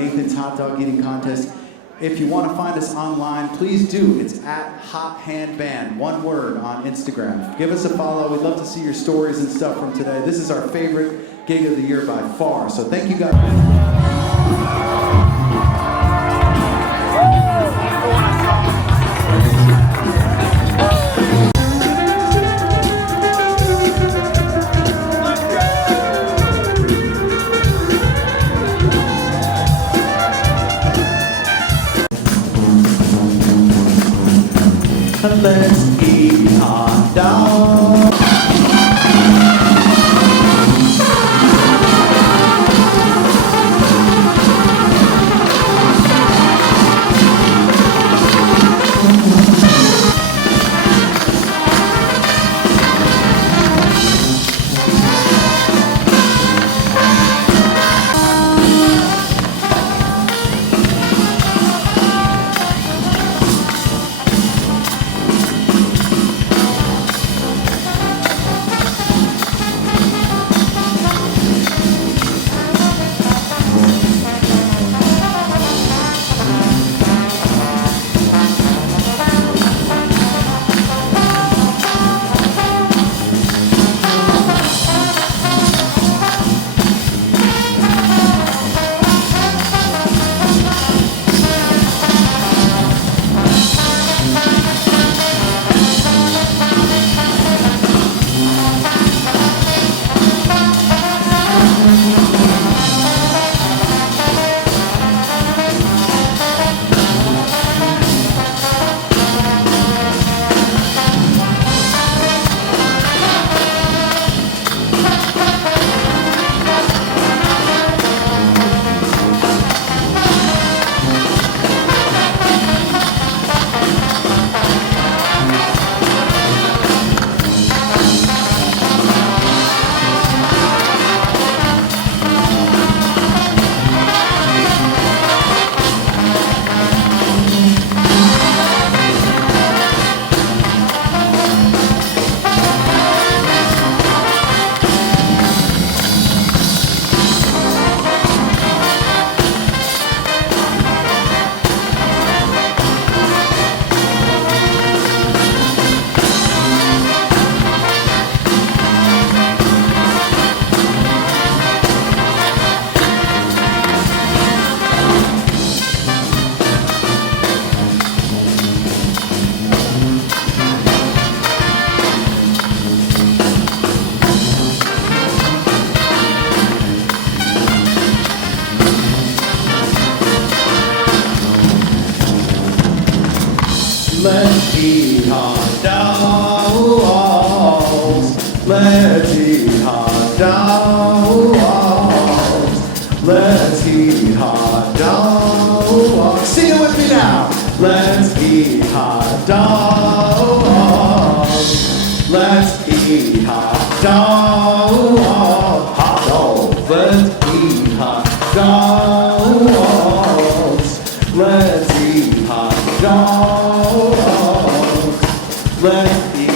Nathan's Hot Dog Eating Contest. If you want to find us online, please do. It's at Hot Hand Band, one word, on Instagram. Give us a follow. We'd love to see your stories and stuff from today. This is our favorite gig of the year by far. So thank you guys. Let's eat hot dogs. Let's eat hot dogs. Let's eat hot dogs. Let's eat hot dogs. Sing it with me now. Let's eat hot dogs. Let's eat hot dogs. Hot dogs. Let's eat hot dogs. Let's eat hot dogs. Let's eat.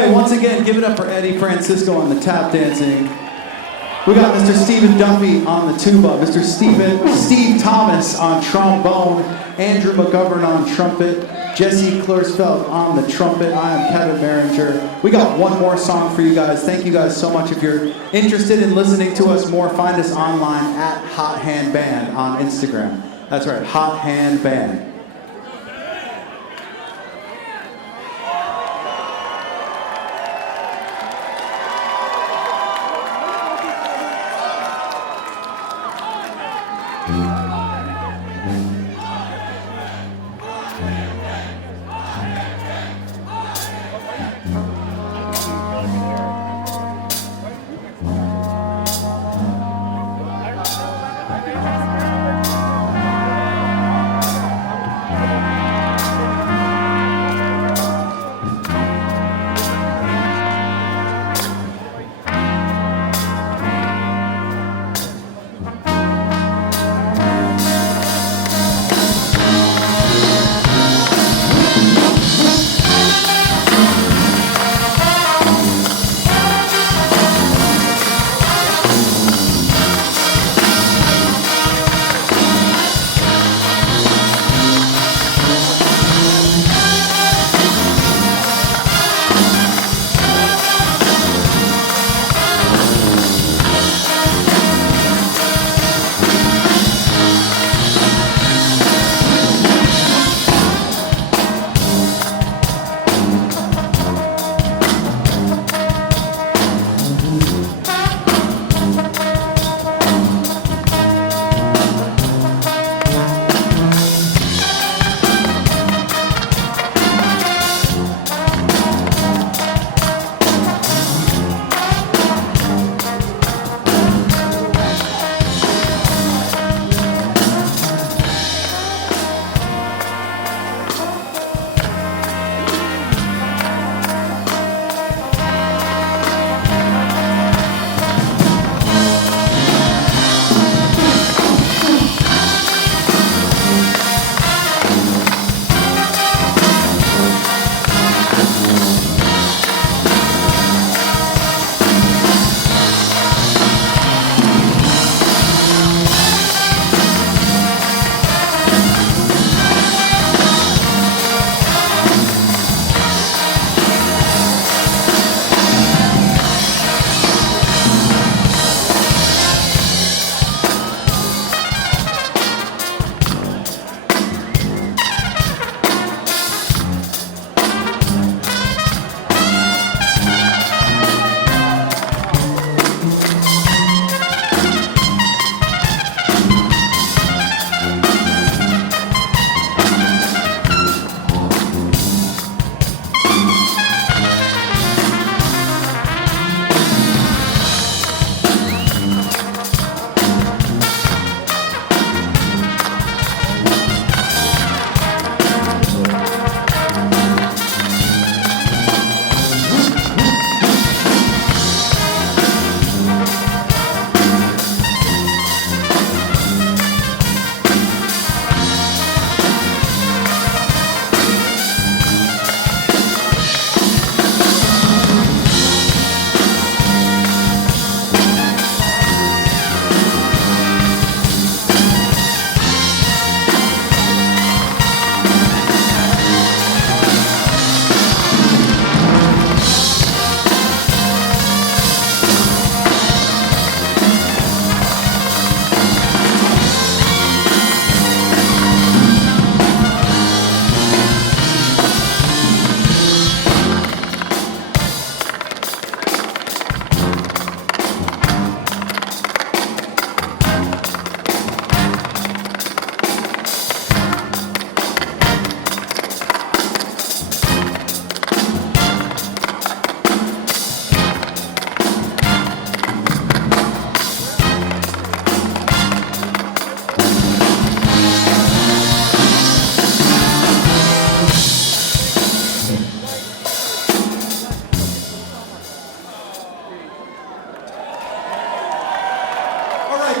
Hey, once again, give it up for Eddie Francisco on the tap dancing. We got Mr. Stephen Duffy on the tuba, Mr. Steve Thomas on trombone, Andrew McGovern on trumpet, Jesse Klersfeld on the trumpet. I am Kevin Maringer. We got one more song for you guys. Thank you guys so much. If you're interested in listening to us more, find us online at Hot Hand Band on Instagram. That's right, Hot Hand Band.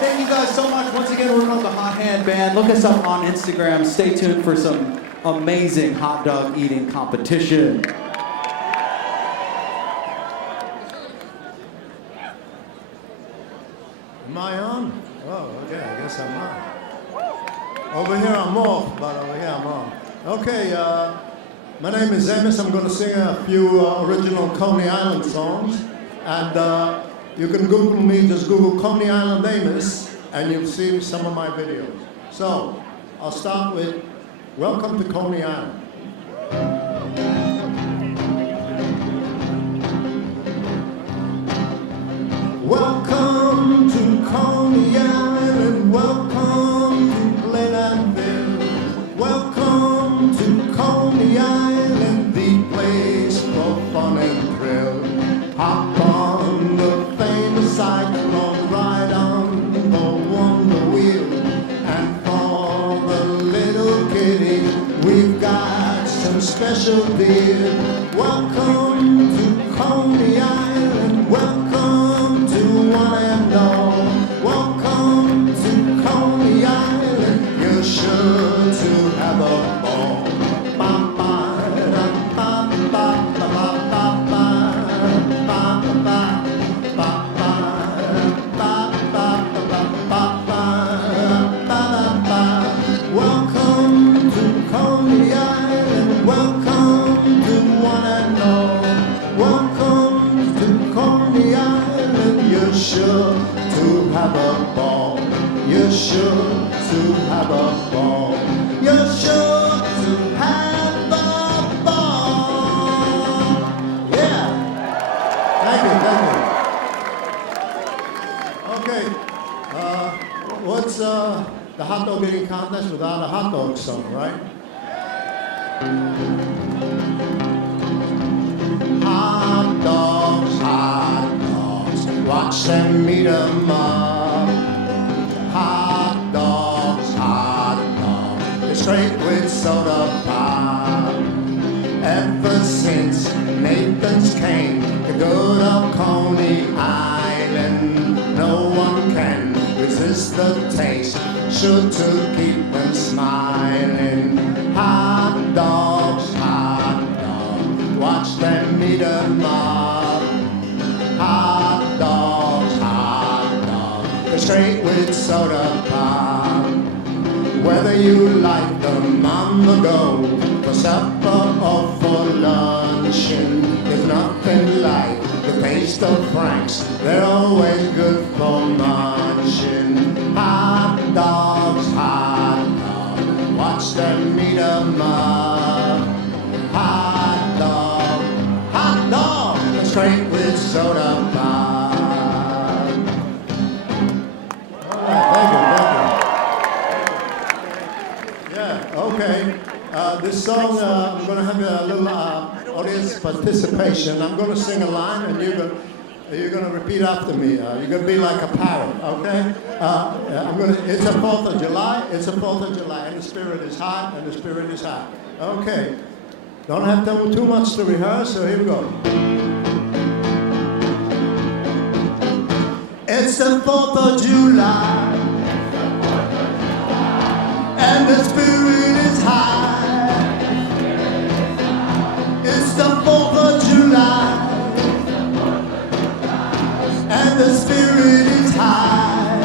Thank you guys so much. Once again, we're called the Hot Hand Band. Look us up on Instagram. Stay tuned for some amazing hot dog eating competition. Am I on? Oh, okay, I guess I'm on. Over here I'm off, but over here I'm on. Okay, my name is Amos. I'm going to sing a few original Coney Island songs. And you can Google me, just Google Coney Island Amos, and you'll see some of my videos. So, I'll start with Welcome to Coney Island. Welcome to Coney Island, welcome to Glenville, welcome to Coney Island, the place for fun and thrill. Hop on the famous cyclone, ride on the wonder wheel, and for the little kitty, we've got some special deal. Welcome to Coney Island, welcome to one and all. Welcome to Coney Island, you're sure to have a ball. Welcome to Coney Island, welcome to one and all. Welcome to Coney Island, you're sure to have a ball. You're sure to have a ball. You're sure to have a ball. Yeah. Thank you, thank you. Okay. What's the hot dog eating contest without a hot dog song, right? Hot dogs, watch them eat 'em up. Hot dogs, they're straight with soda pop. Ever since Nathan's came to good old Coney Island, no one can resist the taste, sure to keep them smiling. Hot dogs, watch them eat 'em up. Hot dogs, they're straight with soda pop. Whether you like them on the go, for supper or for luncheon, there's nothing like the taste of Frank's. They're always good for munching. Hot dogs, watch them eat 'em up. Hot dog, straight with soda pop. All right, thank you. Yeah, okay. This song, I'm going to have a little audience participation. I'm going to sing a line, and you're going to repeat after me. You're going to be like a parrot, okay? It's a 4th of July. It's a 4th of July, and the spirit is hot, and the spirit is hot. Okay. Don't have too much to rehearse, so here we go. It's the 4th of July, and the spirit is high. It's the 4th of July, and the spirit is high.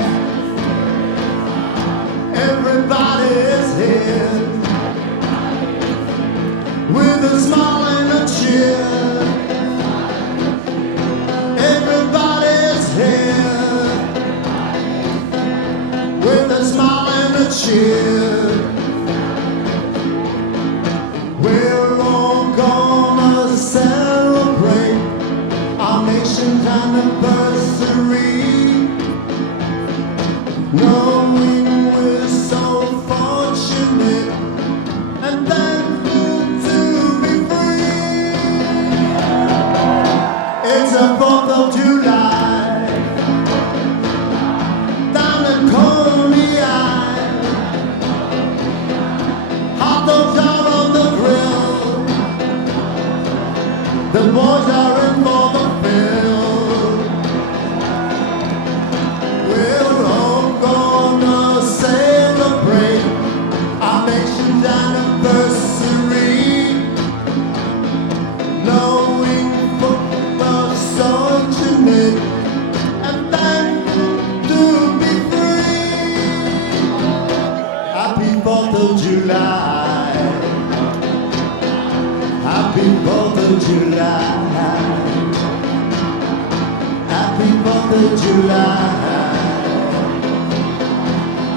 Everybody is here with a smile and a cheer. Everybody's here with a smile and a cheer. We're all gonna celebrate our nation's anniversary, knowing we're so fortunate and thankful to be free. It's the 4th of July, down in Coney Island. Hot dogs out on the grill, the boys are in for the fill. of July.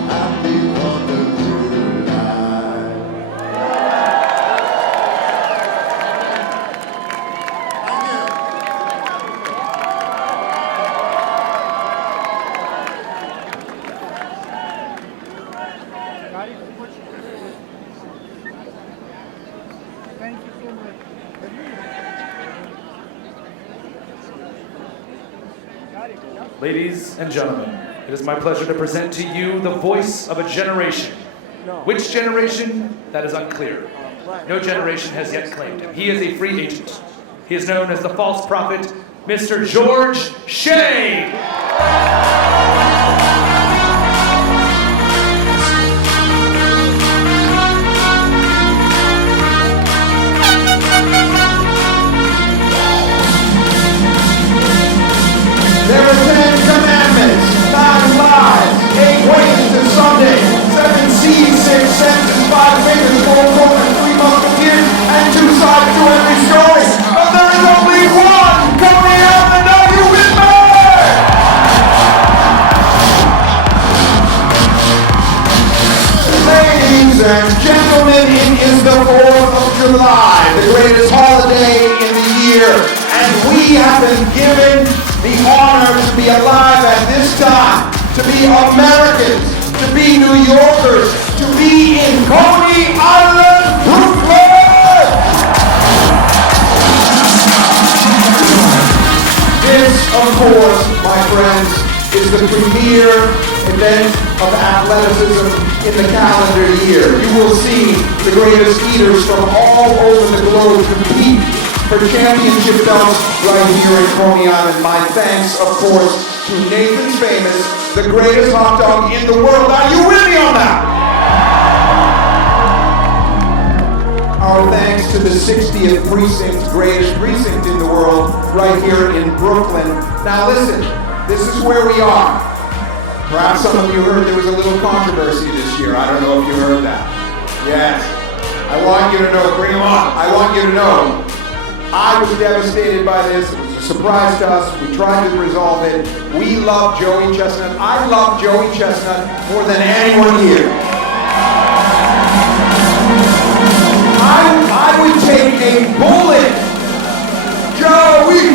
Happy 4th of July. Thank you so much. Ladies and gentlemen, it is my pleasure to present to you the voice of a generation. Which generation? That is unclear. No generation has yet claimed him. He is a free agent. He is known as the false prophet, Mr. George Shea. There are 10 commandments, 9 lies, 8 ways to Sunday, 7 seas, 6 senses, 5 fingers, 4 corners, 3 musketeers, and 2 sides to every story. But there is only one Coney Island. Are you with me? Ladies and gentlemen, it is the 4th of July, the greatest holiday in the year, and we have been given the honor to be alive at this time, to be Americans, to be New Yorkers, to be in Coney Island, Brooklyn! This, of course, my friends, is the premier event of athleticism in the calendar year. You will see the greatest eaters from all over the globe compete for championship belts right here in Coney Island. My thanks, of course, to Nathan's Famous, the greatest hot dog in the world. Are you with me on that? Our thanks to the 60th precinct, greatest precinct in the world, right here in Brooklyn. Now listen, this is where we are. Perhaps some of you heard there was a little controversy this year. I don't know if you heard that. Yes. I want you to know, bring them on. I want you to know, I was devastated by this. It was a surprise to us. We tried to resolve it. We love Joey Chestnut. I love Joey Chestnut more than anyone here. I would take a bullet. Joey.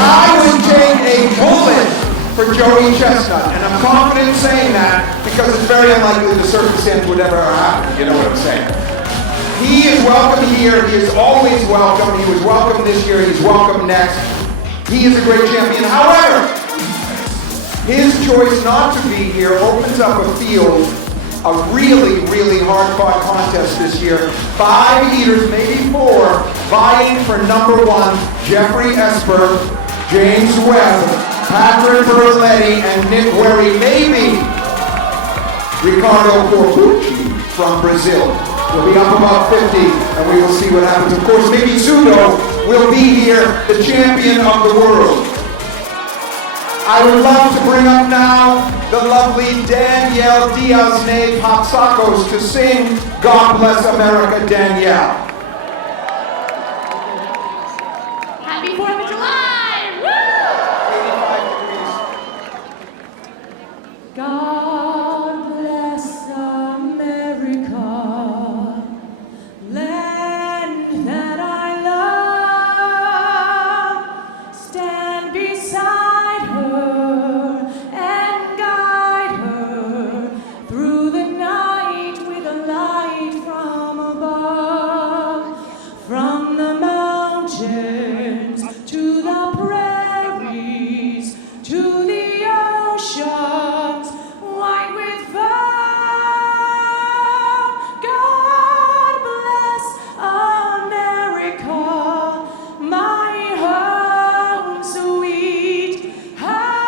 I would take a bullet for Joey Chestnut. And I'm confident in saying that because it's very unlikely the circumstance would ever happen. You know what I'm saying? He is welcome here. He is always welcome. He was welcome this year. He's welcome next. He is a great champion. However, his choice not to be here opens up a field, a really, really hard-fought contest this year. 5 eaters, maybe 4, vying for number 1. Jeffrey Esper, James Webb, Patrick Berletti, and Nick Wary. Maybe Ricardo Corbucci from Brazil. We'll be up about 50, and we will see what happens. Of course, maybe Sudo will be here, the champion of the world. I would love to bring up now the lovely Danielle Diaz-Nave Hapsakos to sing God Bless America, Danielle. Happy 4th of July! Woo! God bless America, land that I love. Stand beside her and guide her through the night with a light from above. From the mountains to the prairies to the oceans white with foam. God bless America, my home sweet home.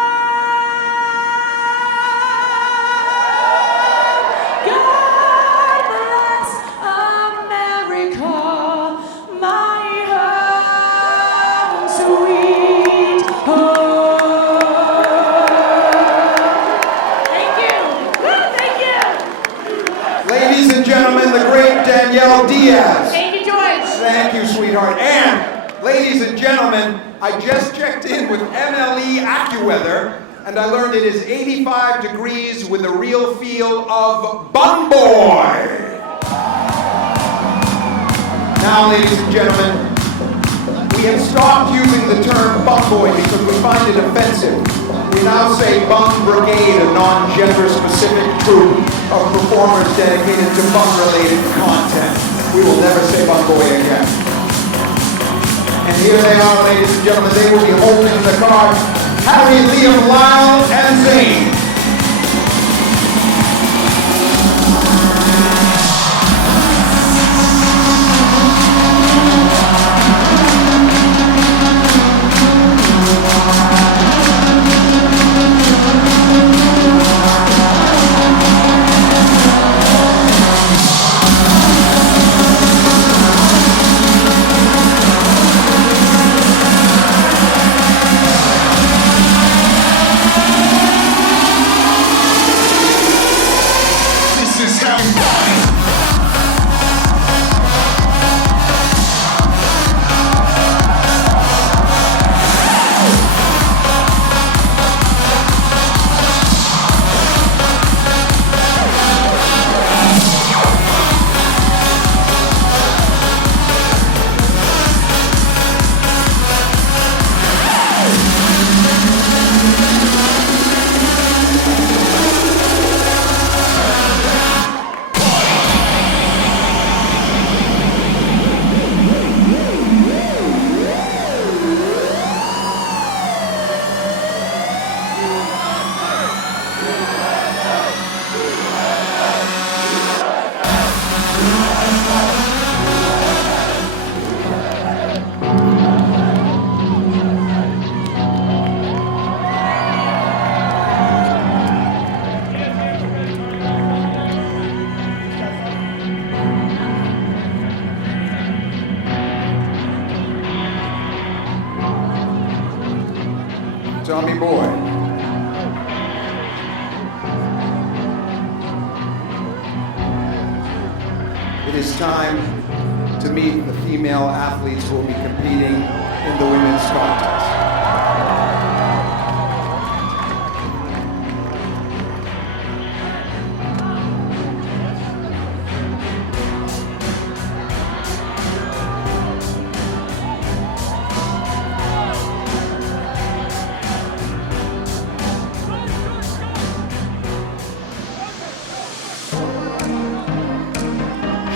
God bless America, my home sweet home. Thank you. Woo, thank you. Ladies and gentlemen, the great Danielle Diaz. Thank you, George. Thank you, sweetheart. And Ladies and gentlemen, I just checked in with MLE AccuWeather, and I learned it is 85 degrees with a real feel of Bun Boy. Now, ladies and gentlemen, we have stopped using the term Bun Boy because we find it offensive. We now say Bun Brigade, a non-gender specific troop of performers dedicated to bun-related content. We will never say Bun Boy again. And here they are, ladies and gentlemen. They will be holding the cards. Harry, Liam, Lyle, and Zane. Tommy Boy. It is time to meet the female athletes who will be competing in the women's contest.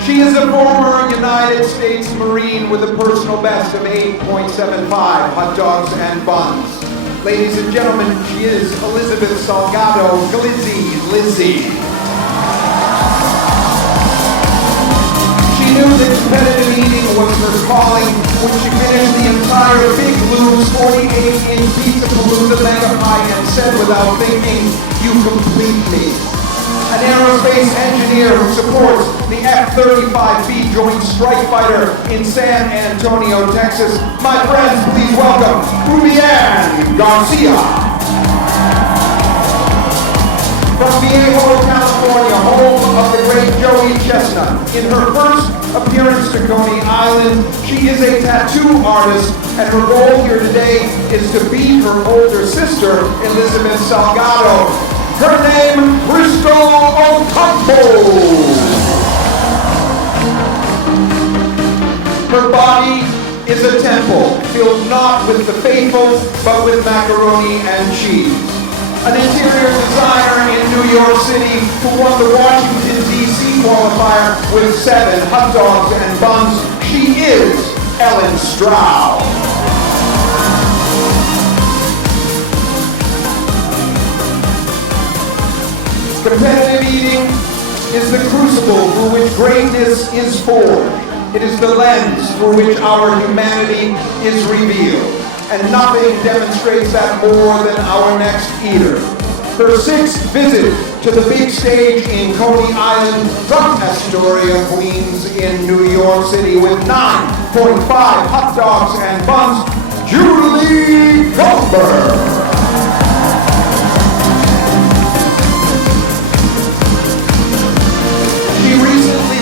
She is a former United States Marine with a personal best of 8.75 hot dogs and buns. Ladies and gentlemen, she is Elizabeth Salgado Glizzy Lizzie. She knew that competitive eating was her calling when she finished the entire Big Blues 48-inch Pizza Palooza Mega Pie and said without thinking, "You complete me." An aerospace engineer who supports the F-35B Joint Strike Fighter in San Antonio, Texas. My friends, please welcome Rubian Garcia. From Viejo, California, home of the great Joey Chestnut. In her first appearance to Coney Island, she is a tattoo artist, and her goal here today is to beat her older sister, Elizabeth Salgado. Her name, Bristol Ocampo. Her body is a temple filled not with the faithful, but with macaroni and cheese. An interior designer in New York City who won the Washington, D.C. qualifier with 7 hot dogs and buns. She is Ellen Stroud. Competitive eating is the crucible through which greatness is forged. It is the lens through which our humanity is revealed. And nothing demonstrates that more than our next eater. Her 6th visit to the big stage in Coney Island from Astoria, Queens in New York City with 9.5 hot dogs and buns, Julie Goldberg.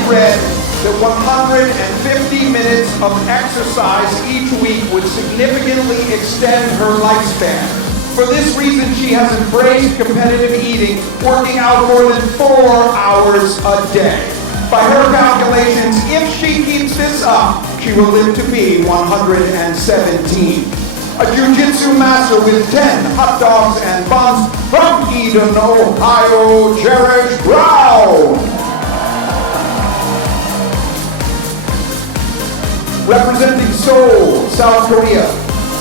Read that 150 minutes of exercise each week would significantly extend her lifespan. For this reason, she has embraced competitive eating, working out more than 4 hours a day. By her calculations, if she keeps this up, she will live to be 117. A jiu-jitsu master with 10 hot dogs and buns from Eden, Ohio, Jared Brown. Representing Seoul, South Korea,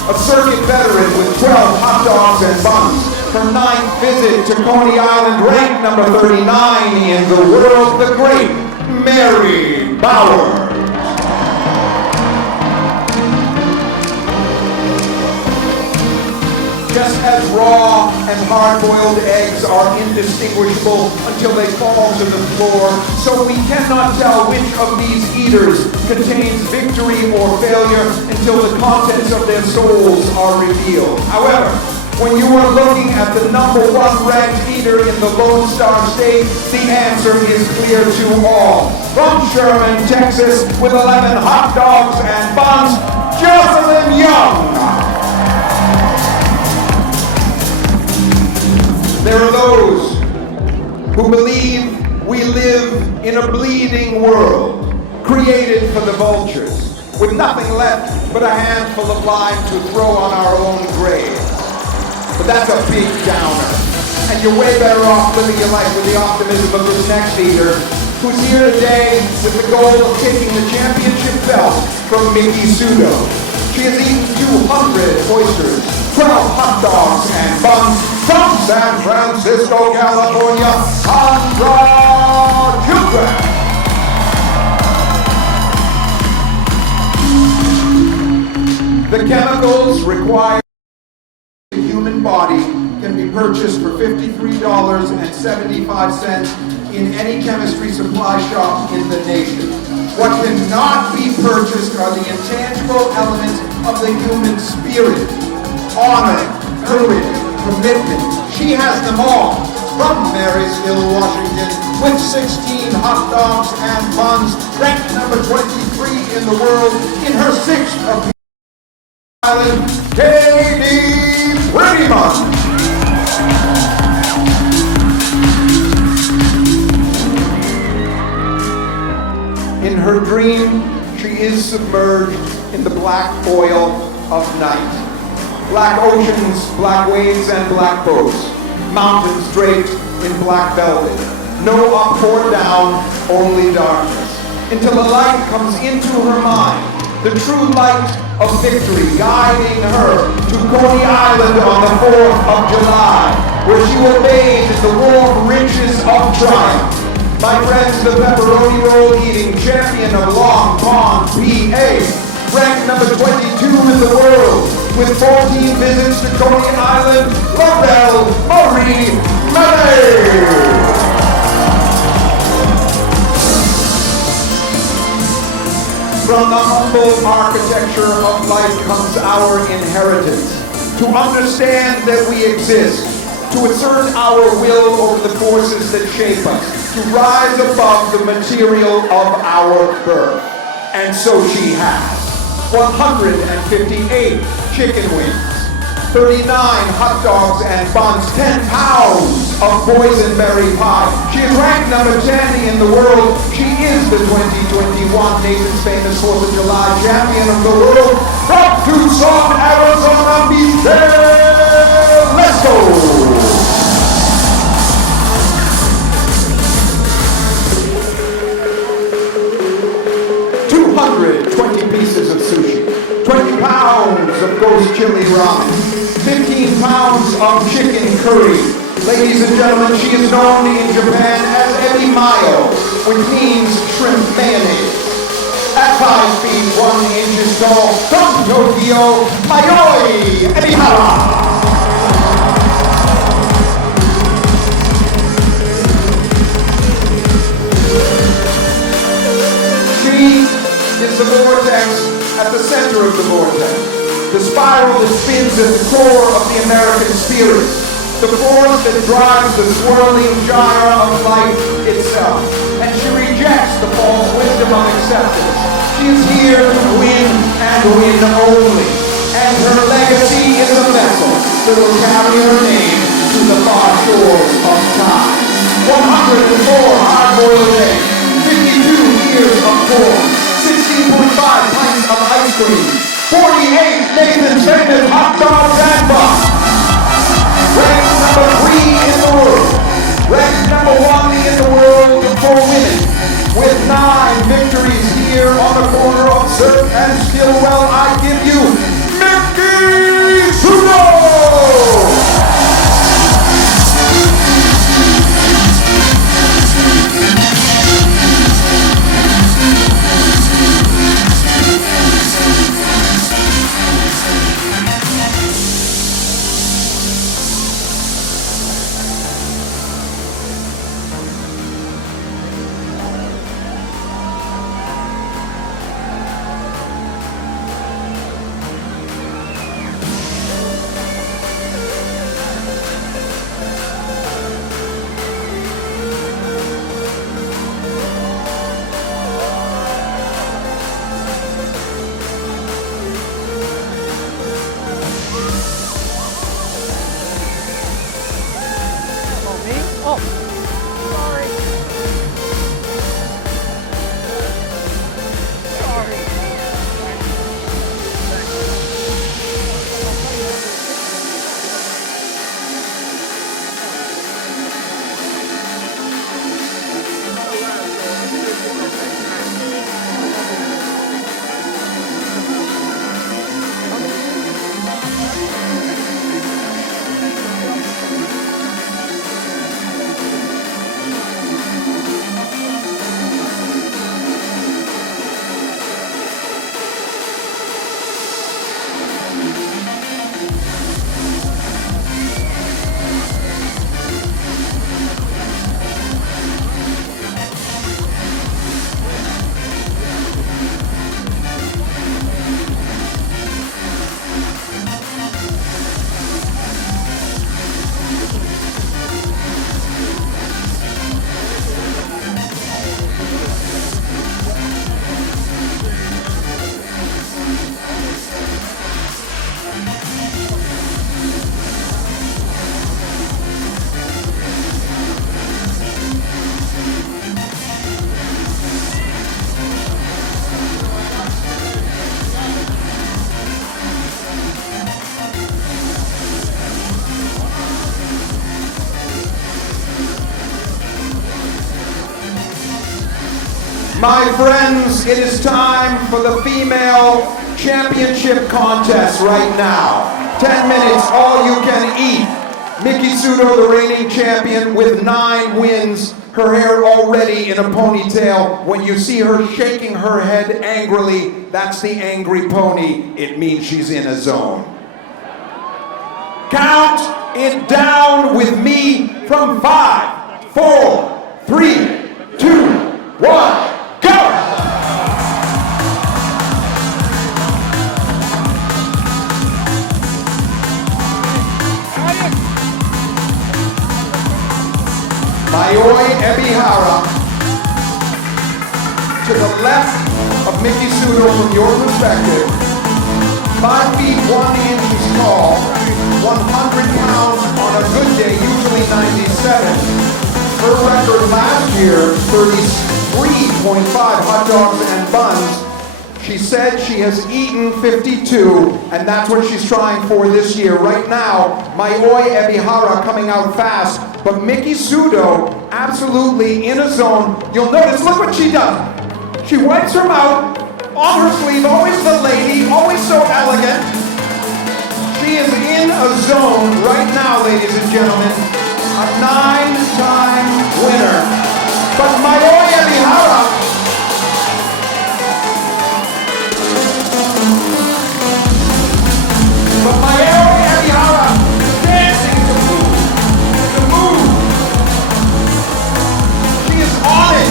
a circuit veteran with 12 hot dogs and buns. Her 9th visit to Coney Island, ranked number 39 in the world, the great Mary Bauer. Just as raw and hard-boiled eggs are indistinguishable until they fall to the floor, so we cannot tell which of these eaters contains victory or failure until the contents of their souls are revealed. However, when you are looking at the #1 ranked eater in the Lone Star State, the answer is clear to all. From Sherman, Texas, with 11 hot dogs and buns, Jocelyn Young. There are those who believe we live in a bleeding world, created for the vultures, with nothing left but a handful of lime to throw on our own graves. But that's a big downer. And you're way better off living your life with the optimism of this next eater, who's here today with the goal of taking the championship belt from Mickey Sudo. She has eaten 200 oysters, 12 hot dogs and buns from San Francisco, California, Sandra Gilbert. The chemicals required in the human body can be purchased for $53.75 in any chemistry supply shop in the nation. What cannot be purchased are the intangible elements of the human spirit. Honor, courage, commitment. She has them all. From Marysville, Washington, with 16 hot dogs and buns, ranked number 23 in the world in her 6th appearance. Island, Katie Prettyman. In her dream, she is submerged in the black oil of night. Black oceans, black waves, and black boats. Mountains draped in black velvet. No up or down, only darkness. Until a light comes into her mind. The true light of victory guiding her to Coney Island on the 4th of July, where she will bathe in the warm riches of triumph. My friends, the pepperoni roll eating champion of Long Pond, PA, ranked number 22 in the world, with 14 visits to Coney Island, Lavelle Marie Mallet. From the humble architecture of life comes our inheritance. To understand that we exist, to assert our will over the forces that shape us, to rise above the material of our birth. And so she has. 158 chicken wings, 39 hot dogs and buns, 10 pounds of boysenberry pie. She is ranked number 10 in the world. She is the 2021 nation's famous 4th of July champion of the world. From Tucson, Arizona, Michelle, let's go! 220 pieces of sushi, 20 pounds of ghost chili ramen, 15 pounds of chicken curry. Ladies and gentlemen, she is known in Japan as Ebi Mayo, which means shrimp mayonnaise. At 5 feet 1 inches tall, from Tokyo, Mayoi Ebihara. She is the vortex at the center of the vortex. The spiral that spins at the core of the American spirit. The force that drives the swirling gyre of life itself. And she rejects the false wisdom of acceptance. She is here to win and win only. And her legacy is a vessel that will carry her name to the far shores of time. 104 hard-boiled eggs, 52 ears of corn, 16.5 pints of ice cream, 48 Nathan's famous hot dogs and buns. Ranked number 3 in the world. Ranked number 1 in the world for women. With 9 victories here on the corner of Surf and Stillwell, I give you Mickey Sudo! My friends, it is time for the female championship contest right now. 10 minutes, all you can eat. Mickey Sudo, the reigning champion with 9 wins. Her hair already in a ponytail. When you see her shaking her head angrily, that's the angry pony. It means she's in a zone. Count it down with me from 5, 4, 3, 2, 1. Go! Mayoi Ebihara to the left of Mickey Sudo from your perspective. 5 feet 1 inches tall, 100 pounds on a good day, usually 97. Her record last year, 33.5 hot dogs and buns. She said she has eaten 52, and that's what she's trying for this year. Right now, Mayoi Ebihara coming out fast, but Mickey Sudo absolutely in a zone. You'll notice, look what she does. She wipes her mouth on her sleeve, always the lady, always so elegant. She is in a zone right now, ladies and gentlemen. A 9-time winner. But Mayoi Ebihara, is dancing to move. She is on it.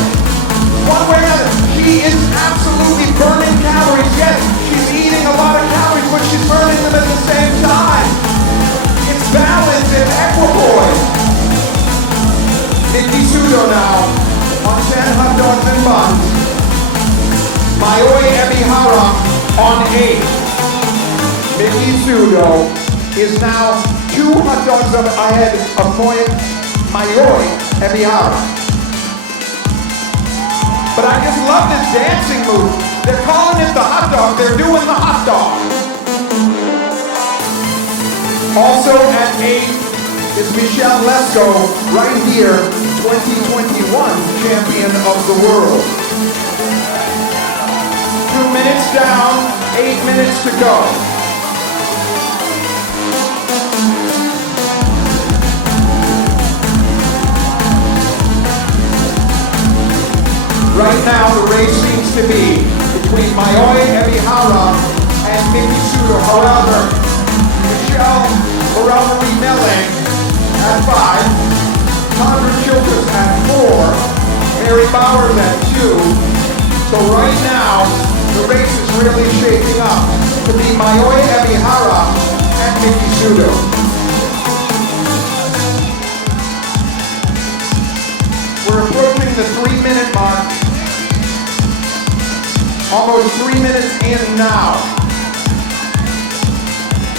One way or another. She is absolutely burning calories. Yes, she's eating a lot of calories, but she's burning them at the same time. It's balance and equipoise. Mickey Sudo now on 10 hot dogs and buns. Mayoi Ebihara on 8. Mickey Sudo is now 2 hot dogs ahead of Mayoi Ebihara. But I just love this dancing move. They're calling it the hot dog. They're doing the hot dog. Also at 8 is Michelle Lesko, right here, 2021 champion of the world. 2 minutes down, 8 minutes to go. Right now, the race seems to be between Mayoi Ebihara and Mickey Sudo. However, Michelle Meleng at 5, Connor Childress at 4, Mary Bowers at 2. So right now, the race is really shaping up to be Mayoi Ebihara and Mickey Sudo. We're approaching the 3-minute mark. Almost 3 minutes in now.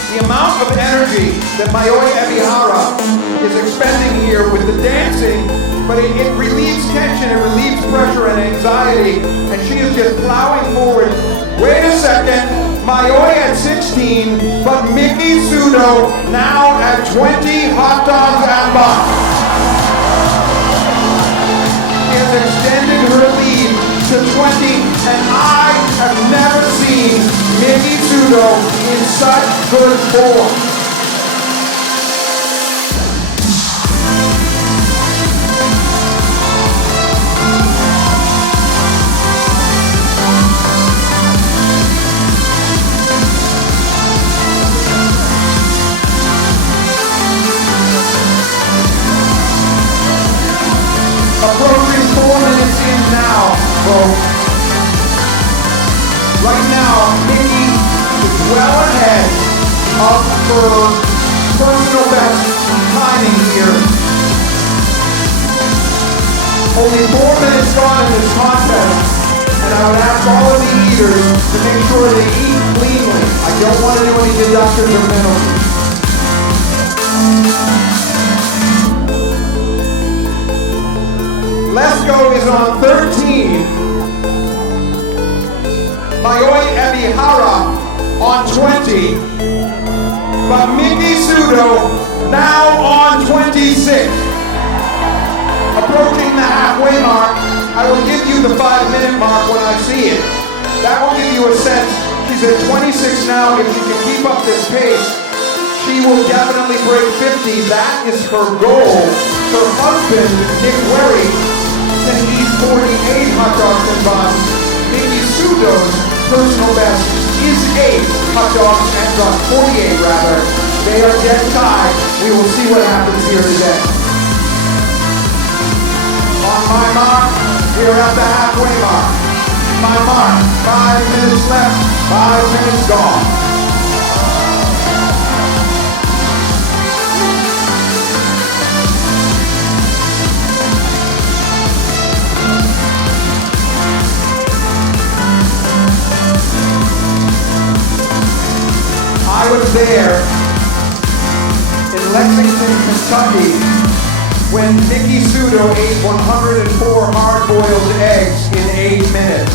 The amount of energy that Mayoi Ebihara is expending here with the dancing, but it relieves tension, it relieves pressure and anxiety, and she is just plowing forward. Wait a second, Mayoi at 16, but Mickey Sudo now at 20 hot dogs and buns. She has extended her lead to 20, and I have never seen Mickey Sudo in such good form. Approaching 4 minutes in now, folks. Right now, Mickey is well ahead of her personal best timing here. Only 4 minutes gone in this contest, and I would ask all of the eaters to make sure they eat cleanly. I don't want to do any deductions or penalties. Lesko is on 13. Mayoi Ebihara on 20. But Mickey Sudo now on 26. Approaching the halfway mark. I will give you the 5-minute mark when I see it. That will give you a sense. She's at 26 now. If she can keep up this pace, she will definitely break 50. That is her goal. Her husband, Nick Werry, can eat 48 hot dogs and buns. Mickey Sudo's personal best is 8 hot dogs and buns, 48 rather. They are dead tied. We will see what happens here today. On my mark, we are at the halfway mark. My mark, 5 minutes left, 5 minutes gone. I was there in Lexington, Kentucky when Mickey Sudo ate 104 hard-boiled eggs in 8 minutes.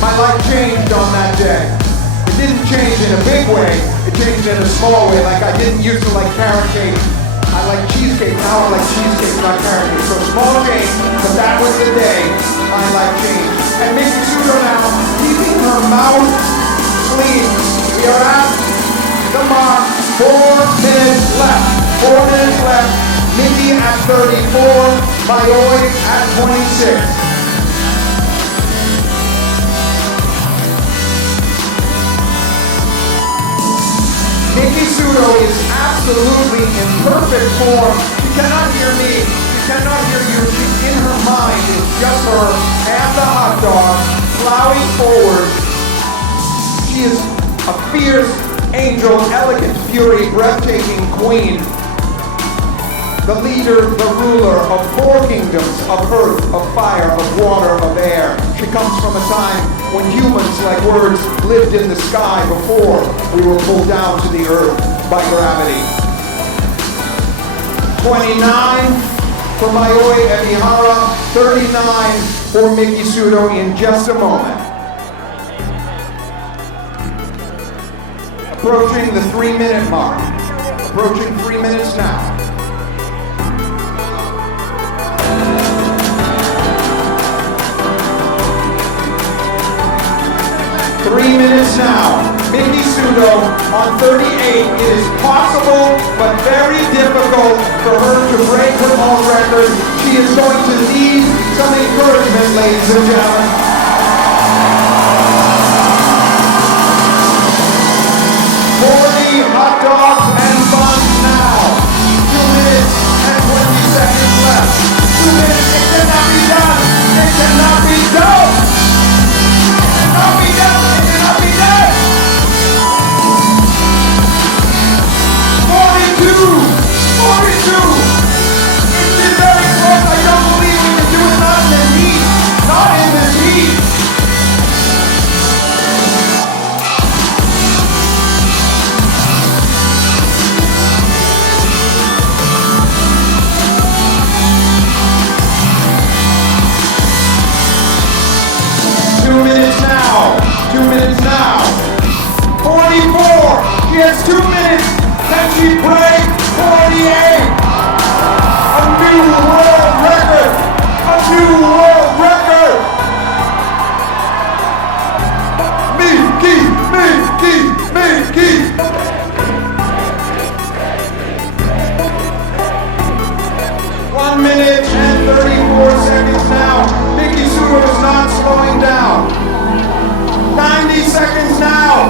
My life changed on that day. It didn't change in a big way, it changed in a small way. Like I didn't used to like carrot cake. I like cheesecake, now I like cheesecake, not carrot cake. So small change, but that was the day my life changed. And Mickey Sudo now keeping her mouth clean. We are at the mark, 4 minutes left. 4 minutes left. Mickey at 34, Mayoi at 26. Mickey Sudo is absolutely in perfect form. You cannot hear me. You cannot hear you. In her mind, it's just her and the hot dog plowing forward. She is a fierce angel, elegant fury, breathtaking queen. the leader, the ruler of 4 kingdoms, of earth, of fire, of water, of air. She comes from a time when humans, like words, lived in the sky before we were pulled down to the earth by gravity. 29 for Mayoi Ebihara, 39 for Miki Sudo in just a moment. Approaching the 3-minute mark. Approaching 3 minutes now. 3 minutes now. Miki Sudo on 38. It is possible, but very difficult for her to break her own record. She is going to need some encouragement, ladies and gentlemen. 40 hot dogs and buns now. 2 minutes and 20 seconds left. 2 minutes. It cannot be done. It cannot be done. It cannot be done. It cannot be done. 42. It's been very close. I don't believe we can do it. Not in this heat. Not in this heat. Two minutes now. 44. She has 2 minutes. Can she break 48? A new world record. A new world record. Miki. 1 minute and 34 seconds now. Miki Sudo is not slowing down. 90 seconds now.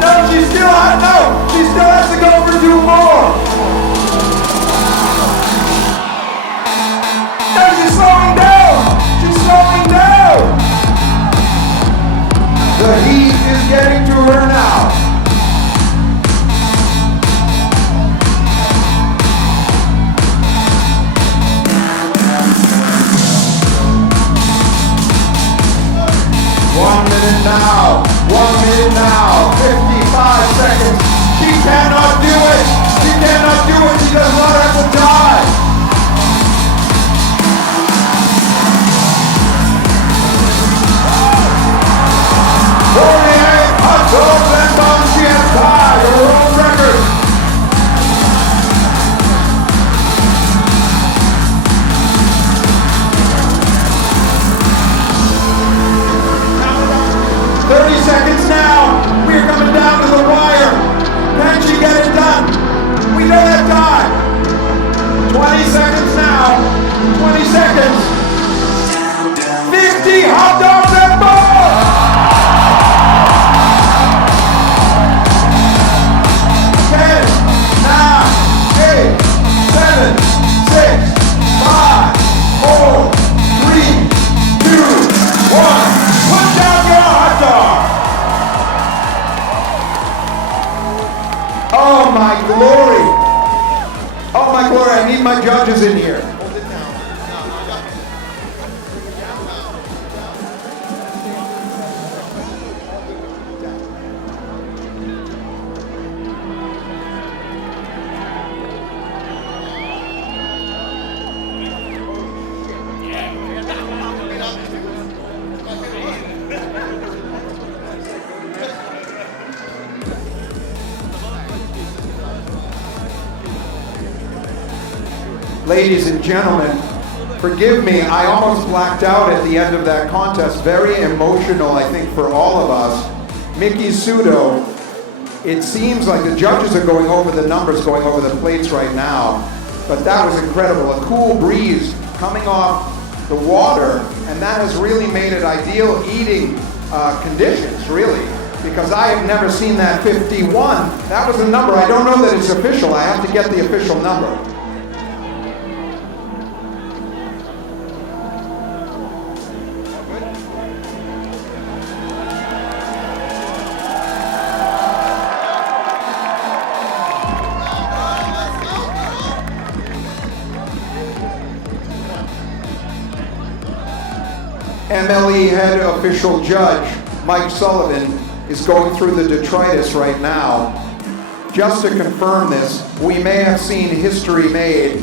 No, she still has to go for 2 more. No, she's slowing down. She's slowing down. The heat is getting to her now. Now, 1 minute now, 55 seconds. She cannot do it. She cannot do it. She does not have to die. Hot dogs and buns. She has tied her own record. Seconds now. We are coming down to the wire. Can she get it done? We don't have time. 20 seconds now. 20 seconds. 50 hot dogs and more. 10, 9, 8, 7, 6, 5, 4, 3, 2, 1. Put down your hot dog. Oh my glory! Oh my glory, I need my judges in here. Ladies and gentlemen, forgive me, I almost blacked out at the end of that contest. Very emotional, I think, for all of us. Miki Sudo, it seems like the judges are going over the numbers, going over the plates right now, but that was incredible. A cool breeze coming off the water, and that has really made it ideal eating conditions, really, because I have never seen that 51. That was a number. I don't know that it's official. I have to get the official number. MLE head official judge Mike Sullivan is going through the detritus right now. Just to confirm this, we may have seen history made.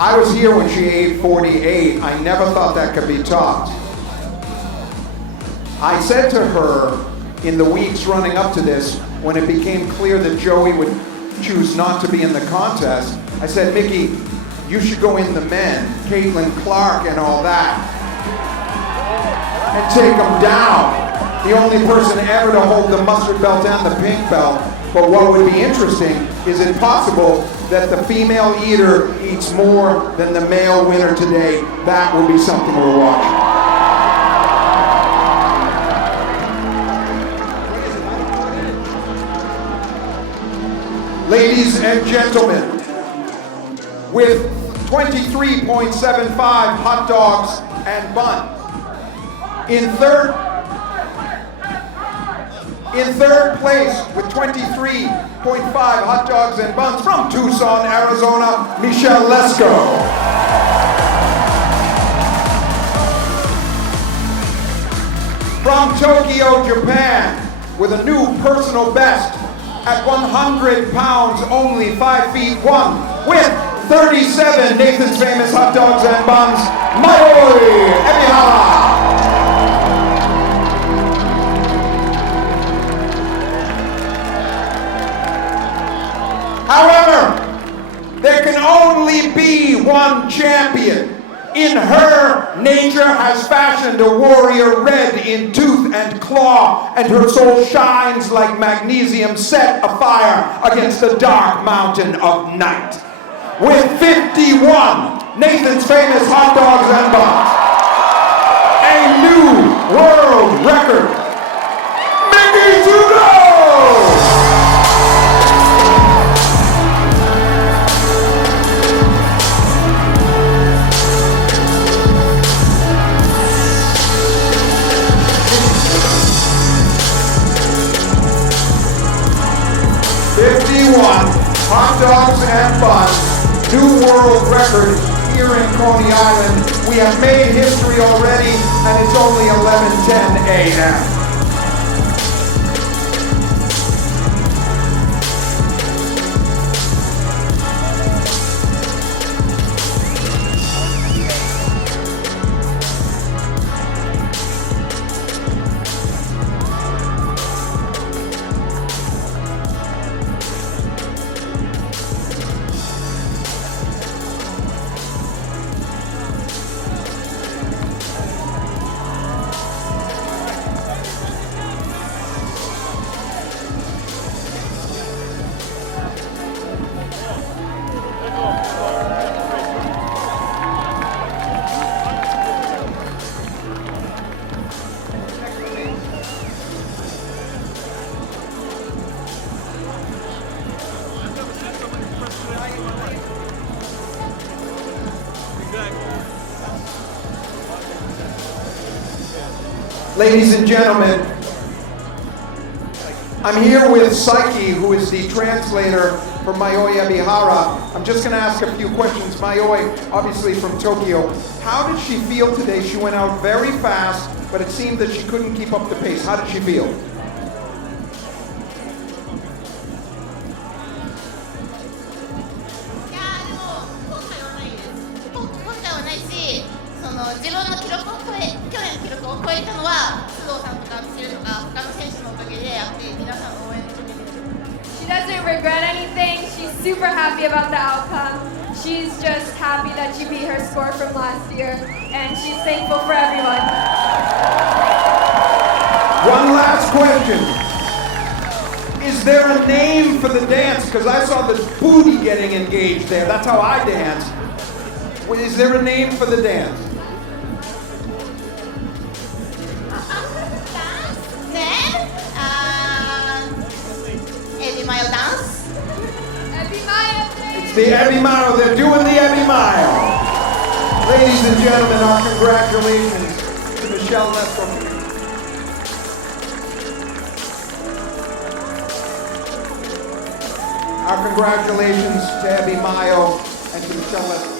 I was here when she ate 48. I never thought that could be topped. I said to her in the weeks running up to this, when it became clear that Joey would choose not to be in the contest, I said, Mickey, you should go in the men, Caitlin Clark and all that, and take them down. The only person ever to hold the mustard belt and the pink belt. But what would be interesting, is it possible that the female eater eats more than the male winner today? That would be something we're watching. Ladies and gentlemen, with 23.75 hot dogs and buns, in third place with 23.5 hot dogs and buns from Tucson, Arizona, Michelle Lesko. From Tokyo, Japan, with a new personal best at 100 pounds, only 5 feet 1, with 37 Nathan's Famous hot dogs and buns, Mayoi Ebihara. However, there can only be one champion. In her, nature has fashioned a warrior red in tooth and claw, and her soul shines like magnesium set afire against the dark mountain of night. With 51 Nathan's Famous hot dogs and buns, a new world record, Mickey Trudeau! 51 hot dogs and buns, new world record here in Coney Island. We have made history already, and it's only 11:10 a.m. Ladies and gentlemen, I'm here with Psyche, who is the translator for Mayoi Ebihara. I'm just going to ask a few questions. Mayoi, obviously from Tokyo, how did she feel today? She went out very fast, but it seemed that she couldn't keep up the pace. How did she feel? 自分の記録を超え、去年の記録を超えたのは須藤さんとかミシェルとか他の選手のおかげであって、皆さんの応援をしてくれてる。She doesn't regret anything. She's super happy about the outcome. She's just happy that she beat her score from last year, and she's thankful for everyone. One last question. Is there a name for the dance? Because I saw the booty getting engaged there. That's how I dance. Is there a name for the dance? Mile dance? It's the Ebby Mile. They're doing the Ebby Mile. Ladies and gentlemen, our congratulations to Michelle Lesko. Our congratulations to Ebby Mile and to Michelle Lesko.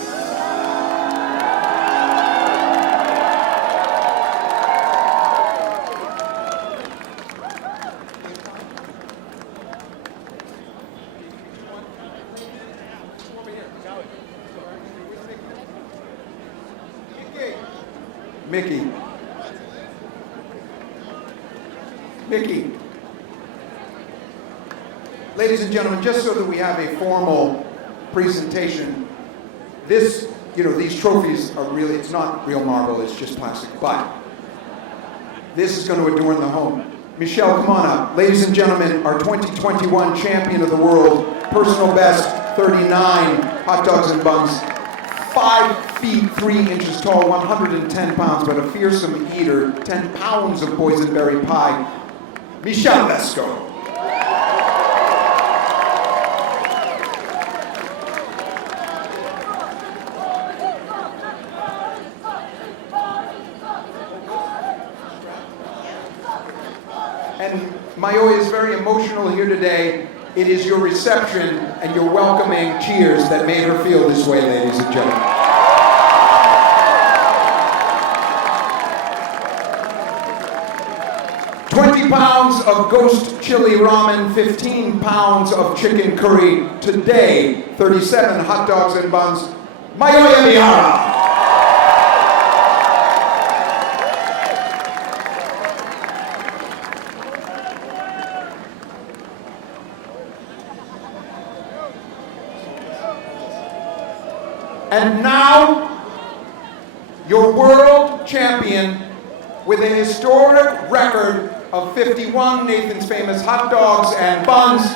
Mickey. Mickey. Ladies and gentlemen, just so that we have a formal presentation, this, these trophies are really, it's not real marble, it's just plastic, but this is going to adorn the home. Michelle, come on up. Ladies and gentlemen, our 2021 champion of the world, personal best, 39 hot dogs and buns, 5 feet 3 inches tall, 110 pounds, but a fearsome eater, 10 pounds of boysenberry pie. Michelle, let's go. And Mayoya is very emotional here today. It is your reception and your welcoming cheers that made her feel this way, ladies and gentlemen. $20 pounds of ghost chili ramen, 15 pounds of chicken curry. Today, 37 hot dogs and buns. Mayoya Mihara. And now, your world champion with a historic record of 51 Nathan's Famous hot dogs and buns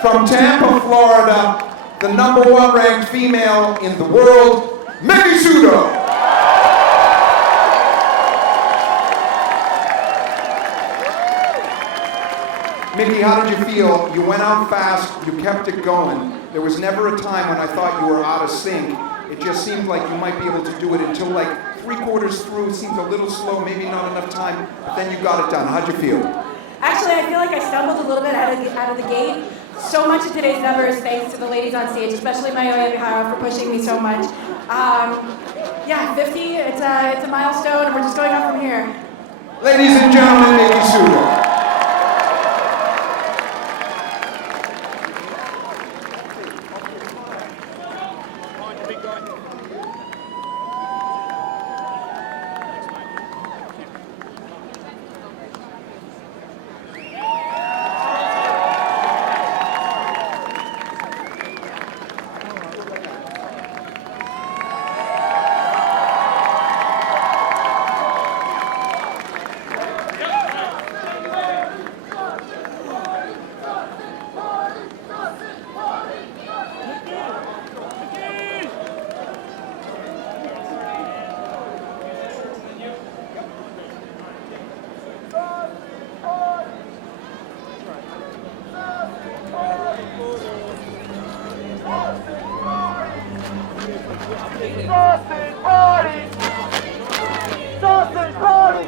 from Tampa, Florida, the #1 ranked female in the world, Mickey Sudo. Mickey, how did you feel? You went out fast, you kept it going. There was never a time when I thought you were out of sync. It just seemed like you might be able to do it until like 3/4 through. It seemed a little slow, maybe not enough time, but then you got it done. How'd you feel? Actually, I feel like I stumbled a little bit out of the gate. So much of today's number is thanks to the ladies on stage, especially Mayoya Mihara for pushing me so much. Yeah, 50, it's a milestone, and we're just going up from here. Ladies and gentlemen, Mickey Sudo. Sausage party! Sausage party!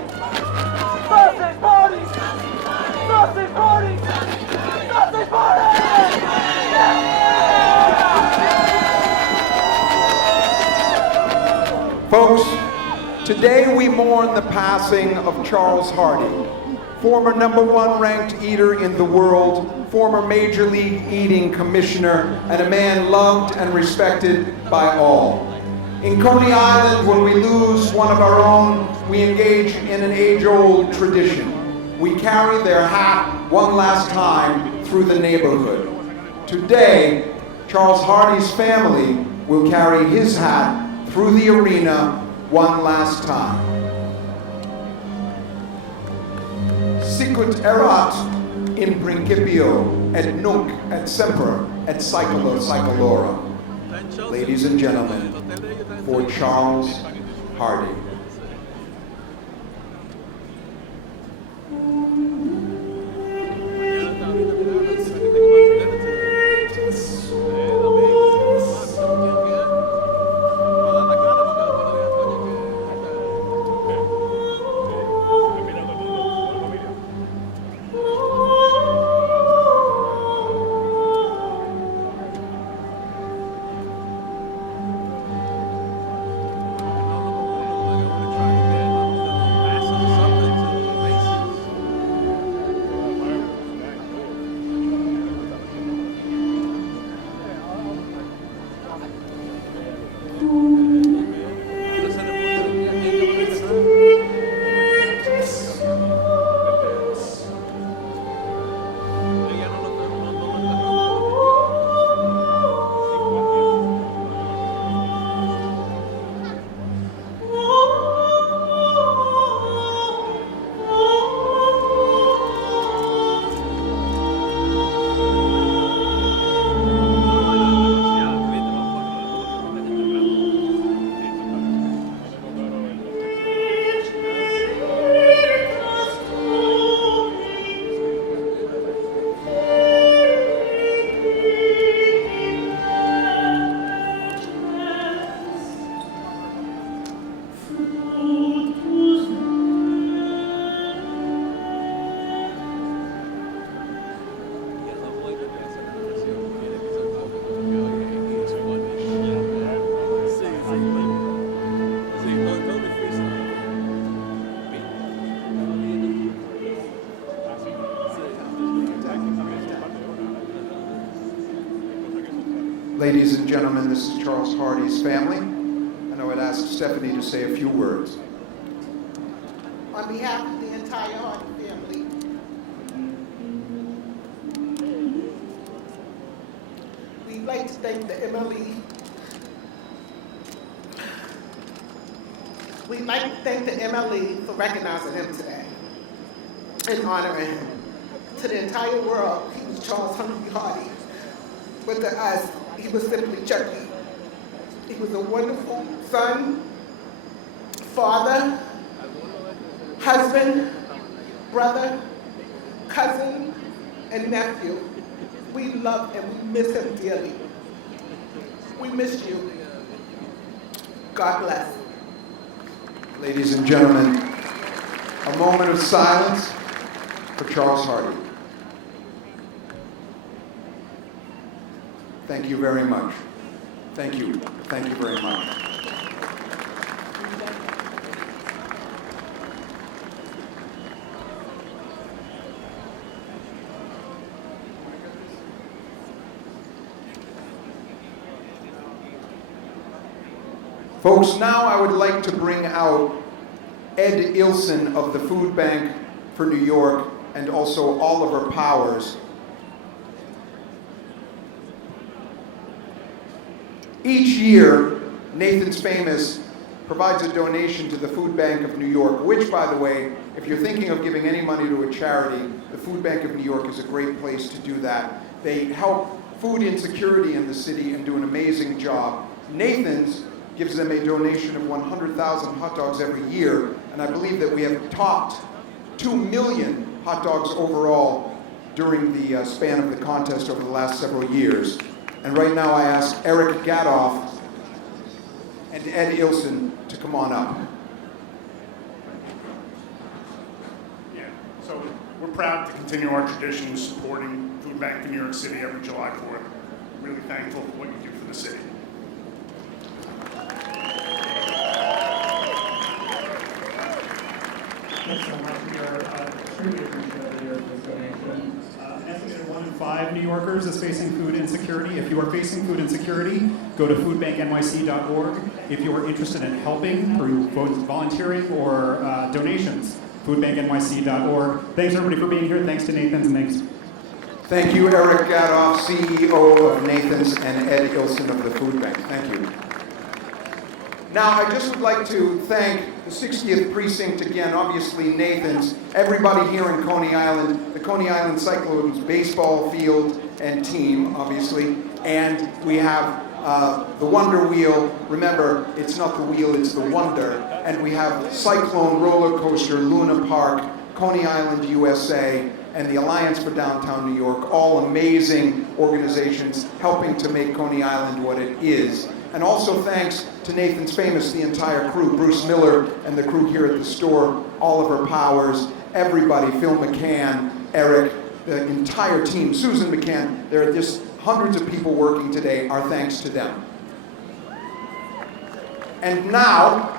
Sausage party! Sausage party! Sausage party! Folks, today we mourn the passing of Charles Hardy, former #1 ranked eater in the world, former Major League Eating Commissioner, and a man loved and respected by all. In Coney Island, when we lose one of our own, we engage in an age-old tradition. We carry their hat one last time through the neighborhood. Today, Charles Hardy's family will carry his hat through the arena one last time. Sicut erat in principio, et nunc, et semper, et saecula saeculorum. Ladies and gentlemen, for Charles Hardy. Ladies and gentlemen, this is Charles Hardy's family, and I would ask Stephanie to say a few words. On behalf of the entire Hardy family, we'd like to thank the MLE. We'd like to thank the MLE for recognizing him today and honoring him. To the entire world, he was Charles Humphrey Hardy. But to us, he was simply Chucky. He was a wonderful son, father, husband, brother, cousin, and nephew. We love and we miss him dearly. We miss you. God bless. Ladies and gentlemen, a moment of silence for Charles Hardy. Thank you very much. Thank you. Thank you very much. Folks, now I would like to bring out Ed Ilson of the Food Bank for New York and also Oliver Powers. Each year, Nathan's Famous provides a donation to the Food Bank of New York, which, by the way, if you're thinking of giving any money to a charity, the Food Bank of New York is a great place to do that. They help food insecurity in the city and do an amazing job. Nathan's gives them a donation of 100,000 hot dogs every year, and I believe that we have topped 2 million hot dogs overall during the span of the contest over the last several years. And right now I ask Eric Gadoff and Ed Ilson to come on up. Yeah, so we're proud to continue our tradition of supporting Food Bank in New York City every July 4th. Really thankful for what you do for the city. Thanks so much. We are truly appreciative of this donation. An estimated 1 in 5 New Yorkers is facing food insecurity. If you are facing food insecurity, go to foodbanknyc.org. If you are interested in helping through volunteering or donations, foodbanknyc.org. Thanks everybody for being here. Thanks to Nathan's and thanks. Thank you, Eric Gadoff, CEO of Nathan's, and Ed Ilson of the Food Bank. Thank you. Now, I just would like to thank the 60th Precinct again, obviously Nathan's, everybody here in Coney Island, the Coney Island Cyclones baseball field and team, obviously, and we have the Wonder Wheel. Remember, it's not the wheel, it's the wonder. And we have Cyclone Roller Coaster, Luna Park, Coney Island, USA, and the Alliance for Downtown New York, all amazing organizations helping to make Coney Island what it is. And also thanks to Nathan's Famous, the entire crew, Bruce Miller and the crew here at the store, Oliver Powers, everybody, Phil McCann, Eric, the entire team, Susan McCann. There are just hundreds of people working today. Our thanks to them. And now,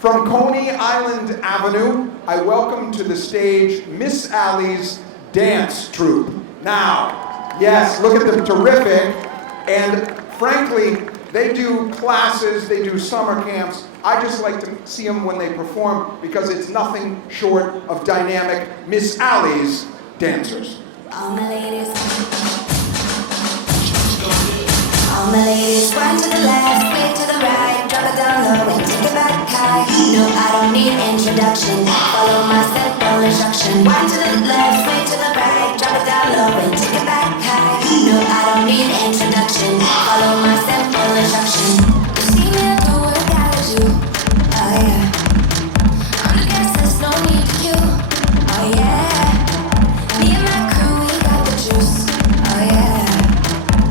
from Coney Island Avenue, I welcome to the stage Miss Allie's dance troupe. Now, yes, look at them, terrific. And frankly, they do classes, they do summer camps. I just like to see them when they perform because it's nothing short of dynamic. Miss Allie's dancers. All my ladies, run to the left, way to the right, drop it down low and take it back high. No, I don't need introduction, follow my simple instruction. One to the left, way to the right, drop it down low and take it back high. No, I don't need introduction, follow my simple instruction. You see me do what I gotta do, oh yeah. I'm the guest, there's no need for you, oh yeah. Me and my crew, we got the juice, oh yeah.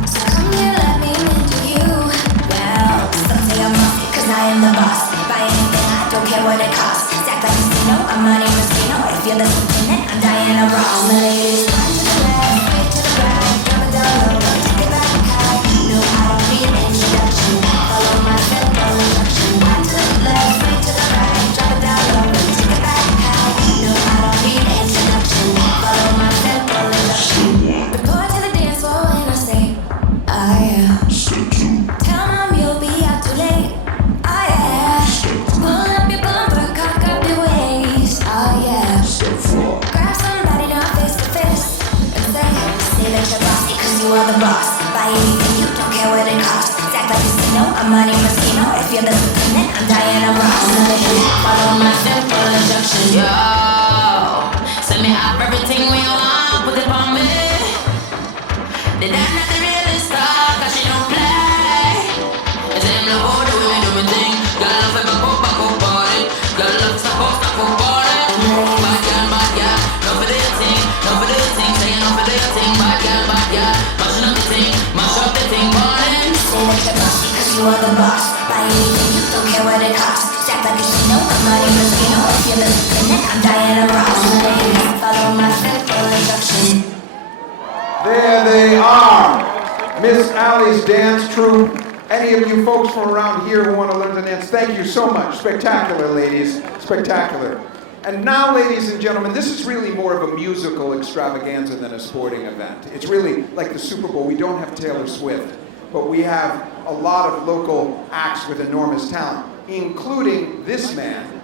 So come here, let me into you. Well, some say I'm boss, cause I am the boss. Buy anything, I don't care what it costs. Stack like a casino, I'm money Mosquito. I feel the something, I'm Diana Ross. All my ladies, run to the left, way to the you are the boss. Buy anything, you don't care what it costs. Act like a casino, I'm money Moschino. If you're the lieutenant, I'm Diana Ross. Follow my simple instructions, yo. Send me up everything we want, put it on me. They not the realest talk, cause she don't play. It's them love all the way we do my thing. Girl love it, back up party. Girl love stop up party. Bad girl, no for the thing, say no for the thing. Bad girl, mashing up the thing, mash up the thing, morning. Say that you're bossy, cause you are the boss. Buy anything, you don't care what it costs. Act like a casino, I'm money Moschino. If you're the lieutenant, I'm Diana Ross. Follow my simple instructions. There they are, Miss Allie's dance troupe. Any of you folks from around here who want to learn to dance, thank you so much. Spectacular, ladies, spectacular. And now, ladies and gentlemen, this is really more of a musical extravaganza than a sporting event. It's really like the Super Bowl. We don't have Taylor Swift, but we have a lot of local acts with enormous talent, including this man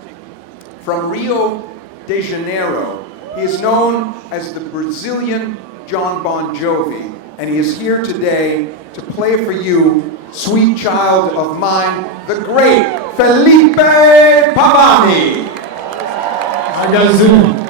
from Rio de Janeiro. He is known as the Brazilian John Bon Jovi, and he is here today to play for you, Sweet Child of Mine, the great Felipe Pavani. I got Zoom.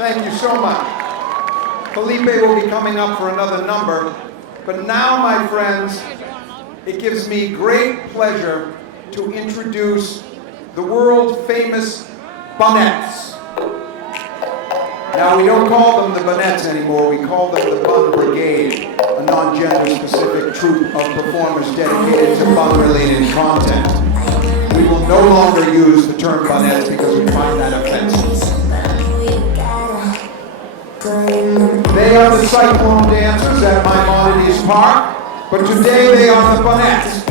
Thank you so much. Felipe will be coming up for another number, but now, my friends, it gives me great pleasure to introduce the world-famous Bunettes. Now, we don't call them the Bunettes anymore, we call them the Bun Brigade, a non-gender-specific troupe of performers dedicated to bun-related content. We will no longer use the term Bunettes because we find that offensive. They are the Cyclone dancers at Maimonides Park, but today they are the Bunettes.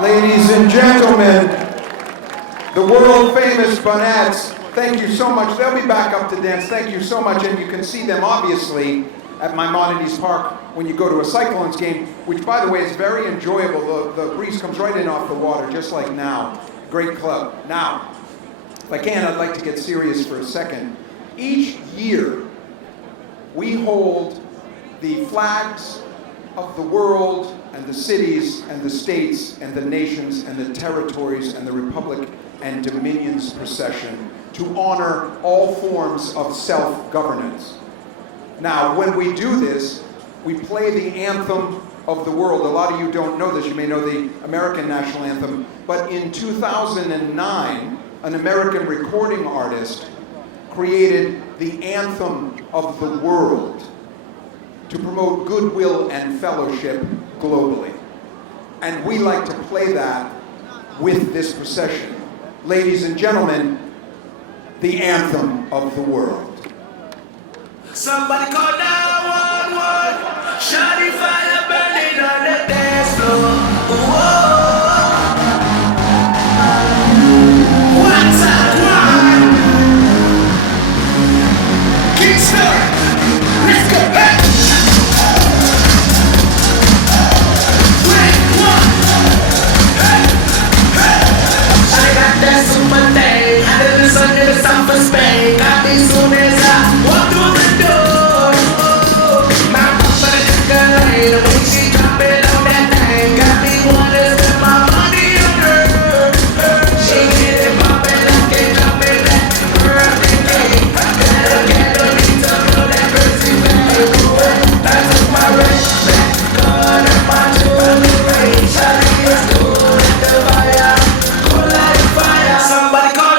Ladies and gentlemen, the world-famous Bunettes, thank you so much. They'll be back up to dance. Thank you so much. And you can see them, obviously, at Maimonides Park when you go to a Cyclones game, which, by the way, is very enjoyable. The breeze comes right in off the water, just like now. Great club. Now, if I can, I'd like to get serious for a second. Each year, we hold the flags of the world and the cities and the states and the nations and the territories and the republic and dominions procession to honor all forms of self-governance. Now, when we do this, we play the anthem of the world. A lot of you don't know this. You may know the American national anthem. But in 2009, an American recording artist created the anthem of the world to promote goodwill and fellowship globally. And we like to play that with this procession. Ladies and gentlemen, the anthem of the world. Somebody call 911. Shawty fire burning on the dance floor. One time, one. Kickstart. Let's go back. Spain, got me soon as I walk through the door. My mama just got later when she drop it on that thing. Got me wanna spend my money on her. She get it poppin' like they droppin' that birthday cake. Gotta get the beat to blow that crazy back. I took my red back, gun and my jewelry. Shawty is cool at the fire, cool like fire. Somebody call.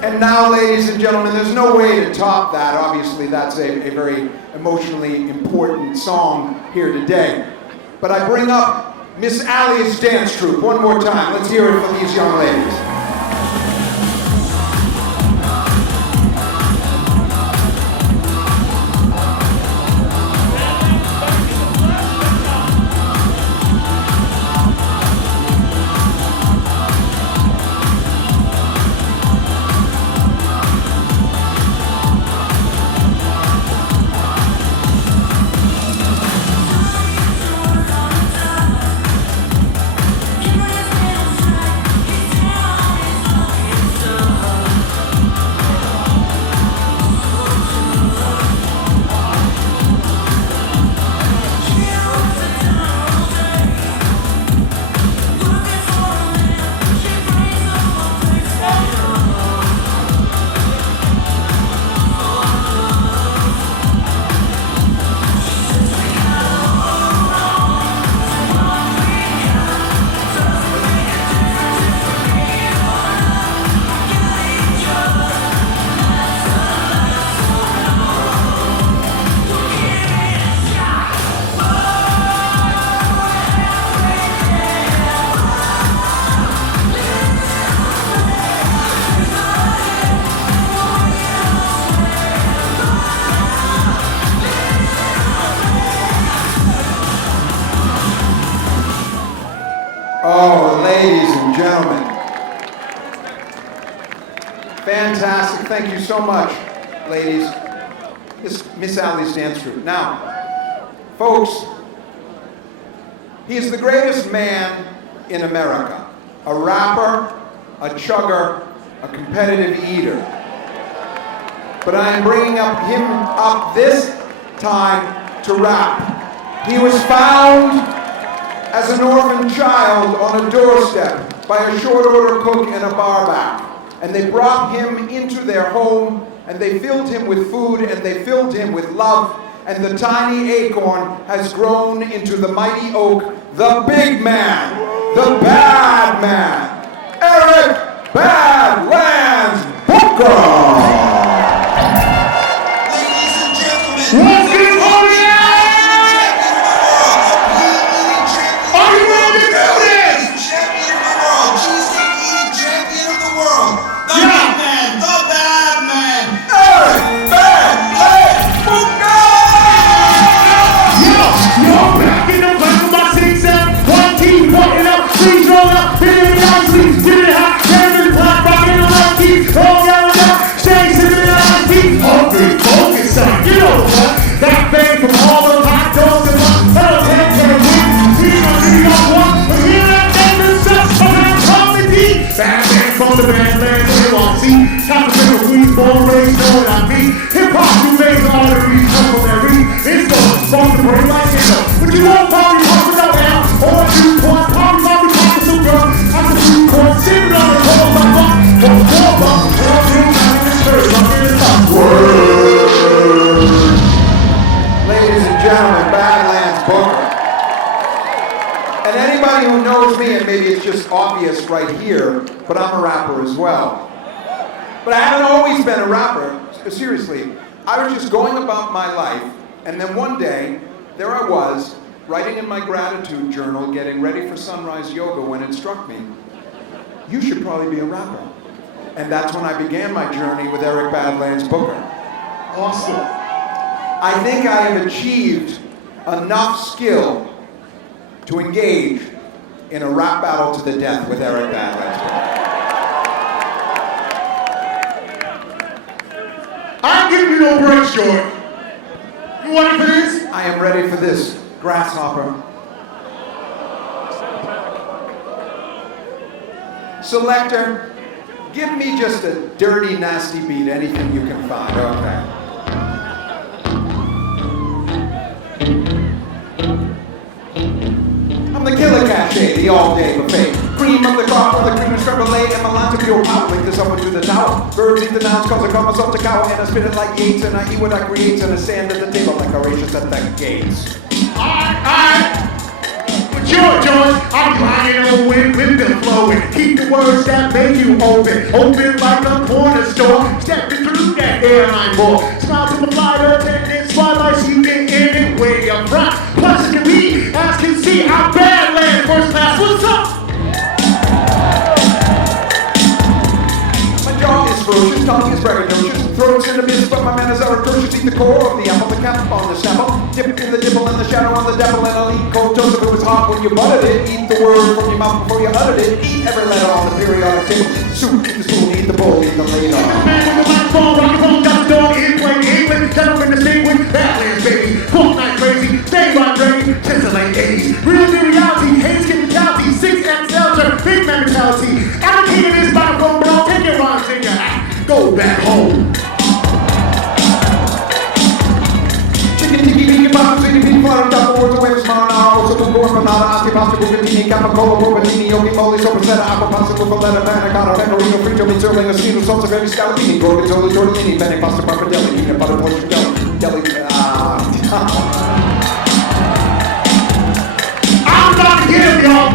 And now, ladies and gentlemen, there's no way to top that. Obviously, that's a very emotionally important song here today. But I bring up Miss Allie's dance troupe one more time. Let's hear it for these young ladies. gentlemen. Fantastic. Thank you so much, ladies. This is Miss Allie's dance troupe. Now, folks, he is the greatest man in America. A rapper, a chugger, a competitive eater. But I am bringing him up this time to rap. He was found as an orphan child on a doorstep by a short order cook and a barback. And they brought him into their home, and they filled him with food, and they filled him with love, and the tiny acorn has grown into the mighty oak, the big man, the bad man, Eric Badlands Booker! Ladies and gentlemen, What's good, Coney? Are you ready to do this? Champion of the world, cheesecake eating champion of the world, the big man, the bad man, Eric Badlands Booker! Yo, back in the place with my 6'7", 1 teeth, walking up, sleeves rolled up, hitting the ice sleeves, get it hot, turning the clock, rocking the left teeth, roll down the stay sipping the ice teeth, hungry, focus, son, you know what? That bang from all the hot dogs and my fellow head win, see my city on one, but here that thing is just around comedy. Bad man from the Badlands, you all see, top of the weed, born raised, know what I mean, hip-hop, you made the arteries, come from every, it's gonna fuck the brain like hell, but you won't probably pop without now, or you want probably pop with some girl, I'm a food court, sitting on the wall, my fuck, for 4 bucks, all you got in this church, I'm in the top. Ladies and gentlemen, Badlands Booker. And anybody who knows me, and maybe it's just obvious right here, but I'm a rapper as well. But I haven't always been a rapper, seriously. I was just going about my life, and then one day, there I was, writing in my gratitude journal, getting ready for sunrise yoga when it struck me. You should probably be a rapper. And that's when I began my journey with Eric Badlands Booker. Awesome. I think I have achieved enough skill to engage in a rap battle to the death with Eric Badlands Booker. I'm giving you no breaks, George. You ready for this? I am ready for this, grasshopper. Selector, give me just a dirty, nasty beat, anything you can find. Okay. I'm the killer cache, the all-day buffet. Cream of the crop, or the cream of scrambled egg, and my line to pure power. Link this up into the tower. Birds eat the nouns, cause I call myself to cower, and I spit it like Yates, and I eat what I create, and I stand at the table like Horatius at the gates. Alright. But you're George, I'm lying on wind with the flowing. Keep the words that make you open like a corner store. Stepping through that airline door. Smile to the flight attendant, spotlight seated in it way up front. Plus it can be, as can see, I'm Badlands first class. What's up? My jaw is ferocious, tongue is braggadocious, throats in the midst, but my manners are atrocious. Eat the core of the apple, the cap on the sample, dip in the dipple and the shadow on the devil, and I'll eat cold toast if it was hot when you buttered it. Eat the word from your mouth before you uttered it. Eat every letter on the periodic table. Soup, eat the spoon, eat the bowl, eat the later. Man with the microphone, rock got the dog in plain English. Gentlemen distinguished, Badlands baby. Full night crazy, stay by Dre, tessellate 80s. Real new reality, hates getting county, 6XL, big man mentality. Allocating this microphone, bro, take your rhymes in your act. Go back home. Chicken tiki tiki pop, sweetie pea, flutter, double words away from smart hours. So go for nada, antipasta, bucatini, capicola, bucatini, yogi, moly, soprasetta, aqua pasta, buffaletta, panna cotta, pecorino, frito, mizzurling, acino, salsa, veggie, scallopini, gorgonzola, tortellini, penne pasta, pappardelle, peanut butter, portion deli, I'm about to get him, y'all.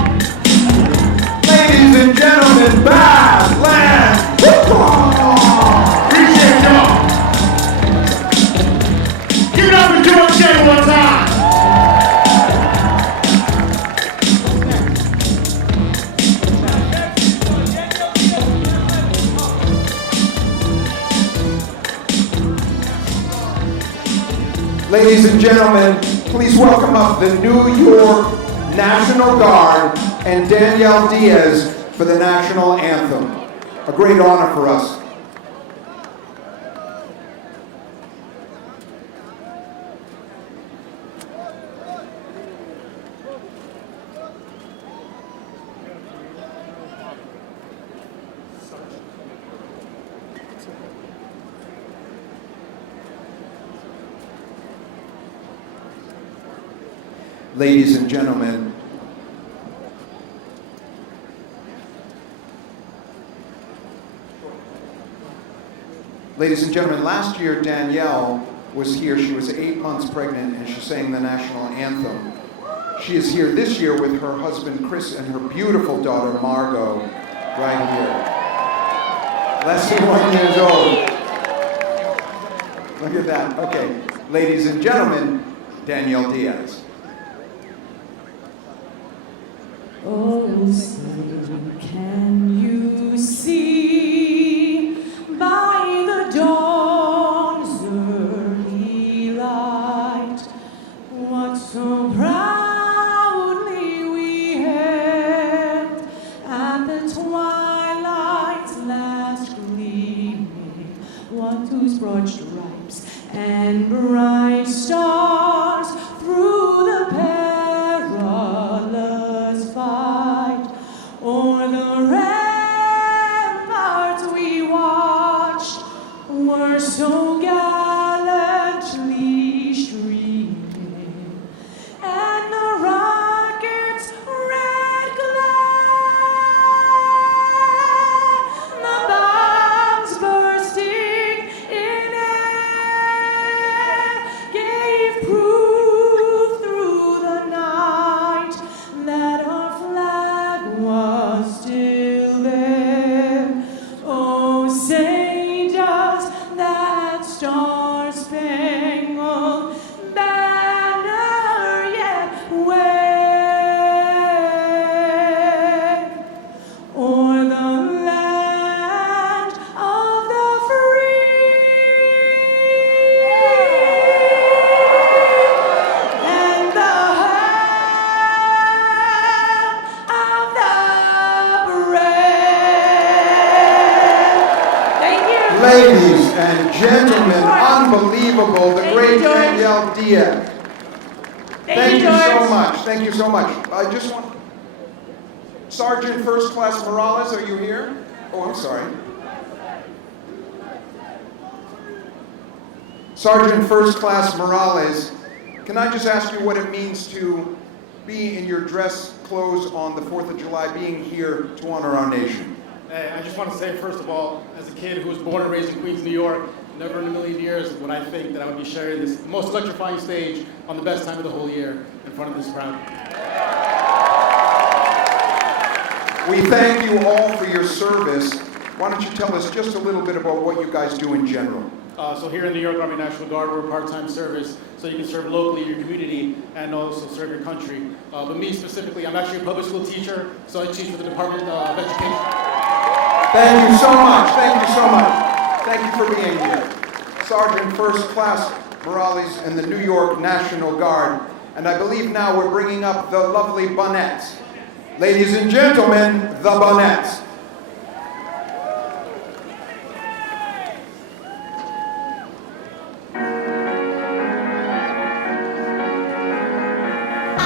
Ladies and gentlemen, Badlands Booker! Appreciate y'all. Give it up for George Shea one time. Ladies and gentlemen, please welcome up the New York National Guard and Danielle Diaz for for the national anthem. A great honor for us. Ladies and gentlemen, last year Danielle was here. She was 8 months pregnant and she sang the national anthem. She is here this year with her husband Chris and her beautiful daughter Margot, right here. Less than 1 year old. Look at that. Okay, ladies and gentlemen, Danielle Diaz. Oh, say, can you see by the dawn's early light what so proudly we hailed at the twilight's last gleaming, what whose broad stripes and bright stars through the perilous fight o'er the ramparts we watched were so gallantly streaming, and the rocket's red glare, the bombs bursting in air, gave proof through the night that our flag was still there. Oh, say does that star-spangled banner yet wave o'er the land of the free and the home of the brave? Thank you. Ladies and gentlemen, unbelievable, the great Danielle Diaz. Thank you so much. Thank you so much. I just want... Sergeant First Class Morales, are you here? Oh, I'm sorry. Sergeant First Class Morales, can I just ask you what it means to be in your dress clothes on the 4th of July, being here to honor our nation? Hey, I just want to say, first of all, as a kid who was born and raised in Queens, New York, never in a million years would I think that I would be sharing this most electrifying stage on the best time of the whole year in front of this crowd. We thank you all for your service. Why don't you tell us just a little bit about what you guys do in general? So here in New York Army National Guard, we're a part-time service, so you can serve locally in your community and also serve your country. But me specifically, I'm actually a public school teacher, so I teach for the Department of Education. Thank you so much. Thank you so much. Thank you for being here. Sergeant First Class Morales in the New York National Guard. And I believe now we're bringing up the lovely Bonettes. Ladies and gentlemen, the Bonettes. I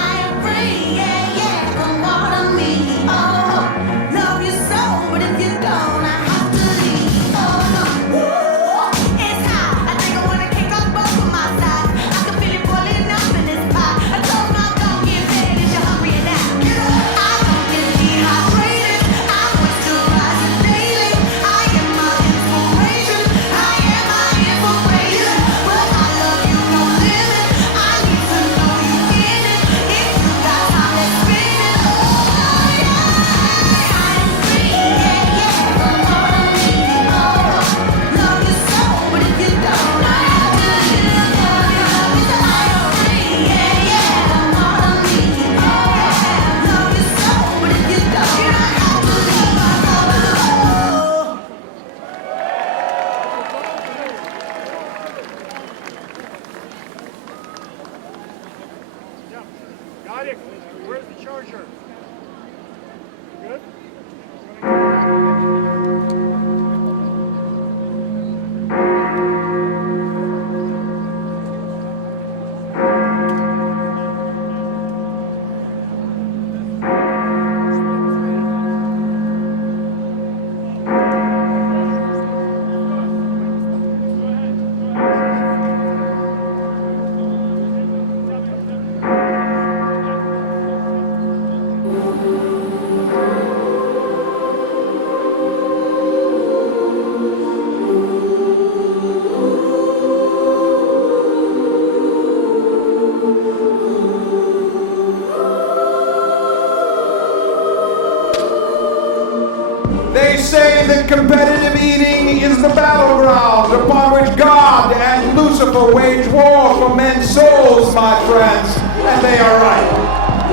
say that competitive eating is the battleground upon which God and Lucifer wage war for men's souls, my friends, and they are right.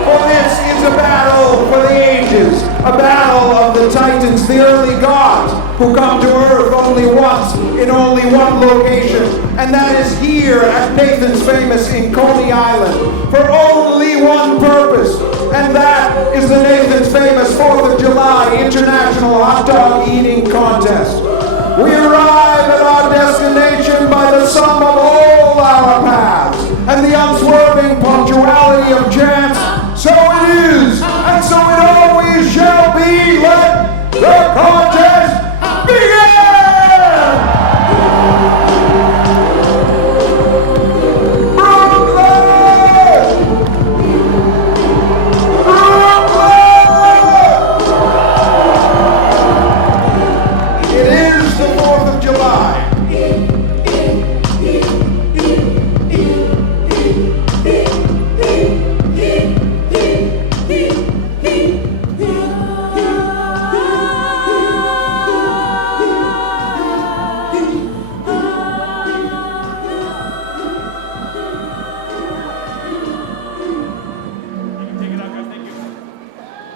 For this is a battle for the ages, a battle of the Titans, the early gods, who come to Earth only once, in only one location, and that is here at Nathan's Famous in Coney Island, for only one purpose, and that is the Nathan's Famous 4th of July International Hot Dog Eating Contest. We arrive at our destination by the sum of all our paths, and the unswerving punctuality of chance. So it is, and so it always shall be. Let the contest begin!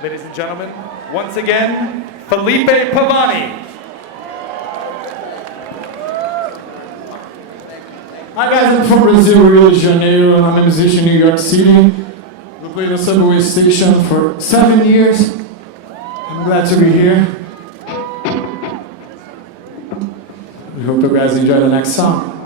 Ladies and gentlemen, once again, Felipe Pavani. Hi guys, I'm from Brazil, Rio de Janeiro. I'm a musician in New York City. We played on subway station for 7 years. I'm glad to be here. We hope you guys enjoy the next song.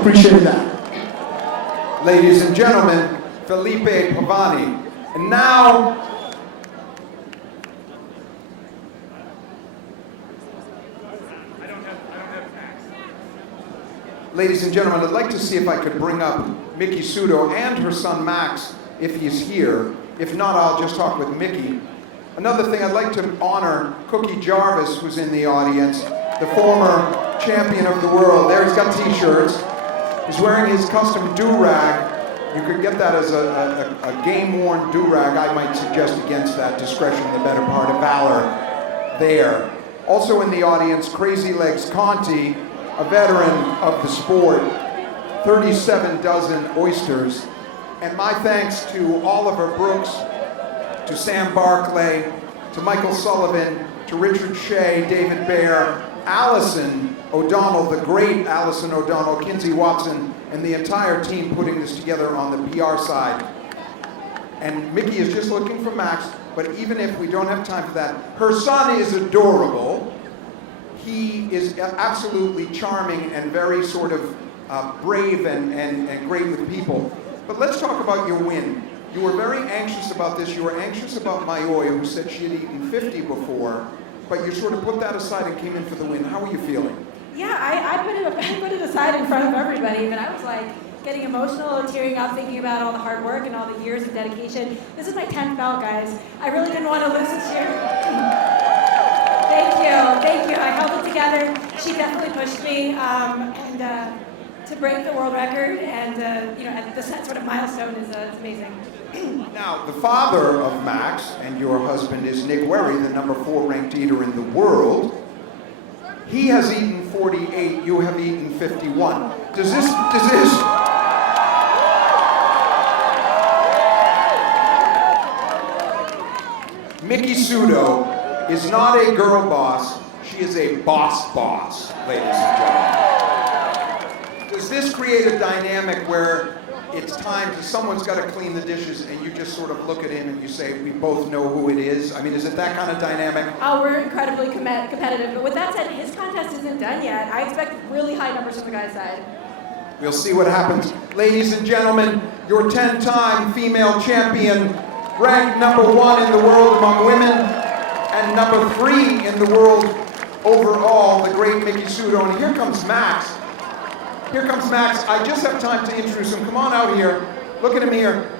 appreciate that. Ladies and gentlemen, Felipe Pavani. And now, ladies and gentlemen, I'd like to see if I could bring up Mickey Sudo and her son Max, if he's here. If not, I'll just talk with Mickey. Another thing, I'd like to honor Cookie Jarvis, who's in the audience, the former champion of the world. There, he's got t-shirts. He's wearing his custom do-rag. You could get that as a game-worn do-rag. I might suggest against that. Discretion, the better part of valor. There. Also in the audience, Crazy Legs Conti, a veteran of the sport, 37 dozen oysters. And my thanks to Oliver Brooks, to Sam Barclay, to Michael Sullivan, to Richard Shea, David Baer, Allison O'Donnell, the great Allison O'Donnell, Kinsey Watson, and the entire team putting this together on the PR side. And Mickey is just looking for Max, but even if we don't have time for that, her son is adorable. He is absolutely charming and very sort of brave and great with people. But let's talk about your win. You were very anxious about this. You were anxious about Mayoya, who said she had eaten 50 before, but you sort of put that aside and came in for the win. How are you feeling? Yeah, I put it aside in front of everybody, but I was like getting emotional, tearing up, thinking about all the hard work and all the years of dedication. This is my 10th bout, guys. I really didn't want to lose this year. Thank you. I held it together. She definitely pushed me, to break the world record, and this sort of milestone is amazing. Now, the father of Max and your husband is Nick Werry, the number 4 ranked eater in the world. He has eaten 48, you have eaten 51. Does this... Mickey Sudo is not a girl boss, she is a boss, ladies and gentlemen. Does this create a dynamic where it's time to, someone's got to clean the dishes and you just sort of look at him and you say, we both know who it is? I mean, is it that kind of dynamic? Oh, we're incredibly competitive. But with that said, his contest isn't done yet. I expect really high numbers from the guy's side. We'll see what happens. Ladies and gentlemen, your 10-time female champion, ranked number 1 in the world among women, and number 3 in the world overall, the great Mickey Sudo. And here comes Max. Here comes Max. I just have time to introduce him. Come on out here. Look at him here.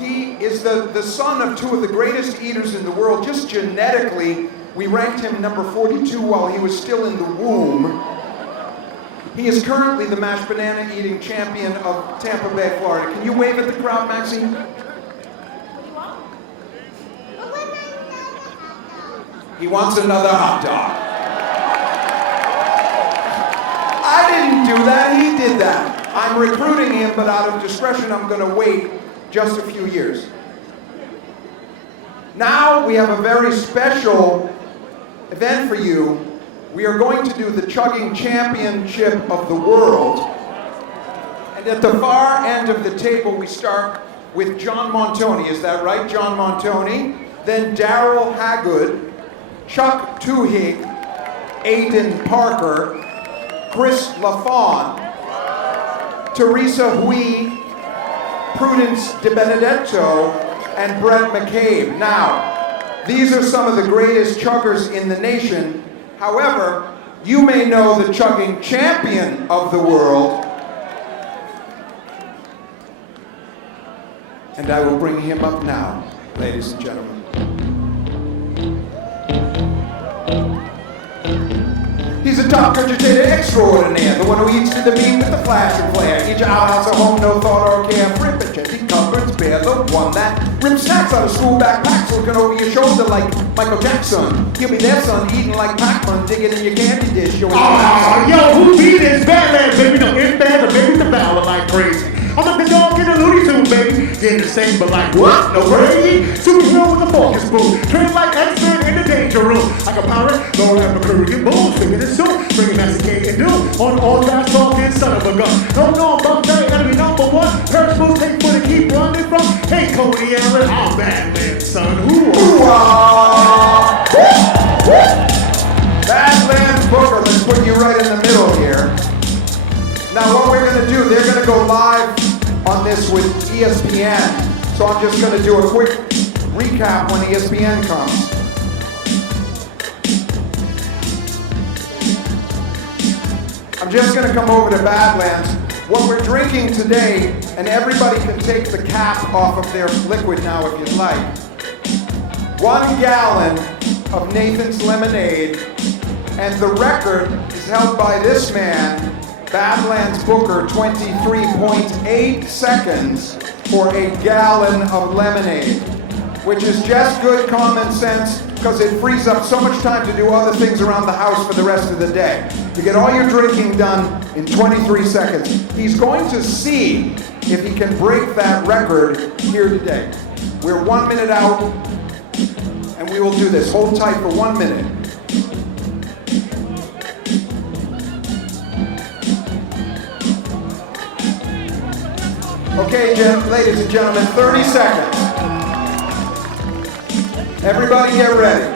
He is the son of 2 of the greatest eaters in the world. Just genetically, we ranked him number 42 while he was still in the womb. He is currently the mashed banana eating champion of Tampa Bay, Florida. Can you wave at the crowd, Maxine? He wants another hot dog. I didn't do that, he did that. I'm recruiting him, but out of discretion, I'm gonna wait just a few years. Now we have a very special event for you. We are going to do the chugging championship of the world. And at the far end of the table, we start with John Montoni. Is that right, John Montoni? Then Daryl Hagood, Chuck Tuhig, Aiden Parker, Chris LaFawn, Teresa Hui, Prudence De Benedetto, and Brett McCabe. Now, these are some of the greatest chuggers in the nation. However, you may know the chugging champion of the world, and I will bring him up now, ladies and gentlemen. He's a top cogitator extraordinaire, the one who eats to the beat with the flash and flare. Eat your outhouse at home, no thought or care. Fripp and Jetty cupboards bear the one that rips snacks out of school backpacks, looking over your shoulder like Michael Jackson. He'll be there, son, eating like Pac-Man, digging in your candy dish. Yo, who beat this Batman, baby? No, it's bad, the baby devour like crazy. I'm like the dog in the Looney Tunes, baby. Getting the same, but like what? No crazy? Superhero with a fork and spoon. Trained like X-Men in the danger room. Like a pirate, Lord have Mercurian moon. Finging it soon, bringing massive cake and doom. On all fast talking, son of a gun. Don't know about that, gotta be number 1. First move, take for the keep running from. Hey, Coney Allen, I'm Batman, son. Hoo-ah! Badlands Booker, let's put you right in the middle here. Now what we're gonna to go live on this with ESPN, so I'm just going to do a quick recap when ESPN comes. I'm just going to come over to Badlands. What we're drinking today, and everybody can take the cap off of their liquid now if you'd like. 1 gallon of Nathan's lemonade, and the record is held by this man, Badlands Booker, 23.8 seconds for a gallon of lemonade, which is just good common sense because it frees up so much time to do other things around the house for the rest of the day. You get all your drinking done in 23 seconds. He's going to see if he can break that record here today. We're 1 minute out, and we will do this. Hold tight for 1 minute. Okay, ladies and gentlemen, 30 seconds. Everybody get ready.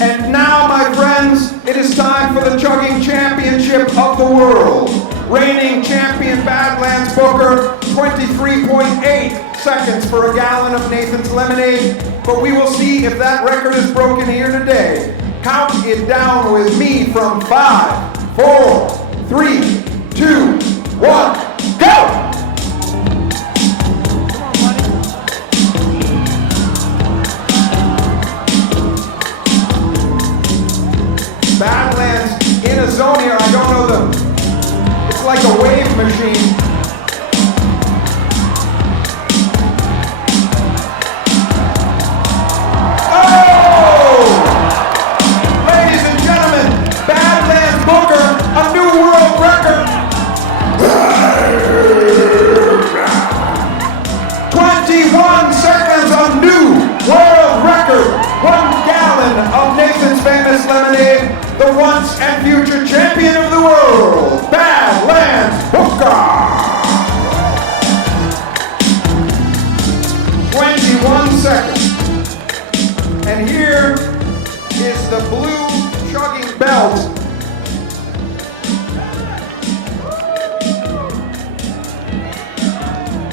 And now, my friends, it is time for the chugging championship of the world. Reigning champion Badlands Booker, 23.8 seconds for a gallon of Nathan's lemonade. But we will see if that record is broken here today. Count it down with me from 5, 4, 3, 2, 1, go! Badlands in a zone here, I don't know it's like a wave machine. Oh! Ladies and gentlemen, Badlands Booker, a new world record. 21 seconds, a new world record. 1 gallon of Nathan's famous lemonade. The once and future champion of the world, Badlands Booker! 21 seconds. And here is the blue chugging belt.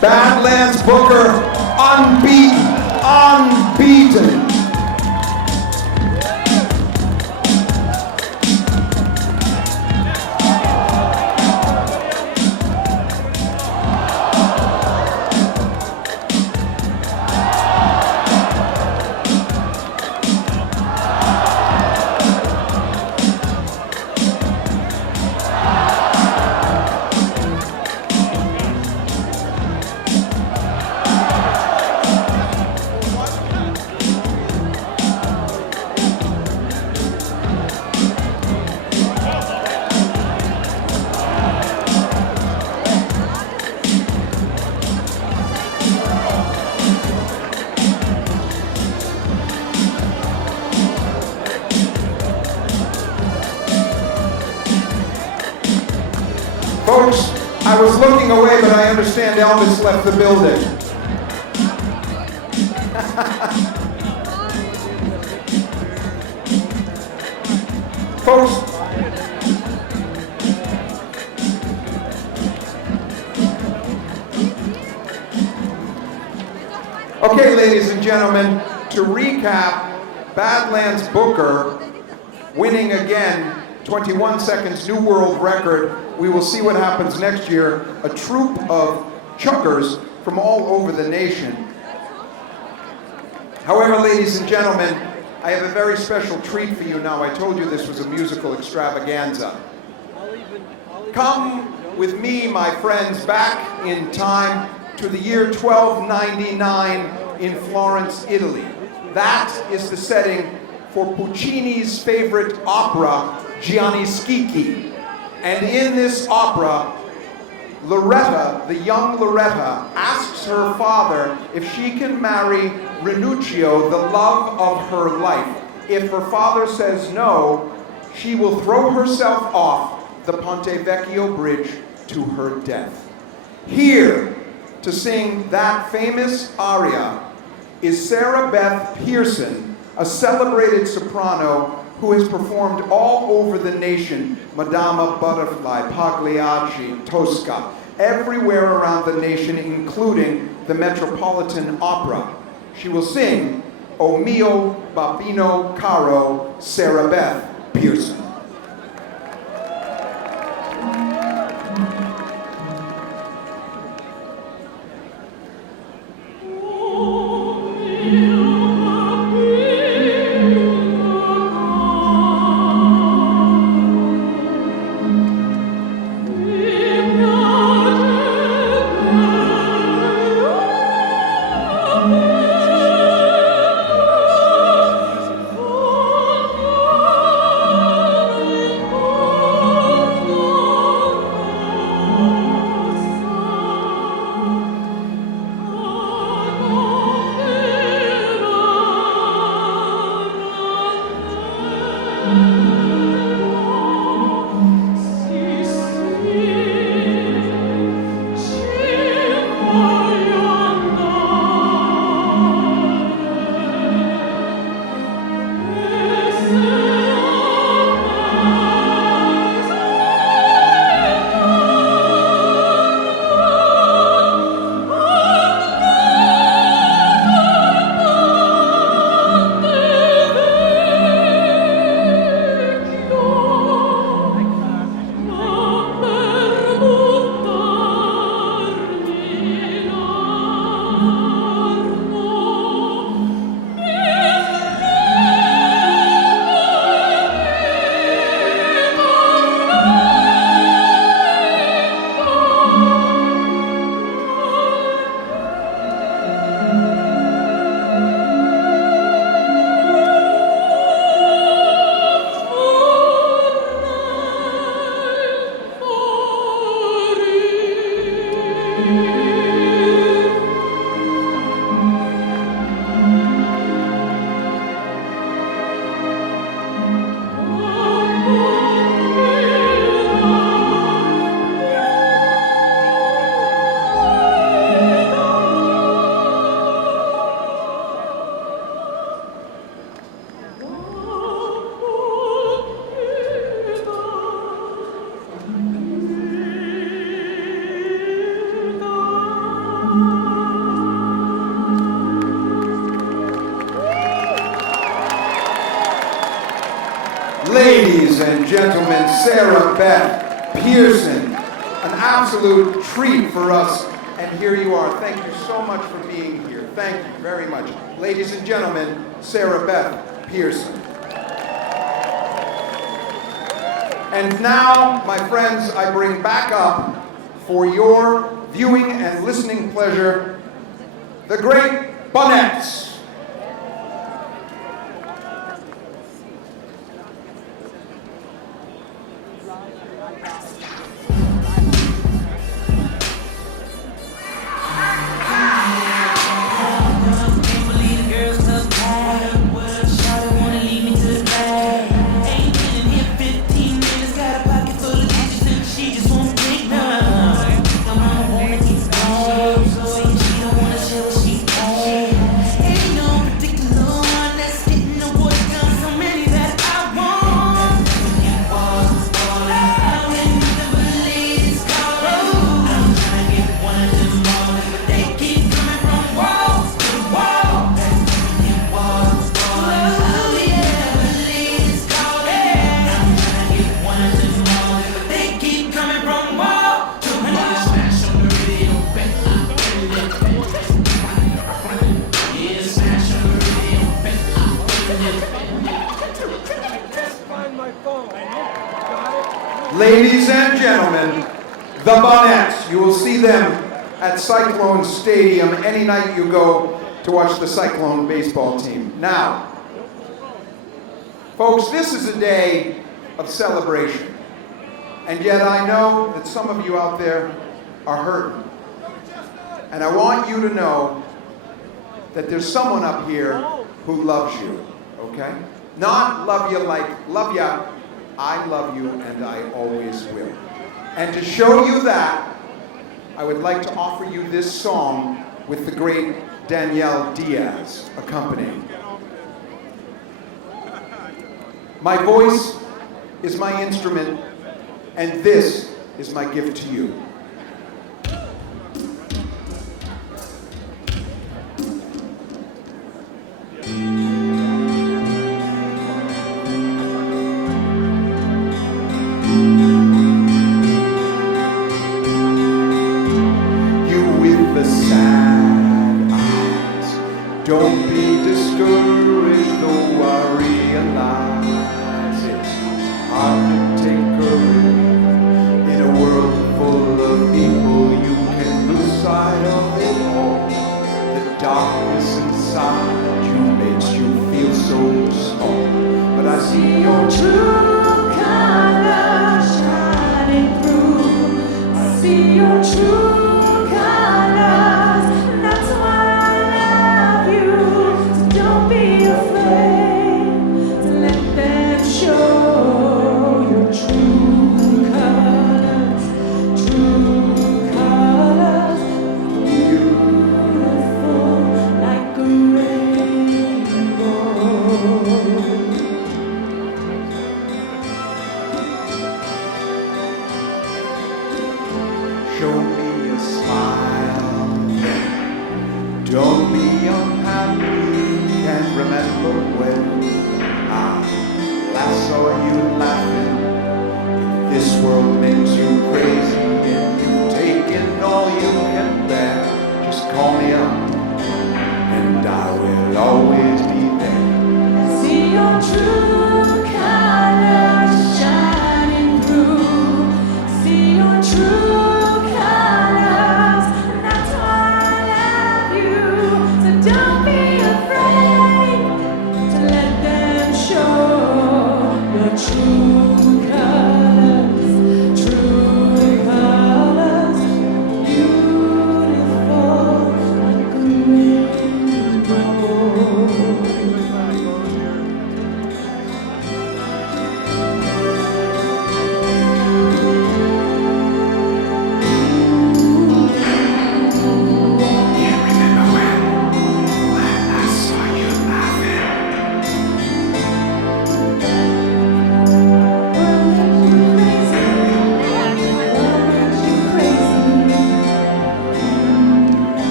Badlands Booker, unbeaten. Folks, I was looking away, but I understand Elvis left the building. Folks, okay, ladies and gentlemen, to recap, Badlands Booker winning again, 21 seconds, new world record. We will see what happens next year. A troupe of chuggers from all over the nation. However, ladies and gentlemen, I have a very special treat for you now. I told you this was a musical extravaganza. Come with me, my friends, back in time to the year 1299 in Florence, Italy. That is the setting for Puccini's favorite opera, Gianni Schicchi. And in this opera, Loretta, the young Loretta, asks her father if she can marry Ranuccio, the love of her life. If her father says no, she will throw herself off the Ponte Vecchio Bridge to her death. Here to sing that famous aria is Sarah Beth Pearson, a celebrated soprano who has performed all over the nation, Madama Butterfly, Pagliacci, Tosca, everywhere around the nation, including the Metropolitan Opera. She will sing O Mio Bambino Caro, Sarah Beth Pearson. Ladies and gentlemen, Sarah Beth Pearson, an absolute treat for us. And here you are. Thank you so much for being here. Thank you very much. Ladies and gentlemen, Sarah Beth Pearson. And now, my friends, I bring back up for your viewing and listening pleasure, the great Bonettes. Ladies and gentlemen, the Bonettes. You will see them at Cyclone Stadium any night you go to watch the Cyclone baseball team. Now, folks, this is a day of celebration. And yet I know that some of you out there are hurting. And I want you to know that there's someone up here who loves you, okay? Not love you like, love ya. I love you and I always will. And to show you that, I would like to offer you this song with the great Danielle Diaz accompanying. My voice is my instrument, and this is my gift to you. Don't be discouraged, though I realize it's hard to take courage in a world full of people. You can lose sight of it all. The darkness inside you makes you feel so small. But I see your true colors shining through. I see your true colors, and that's why don't be afraid to let them show your true colors, beautiful like a rainbow. Show me a smile, don't be unhappy. Can't remember when I last saw you laughing. If this world makes you crazy and you've taken all you can bear, just call me up and I will always be there. See your true colors shining through. See your true colors, and that's why I love you. So don't be afraid to let them show your true colors, beautiful like a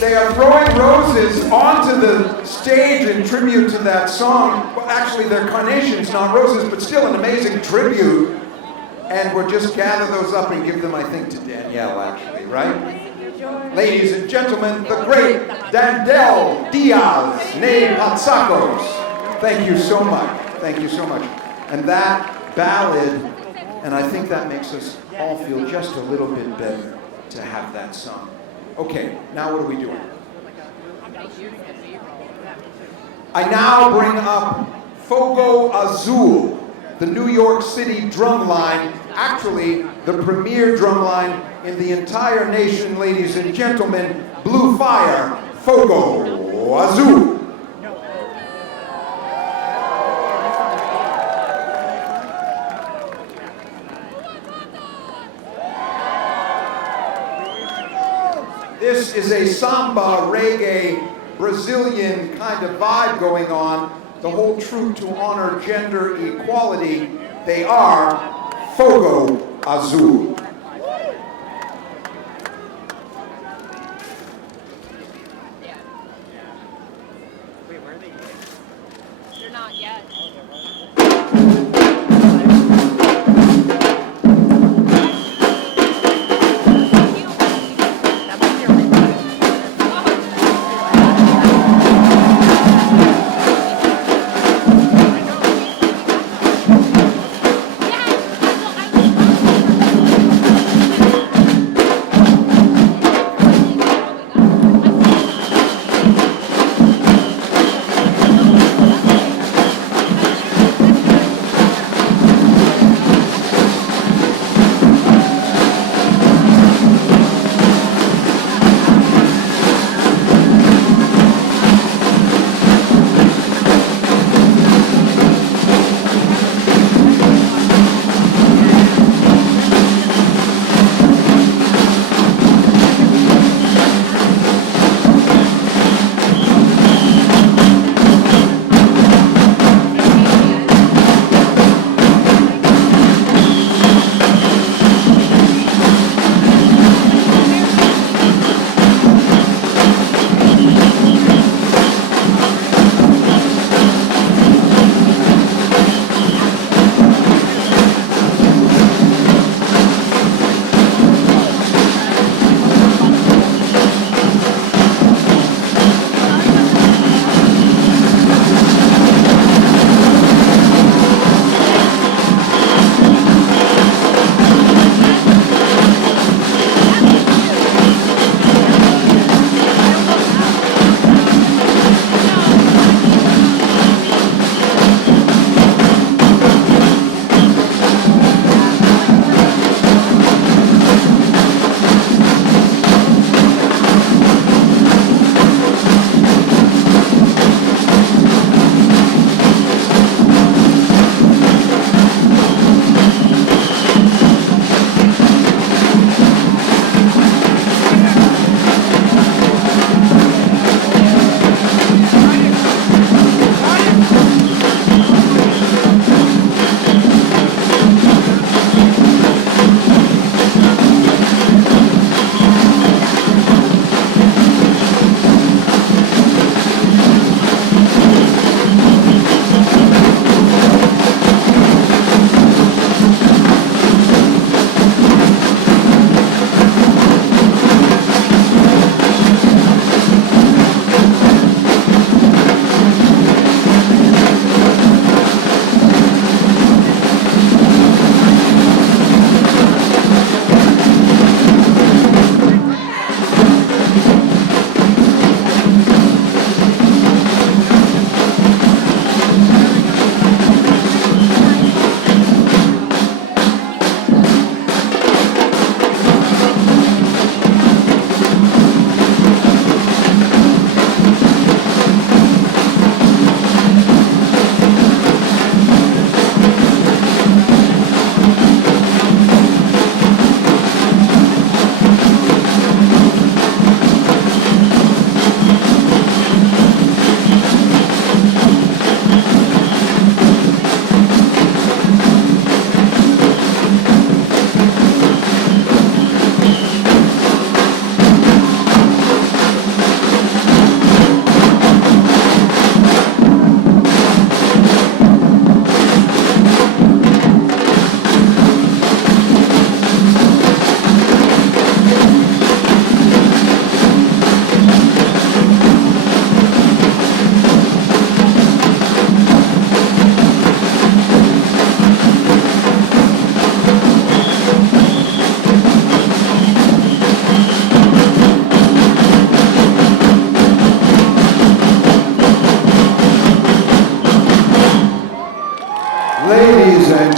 They are throwing roses onto the stage in tribute to that song. Well, actually, they're carnations, not roses, but still an amazing tribute. And we'll just gather those up and give them, I think, to Danielle, actually, right? Ladies and gentlemen, the great Danielle Diaz, née Patsakos. Thank you so much. Thank you so much. And that ballad, and I think that makes us all feel just a little bit better to have that sung. Okay, now what are we doing? I now bring up Fogo Azul, the New York City drum line, actually the premier drum line in the entire nation, ladies and gentlemen, Blue Fire, Fogo Azul. This is a samba, reggae, Brazilian kind of vibe going on. the whole troop to honor gender equality. They are Fogo Azul. They're not yet.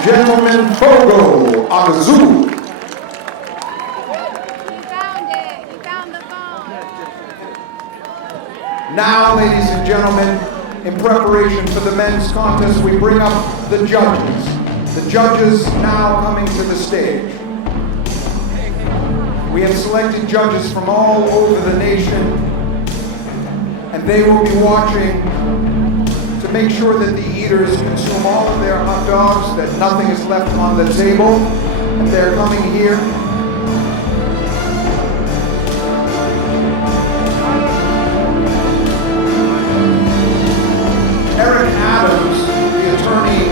gentlemen, Fogo Azul. Now, ladies and gentlemen, in preparation for the men's contest, we bring up the judges. The judges now coming to the stage. We have selected judges from all over the nation, and they will be watching to to make sure that the eaters consume all of their hot dogs, that nothing is left on the table. And they're coming here. Eric Adams, the attorney,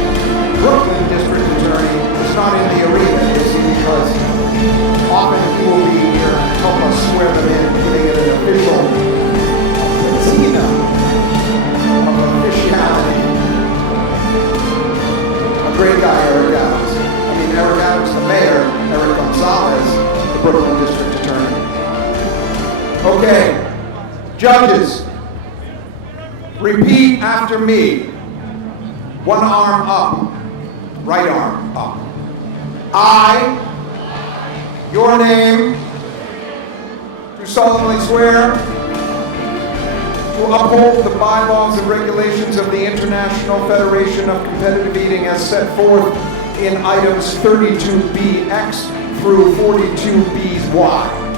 Brooklyn District Attorney, is not in the arena, you see, because often he will be here and help us swear them in, giving it an official patina of officiality. A great guy, Eric Adams. I mean, Eric Adams, the mayor, Eric Gonzalez, the Brooklyn District Attorney. Okay, judges. Repeat after me. One arm up, right arm up. I, your name, do solemnly swear to uphold the bylaws and regulations of the International Federation of Competitive Eating as set forth in items 32BX through 42BY.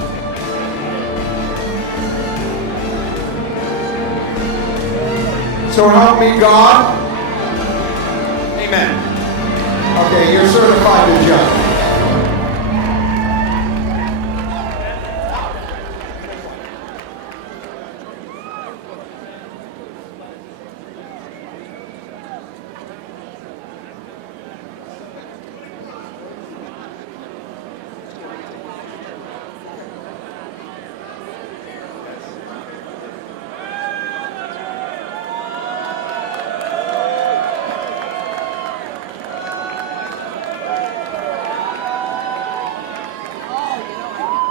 So help me God. Amen. Okay, you're certified to judge.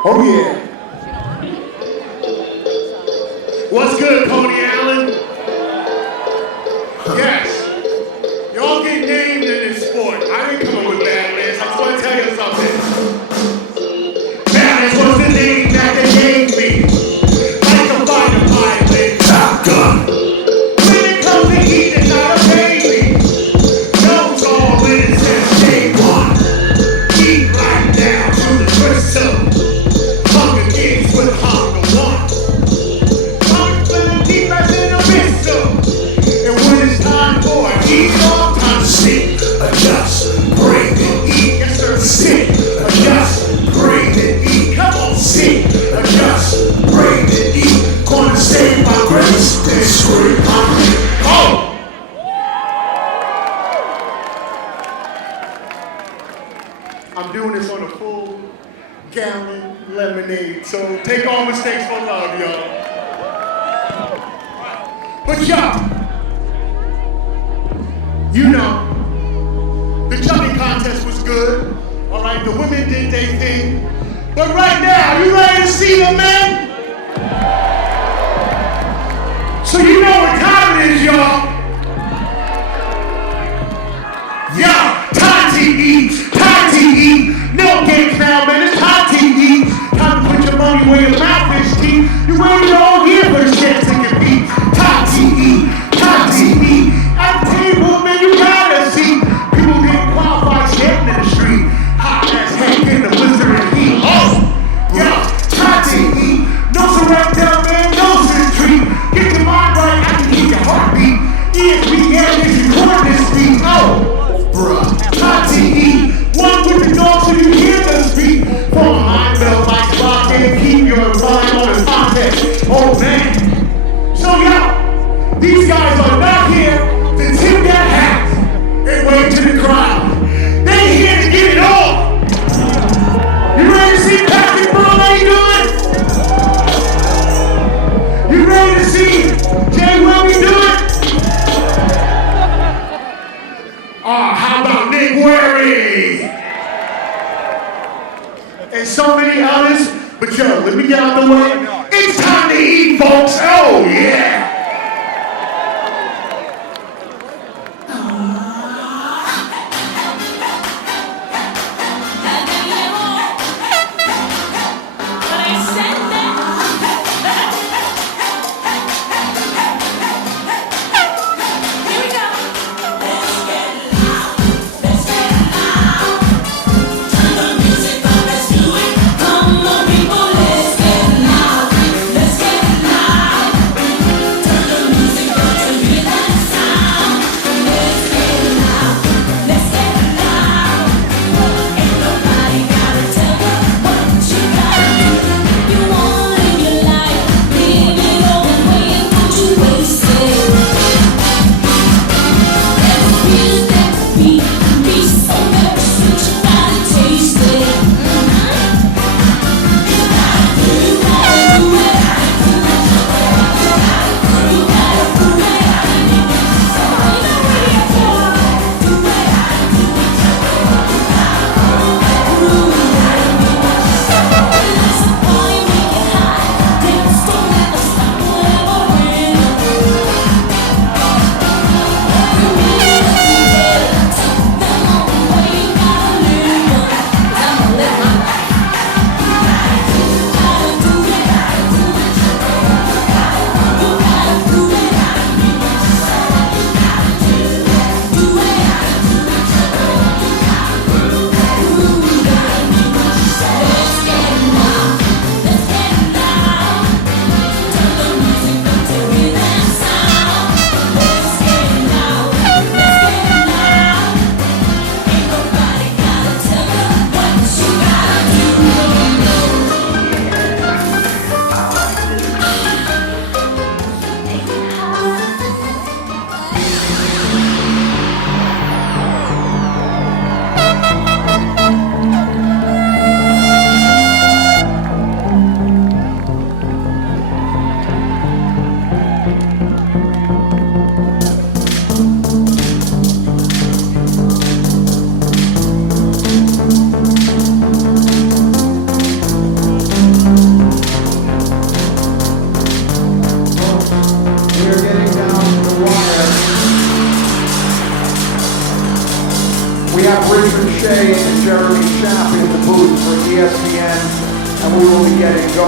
Oh yeah. What's good, Coney Allen? Yes. Y'all get named in this sport. I didn't come up with Badlands. I just want to tell you something. Badlands was the name that they gave me. Like a fighter pilot, Top Gun. When it comes to eating, not a baby. Knows all when it says day one. Eat right down to the crystal. With hunger one. Hunger feeling deep as in a pistol. And when it's time for an eat off, time to sit, adjust, breathe and eat. Yes sir, sit, adjust, breathe and eat. Come on, sit, adjust, breathe and eat. Gonna save my grace, then scream hungry. Oh! I'm doing this on a full gallon lemonade, so take all mistakes for love, y'all. But y'all, you know, the jumping contest was good. All right, the women did their thing. But right now, you ready to see the men? So you know what time it is, y'all. Y'all, time to eat, time to eat. No games now, man, it's time to eat. Time to put your money where your mouth is, Keith. You waited all year for a chance to compete. Time to eat, time to eat. At the table, man, you gotta see. People getting qualified, skating in the street. Hot as heck in the blizzard and heat. Oh, yeah, time to eat. No surrender, man, no retreat. Get your mind right, I can hear your heartbeat. ESPN is recording this beat. Oh, bruh, time to eat. One with the dog so you hear the speak. For a mind belt like rock and keep your mind on the context. Oh man. So y'all, these guys are not here to tip their hats and wave to the crowd. They here to get it on. You ready to see Patrick Burley doing? You ready to see Jay Willie doing? How about Nick Wary? And so many others, but yo, let me get out the way. It's time to eat, folks. Oh, yeah. Let's get loud.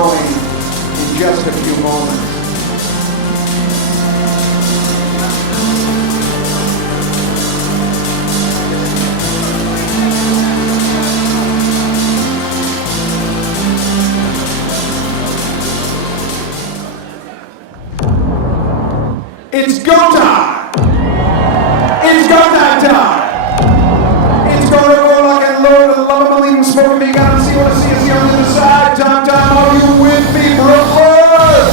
going in just a few moments. It's go time! It's go time! It's gonna go like a load of love, believe in smoking me, gotta see what I see on the other side. Time, are you with me, Brooklyn?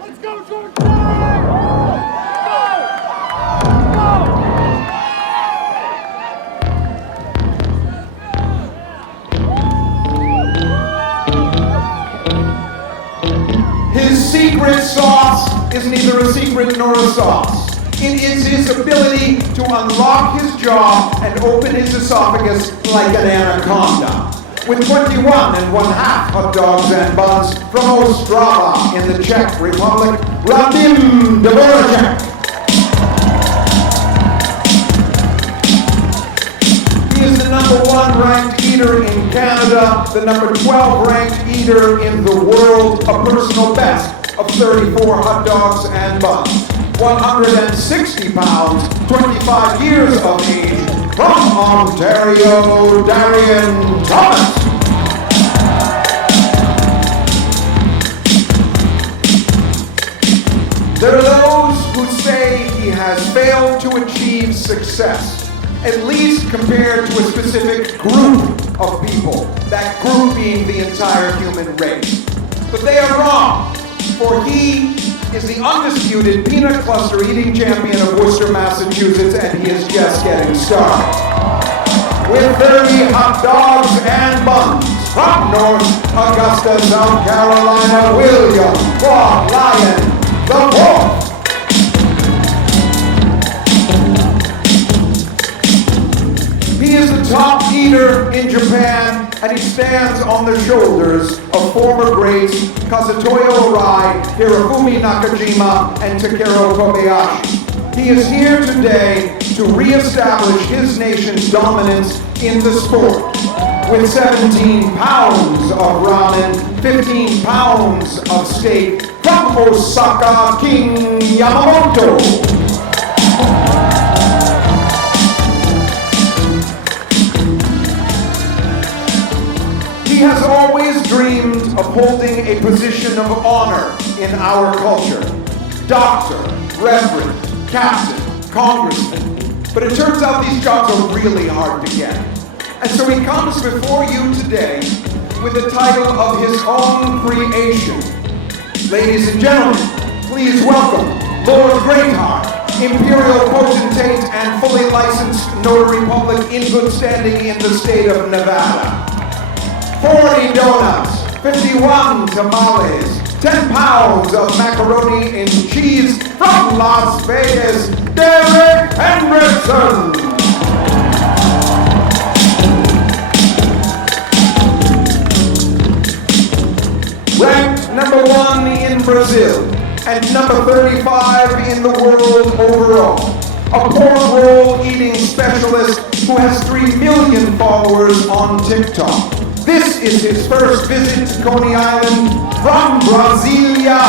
Let's go, George! His secret sauce is neither a secret nor a sauce. It is his ability to unlock his jaw and open his esophagus like an anaconda. With 21 1/2 hot dogs and buns from Ostrava in the Czech Republic, Radim Dvorak. He is the #1 ranked eater in Canada, the #12 ranked eater in the world, a personal best of 34 hot dogs and buns. 160 pounds, 25 years of age, from Ontario, Darian Thomas. There are those who say he has failed to achieve success, at least compared to a specific group of people, that group being the entire human race. But they are wrong, for he is the undisputed peanut cluster eating champion of Worcester, Massachusetts, and he is just getting started. With 30 hot dogs and buns from North Augusta, South Carolina, William Claude Lyon IV. He is the top eater in Japan, and he stands on the shoulders of former greats Kazutoyo Arai, Hirofumi Nakajima, and Takeru Kobayashi. He is here today to reestablish his nation's dominance in the sport. With 17 pounds of ramen, 15 pounds of steak, from Osaka, King Yamamoto. He has always dreamed of holding a position of honor in our culture. Doctor, reverend, captain, congressman. But it turns out these jobs are really hard to get. And so he comes before you today with the title of his own creation. Ladies and gentlemen, please welcome Lord Greatheart, Imperial Potentate and fully licensed Notary Public in good standing in the state of Nevada. 40 donuts, 51 tamales, 10 pounds of macaroni and cheese from Las Vegas, Derek Hendrickson. Ranked #1 in Brazil and #35 in the world overall. A pork roll eating specialist who has 3 million followers on TikTok. This is his first visit to Coney Island from Brasilia,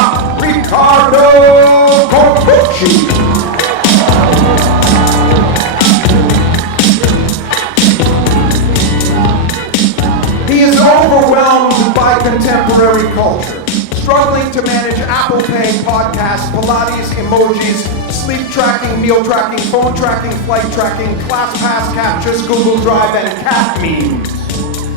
Ricardo Corbucci. He is overwhelmed by contemporary culture, struggling to manage Apple Pay, podcasts, Pilates, emojis, sleep tracking, meal tracking, phone tracking, flight tracking, class pass captures, Google Drive, and cat memes.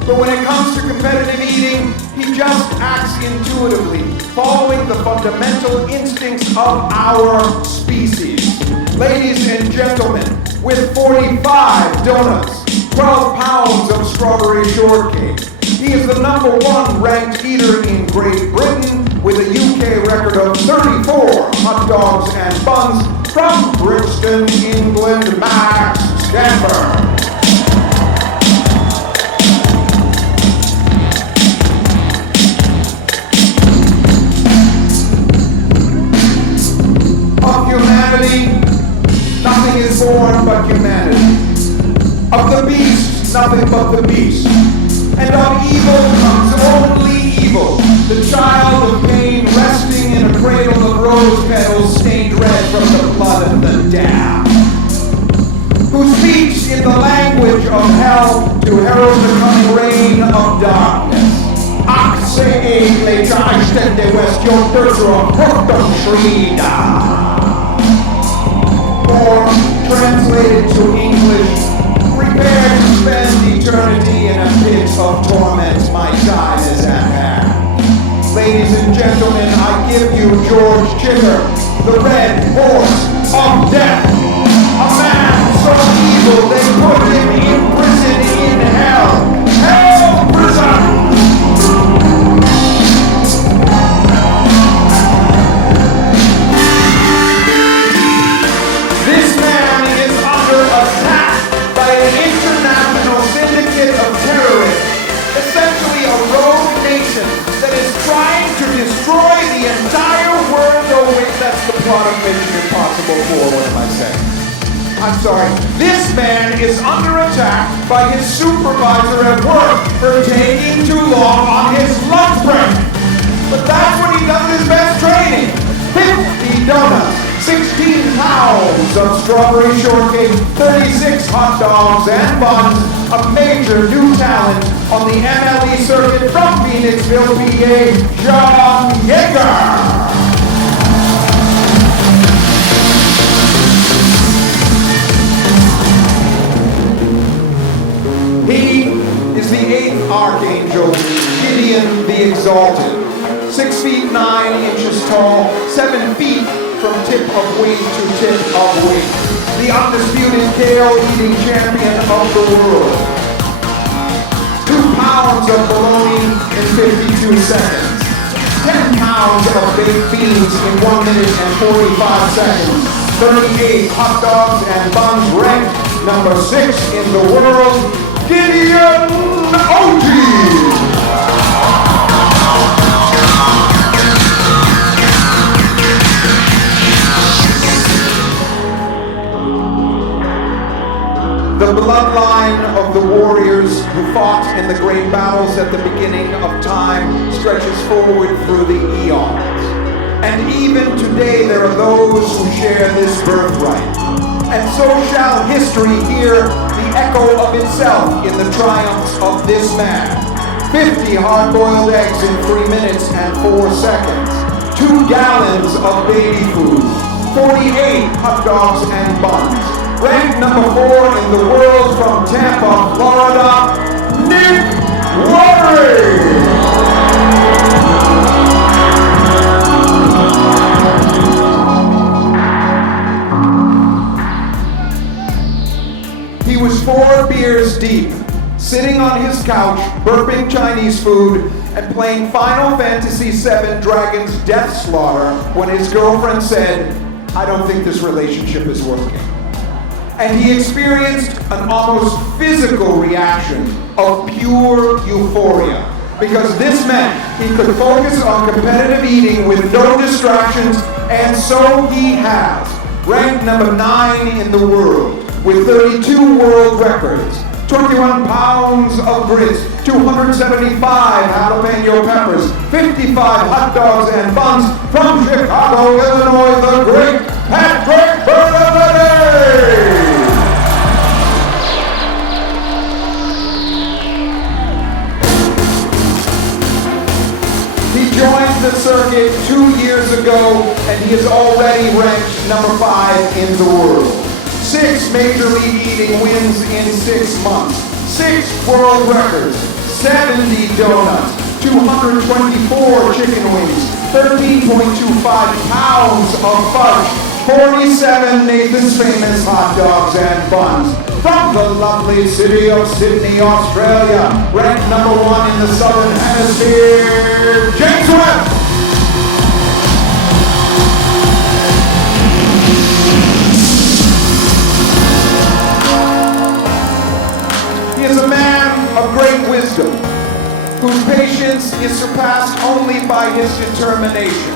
But when it comes to competitive eating, he just acts intuitively, following the fundamental instincts of our species. Ladies and gentlemen, with 45 donuts, 12 pounds of strawberry shortcake, he is the #1 ranked eater in Great Britain with a UK record of 34 hot dogs and buns from Brixton, England, Max Stanford. Of humanity, nothing is born but but humanity. Of the beast, nothing but the beast. And of evil comes only evil. The child of pain resting in a cradle of rose petals stained red from the blood of the damned. Who speaks in the language of hell to herald the coming reign of darkness. Or, translated to English, prepare to spend eternity in a pit of torment, my time is at hand. Ladies and gentlemen, I give you George Chitter, the red horse of death. A man so evil they put him in prison in hell. Hell prison! This man is under attack by an international syndicate of terrorists, essentially a rogue nation that is trying to destroy the entire world. Oh wait, that's the plot of Mission Impossible 4, what am I saying? I'm sorry. This man is under attack by his supervisor at work for taking too long on his lunch break. But that's when he does his best training. 50 donuts, 16 pounds of strawberry shortcake, 36 hot dogs and buns, a major new talent on the MLE circuit from Phoenixville, PA, John Yeager. He is the 8th Archangel, Gideon the Exalted. 6 feet 9 inches tall, 7 feet from tip of wing to tip of wing. The undisputed KO-eating champion of the world. 2 pounds of bologna in 52 seconds. 10 pounds of baked beans in 1 minute and 45 seconds. 38 hot dogs and buns, ranked number 6 in the world. Gideon Oji! The bloodline of the warriors who fought in the great battles at the beginning of time stretches forward through the eons. And even today there are those who share this birthright. And so shall history hear the echo of itself in the triumphs of this man. 50 hard-boiled eggs in 3 minutes and 4 seconds. 2 gallons of baby food. 48 hot dogs and buns. Ranked number 4 in the world from Tampa, Florida, Nick Worry! He was 4 beers deep, sitting on his couch, burping Chinese food, and playing Final Fantasy VII Dragon's Death Slaughter when his girlfriend said, "I don't think this relationship is working." And he experienced an almost physical reaction of pure euphoria. Because this meant he could focus on competitive eating with no distractions, and so he has. Ranked number 9 in the world, with 32 world records, 21 pounds of grits, 275 jalapeno peppers, 55 hot dogs and buns from Chicago, Illinois, the great Patrick Bernardetti! He joined the circuit 2 years ago, and he is already ranked number 5 in the world. 6 major league eating wins in 6 months. 6 world records. 70 donuts. 224 chicken wings. 13.25 pounds of fudge. 47 Nathan's Famous hot dogs and buns. From the lovely city of Sydney, Australia, ranked number 1 in the Southern Hemisphere, James Webb! He is a man of great wisdom, whose patience is surpassed only by his determination.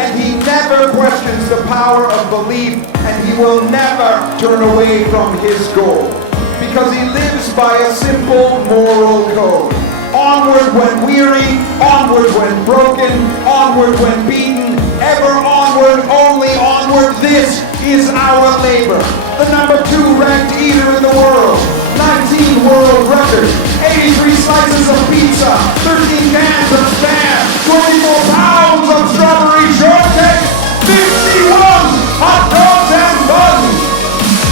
and he never questions the power of belief, and he will never turn away from his goal, because he lives by a simple moral code. Onward when weary, onward when broken, onward when beaten, ever onward, only onward, this is our labor. The #2 ranked eater in the world, 19 world records, 83 slices of pizza, 13 cans of Spam, 24 pounds of strawberry shortcake, 51 hot dogs and buns.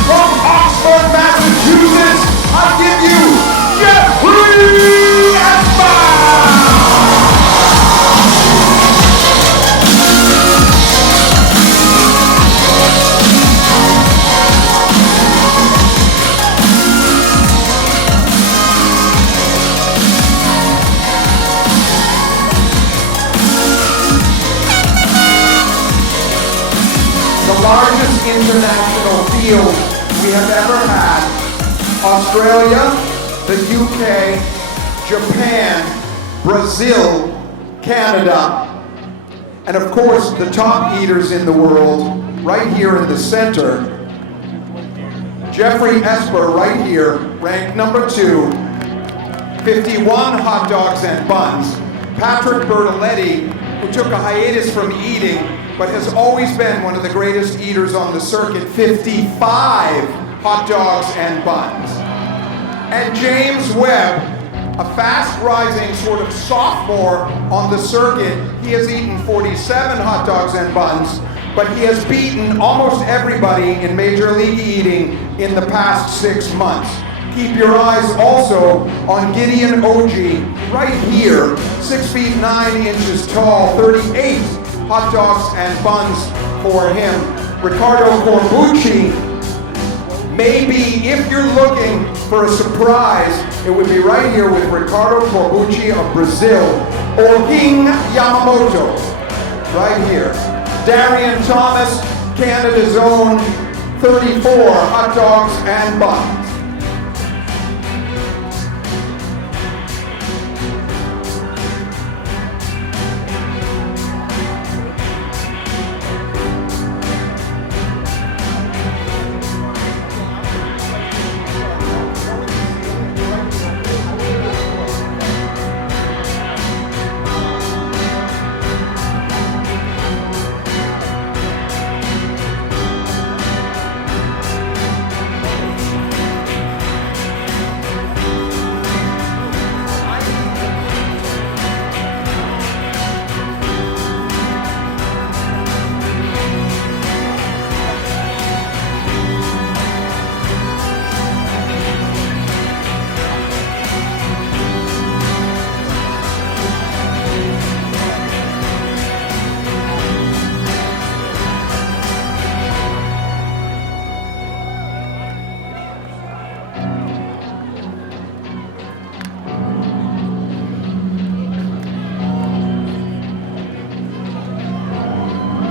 From Oxford, Massachusetts, I give you Jeffrey Esper! The largest international field we have ever had. Australia, the UK, Japan, Brazil, Canada, and of course the top eaters in the world right here in the center. Jeffrey Esper right here, ranked #2, 51 hot dogs and buns. Patrick Bertoletti, who took a hiatus from eating but has always been one of the greatest eaters on the circuit, 55 hot dogs and buns. And James Webb, a fast-rising sort of sophomore on the circuit, he has eaten 47 hot dogs and buns, but he has beaten almost everybody in Major League Eating in the past 6 months. Keep your eyes also on Gideon Oji, right here, 6 feet 9 inches tall, 38 hot dogs and buns for him. Ricardo Corbucci, maybe if you're looking for a surprise, it would be right here with Ricardo Corbucci of Brazil, or King Yamamoto, right here. Darian Thomas, Canada's own, 34 hot dogs and buns.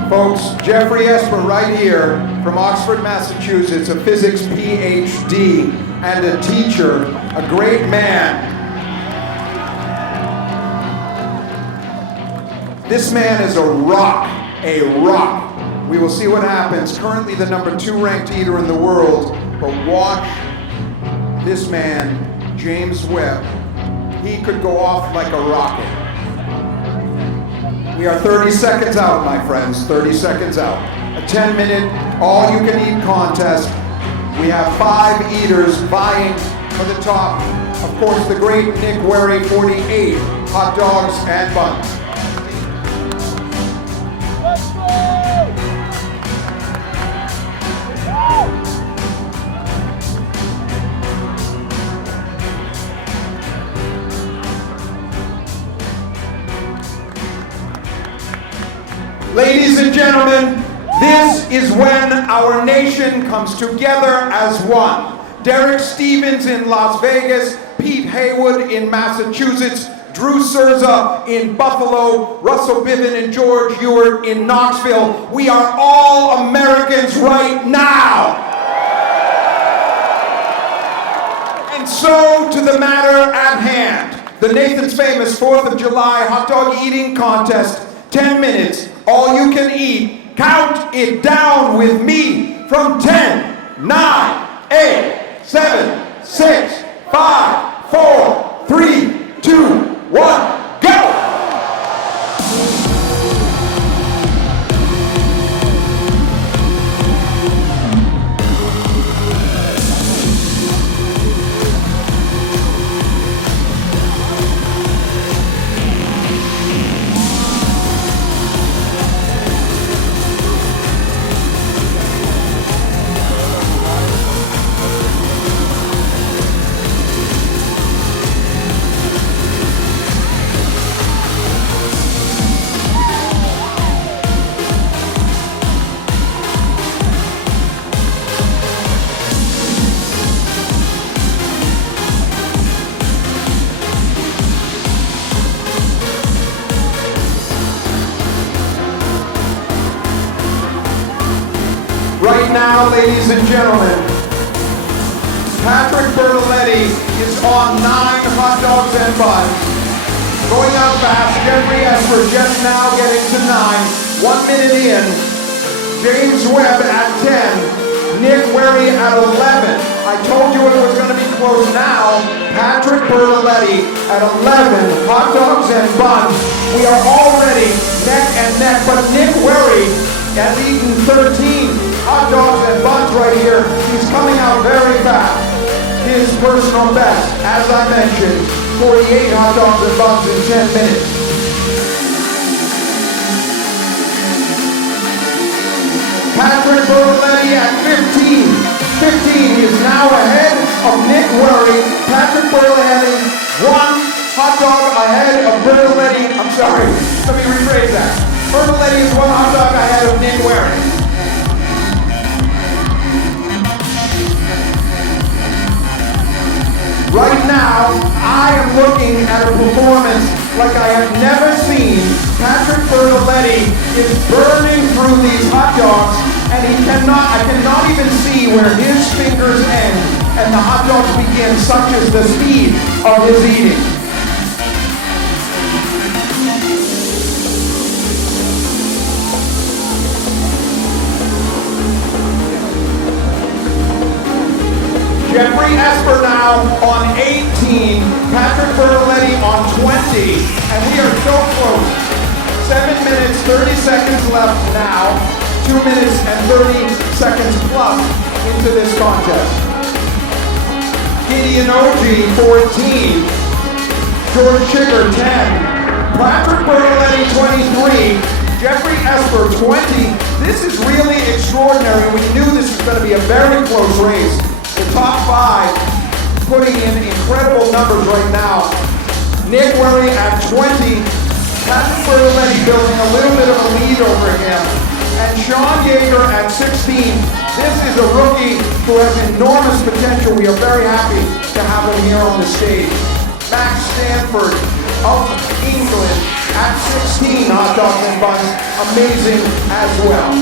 Folks, Jeffrey Esper right here from Oxford, Massachusetts, a physics PhD and a teacher, a great man. This man is a rock, a rock. We will see what happens. Currently the #2 ranked eater in the world, but watch this man, James Webb. He could go off like a rocket. We are 30 seconds out, my friends, 30 seconds out. A 10-minute, all-you-can-eat contest. We have 5 eaters vying for the top. Of course, the great Nick Wary, 48 hot dogs and buns. Ladies and gentlemen, this is when our nation comes together as one. Derek Stevens in Las Vegas, Pete Haywood in Massachusetts, Drew Cerza in Buffalo, Russell Biven and George Ewart in Knoxville. We are all Americans right now. And so to the matter at hand, the Nathan's Famous 4th of July hot dog eating contest, 10 minutes. all you can eat. Count it down with me from 10, 9, 8, 7, 6, 5, 4, 3, 2, 1, go! Right now, ladies and gentlemen, Patrick Bertoletti is on 9 hot dogs and buns. Going out fast, Jeffrey Esper just now getting to 9, 1 minute in. James Webb at 10, Nick Wary at 11. I told you it was going to be close now. Patrick Bertoletti at 11 hot dogs and buns. We are already neck and neck, but Nick Wary has eaten 13 hot dogs and buns right here. He's coming out very fast. His personal best, as I mentioned, 48 hot dogs and buns in 10 minutes. Patrick Bertoletti at 15. 15 is now ahead of Nick Wary. Patrick Bertoletti, 1 hot dog ahead of Bertoletti. I'm sorry, let me rephrase that. Bertoletti is 1 hot dog ahead of Nick Wary. Right now, I am looking at a performance like I have never seen. Patrick Bertoletti is burning through these hot dogs, and I cannot even see where his fingers end and the hot dogs begin, such as the speed of his eating. Jeffrey Esper now on 18, Patrick Bertoletti on 20, and we are so close. 7 minutes, 30 seconds left now, 2 minutes and 30 seconds plus into this contest. Gideon Oji, 14, George Chigger, 10, Patrick Bertoletti, 23, Jeffrey Esper, 20. This is really extraordinary. We knew this was going to be a very close race. The top 5 putting in incredible numbers right now. Nick Wary at 20, Patrick Bertoletti building a little bit of a lead over him, and Sean Yeager at 16. This is a rookie who has enormous potential. We are very happy to have him here on the stage. Max Stanford of England at 16 hot dogs and buns, amazing as well.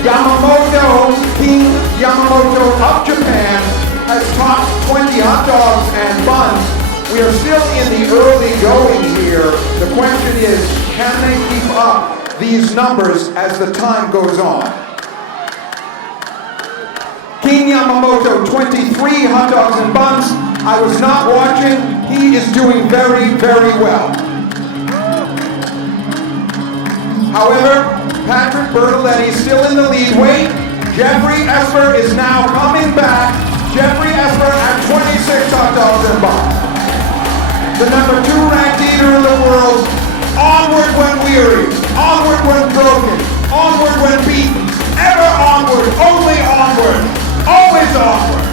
Yamamoto, King Yamamoto of Japan, has topped 20 hot dogs and buns. We are still in the early going here. The question is, can they keep up these numbers as the time goes on? King Yamamoto, 23 hot dogs and buns. I was not watching. He is doing very, very well. However, Patrick Bertoletti still in the lead. Wait, Jeffrey Esper is now coming back. Jeffrey Esper at 26 hot dogs and buns. The number 2 ranked eater in the world. Onward when weary, onward when broken, onward when beaten, ever onward, only onward, always onward.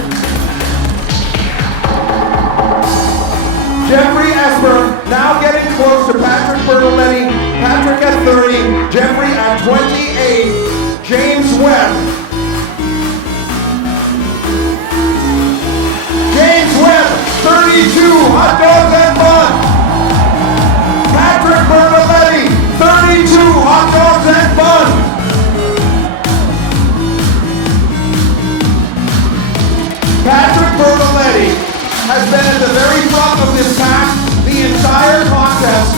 Jeffrey Esper now getting close to Patrick Bertoletti. Patrick at 30, Jeffrey at 28, James Webb. James Webb, 32 hot dogs and buns. Patrick Bertoletti, 32 hot dogs and buns. Patrick Bertoletti has been at the very top of this pack the entire contest.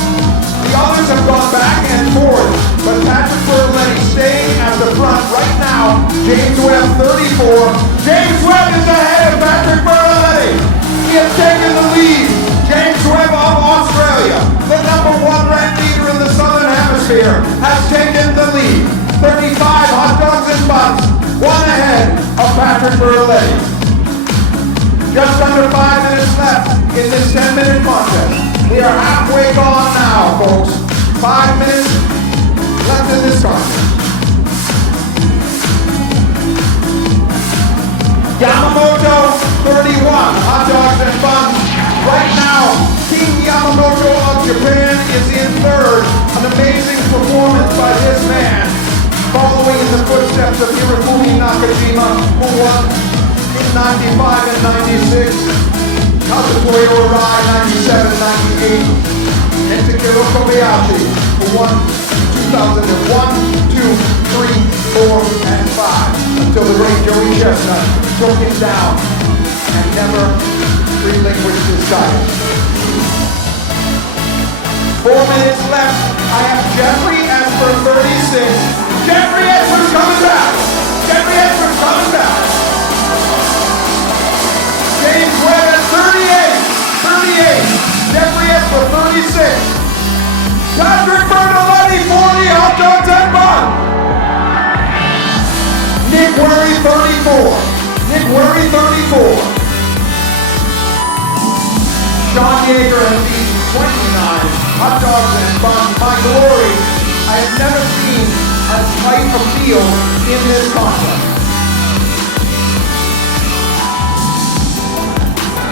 The others have gone back and forth, but Patrick Bertoletti staying at the front right now. James Webb, 34. James Webb is ahead of Patrick Bertoletti. He has taken the lead. James Webb of Australia, the #1 ranked leader in the Southern Hemisphere, has taken the lead. 35 hot dogs and buns, one ahead of Patrick Bertoletti. Just under 5 minutes left in this 10-minute contest. We are halfway gone now, folks. 5 minutes left in this contest. Yamamoto, 31, hot dogs and buns. Right now, King Yamamoto of Japan is in third. An amazing performance by this man. Following in the footsteps of Hirofumi Nakajima, who won in 95 and 96. Kazutoyo Arai, 97, 98. And Takiro Kobayashi, who won 2001, 2, 3, 4, and 5. Until the great Joey Chestnut took him down and never relinquished his title. 4 minutes left. I have Jeffrey Esper, 36. Jeffrey Esper's coming back. Jeffrey Esper's coming back. James Webb at 38. 38. Jeffrey Esper, 36. Patrick Bertoletti, 40 hot dogs and buns. Nick Worry, 34. Nick Worry, 34. Sean Yeager has beaten 29 hot dogs and buns. My glory, I have never seen as tight a field in this contest.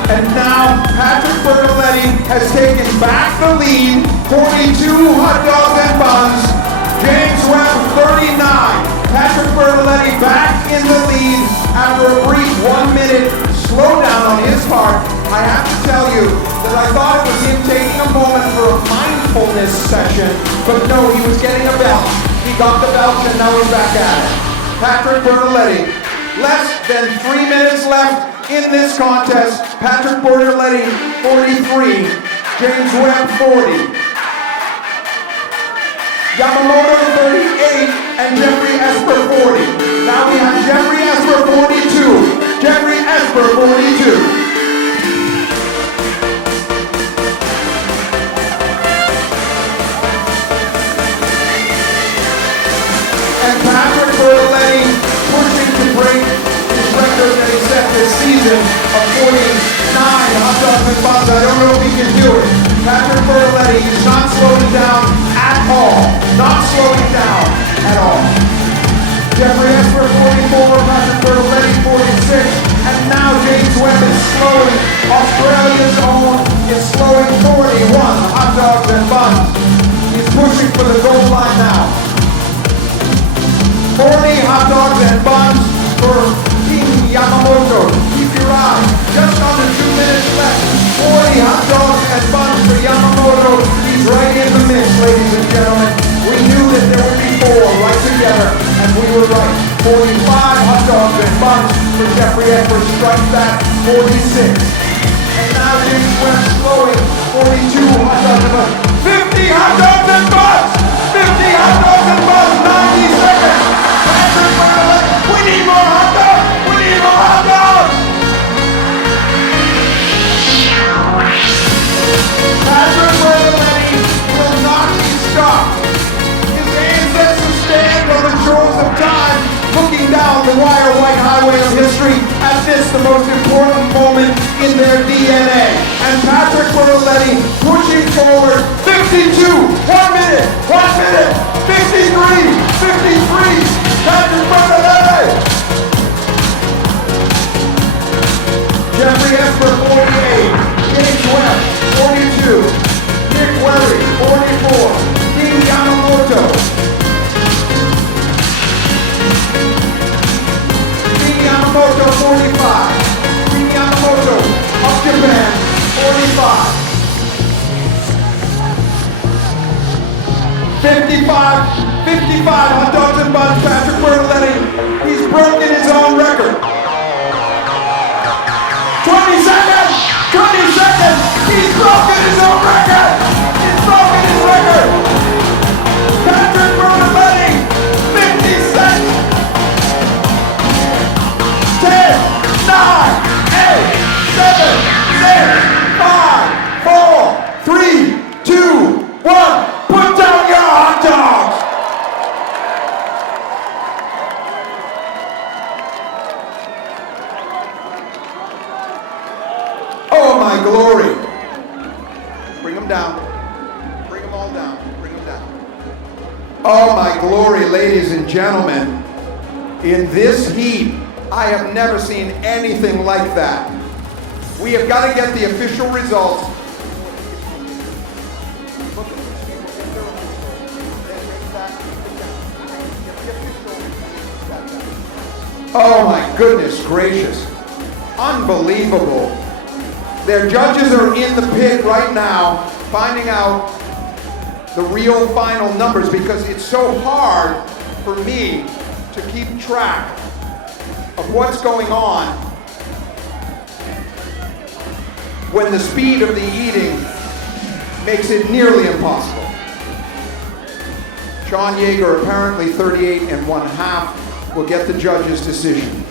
And now Patrick Bertoletti has taken back the lead, 42 hot dogs and buns. James Webb, 39. Patrick Bertoletti back in the lead after a brief 1 minute slowdown on his part. I have to tell you that I thought it was him taking a moment for a mindfulness session, but no, he was getting a belt. He got the belt and now he's back at it. Patrick Bertoletti, less than 3 minutes left in this contest. Patrick Bertoletti, 43. James Webb, 40. Yamamoto, 38. And Jeffrey Esper, 40. Now we have Jeffrey Esper, 42. Jeffrey Esper, 42. And Patrick Bertoletti pushing to break his record that he set this season of 49 hot dogs and buns. I don't know if he can do it. Patrick Bertoletti is not slowing down at all. Not slowing down at all. Jeffrey Esper, 44. Patrick Bertoletti, 46. And now James Webb is slowing. Australia's own is slowing 41 hot dogs and buns. He's pushing for the goal line now. 40 hot dogs and buns for King Yamamoto. Keep your eye. Just under 2 minutes left. 40 hot dogs and buns for Yamamoto. He's right in the mix, ladies and gentlemen. We knew that there would be 4 right together, and we were right. 45 hot dogs and buns for Jeffrey Esper. Strikes back 46. And now James Webb slowing 42 hot dogs and buns. 50 hot dogs and buns! 50 hot dogs and buns, 90 seconds! Patrick Bertoletti, we need more hot dogs! We need more hot dogs! Patrick Bertoletti will not be stopped. His ancestors stand on the shores of time, looking down the wire white highway of history at this, the most important moment in their DNA. And Patrick Bertoletti pushing forward, 52, 1 minute, 1 minute, 53, 53, Patrick Bertoletti! Jeffrey Esper, 48, James Webb, 42, Nick Worry, 44, King Yamamoto, King Yamamoto, 45, King Yamamoto of Japan, 45. 55 hot dogs and buns, Patrick Bertoletti. He's broken his own record. 20 seconds! 20 seconds! He's broken his own record! He's broken his record! my glory. Bring them down. Bring them all down. Bring them down. Oh my glory, ladies and gentlemen. In this heat, I have never seen anything like that. We have got to get the official results. Oh my goodness gracious. Unbelievable. Their judges are in the pit right now, finding out the real final numbers, because it's so hard for me to keep track of what's going on when the speed of the eating makes it nearly impossible. Sean Yeager, apparently 38 1/2, will get the judge's decision.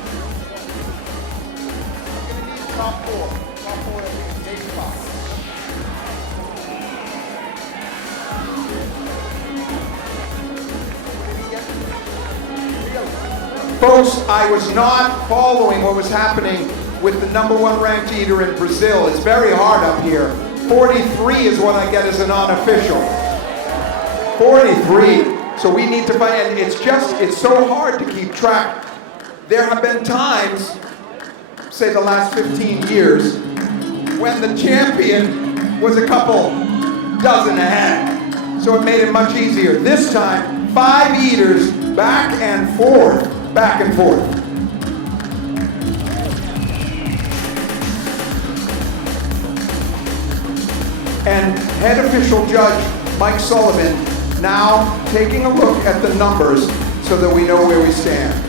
Top four at least, maybe five. Folks, I was not following what was happening with the #1 ranked eater in Brazil. It's very hard up here. 43 is what I get as an unofficial. 43. So we need to find, and it's so hard to keep track. There have been times, say the last 15 years, when the champion was a couple dozen ahead. So it made it much easier. This time, 5 eaters back and forth, back and forth. And head official judge Mike Sullivan now taking a look at the numbers so that we know where we stand.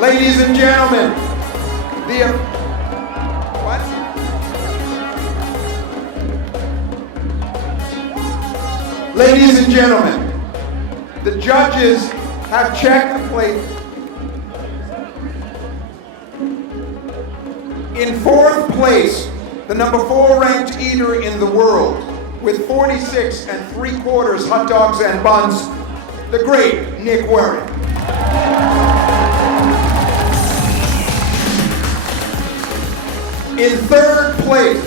Ladies and gentlemen, Ladies and gentlemen, the judges have checked the plate. In 4th place, the #4 ranked eater in the world, with 46 3/4 hot dogs and buns, the great Nick Waring. In 3rd place,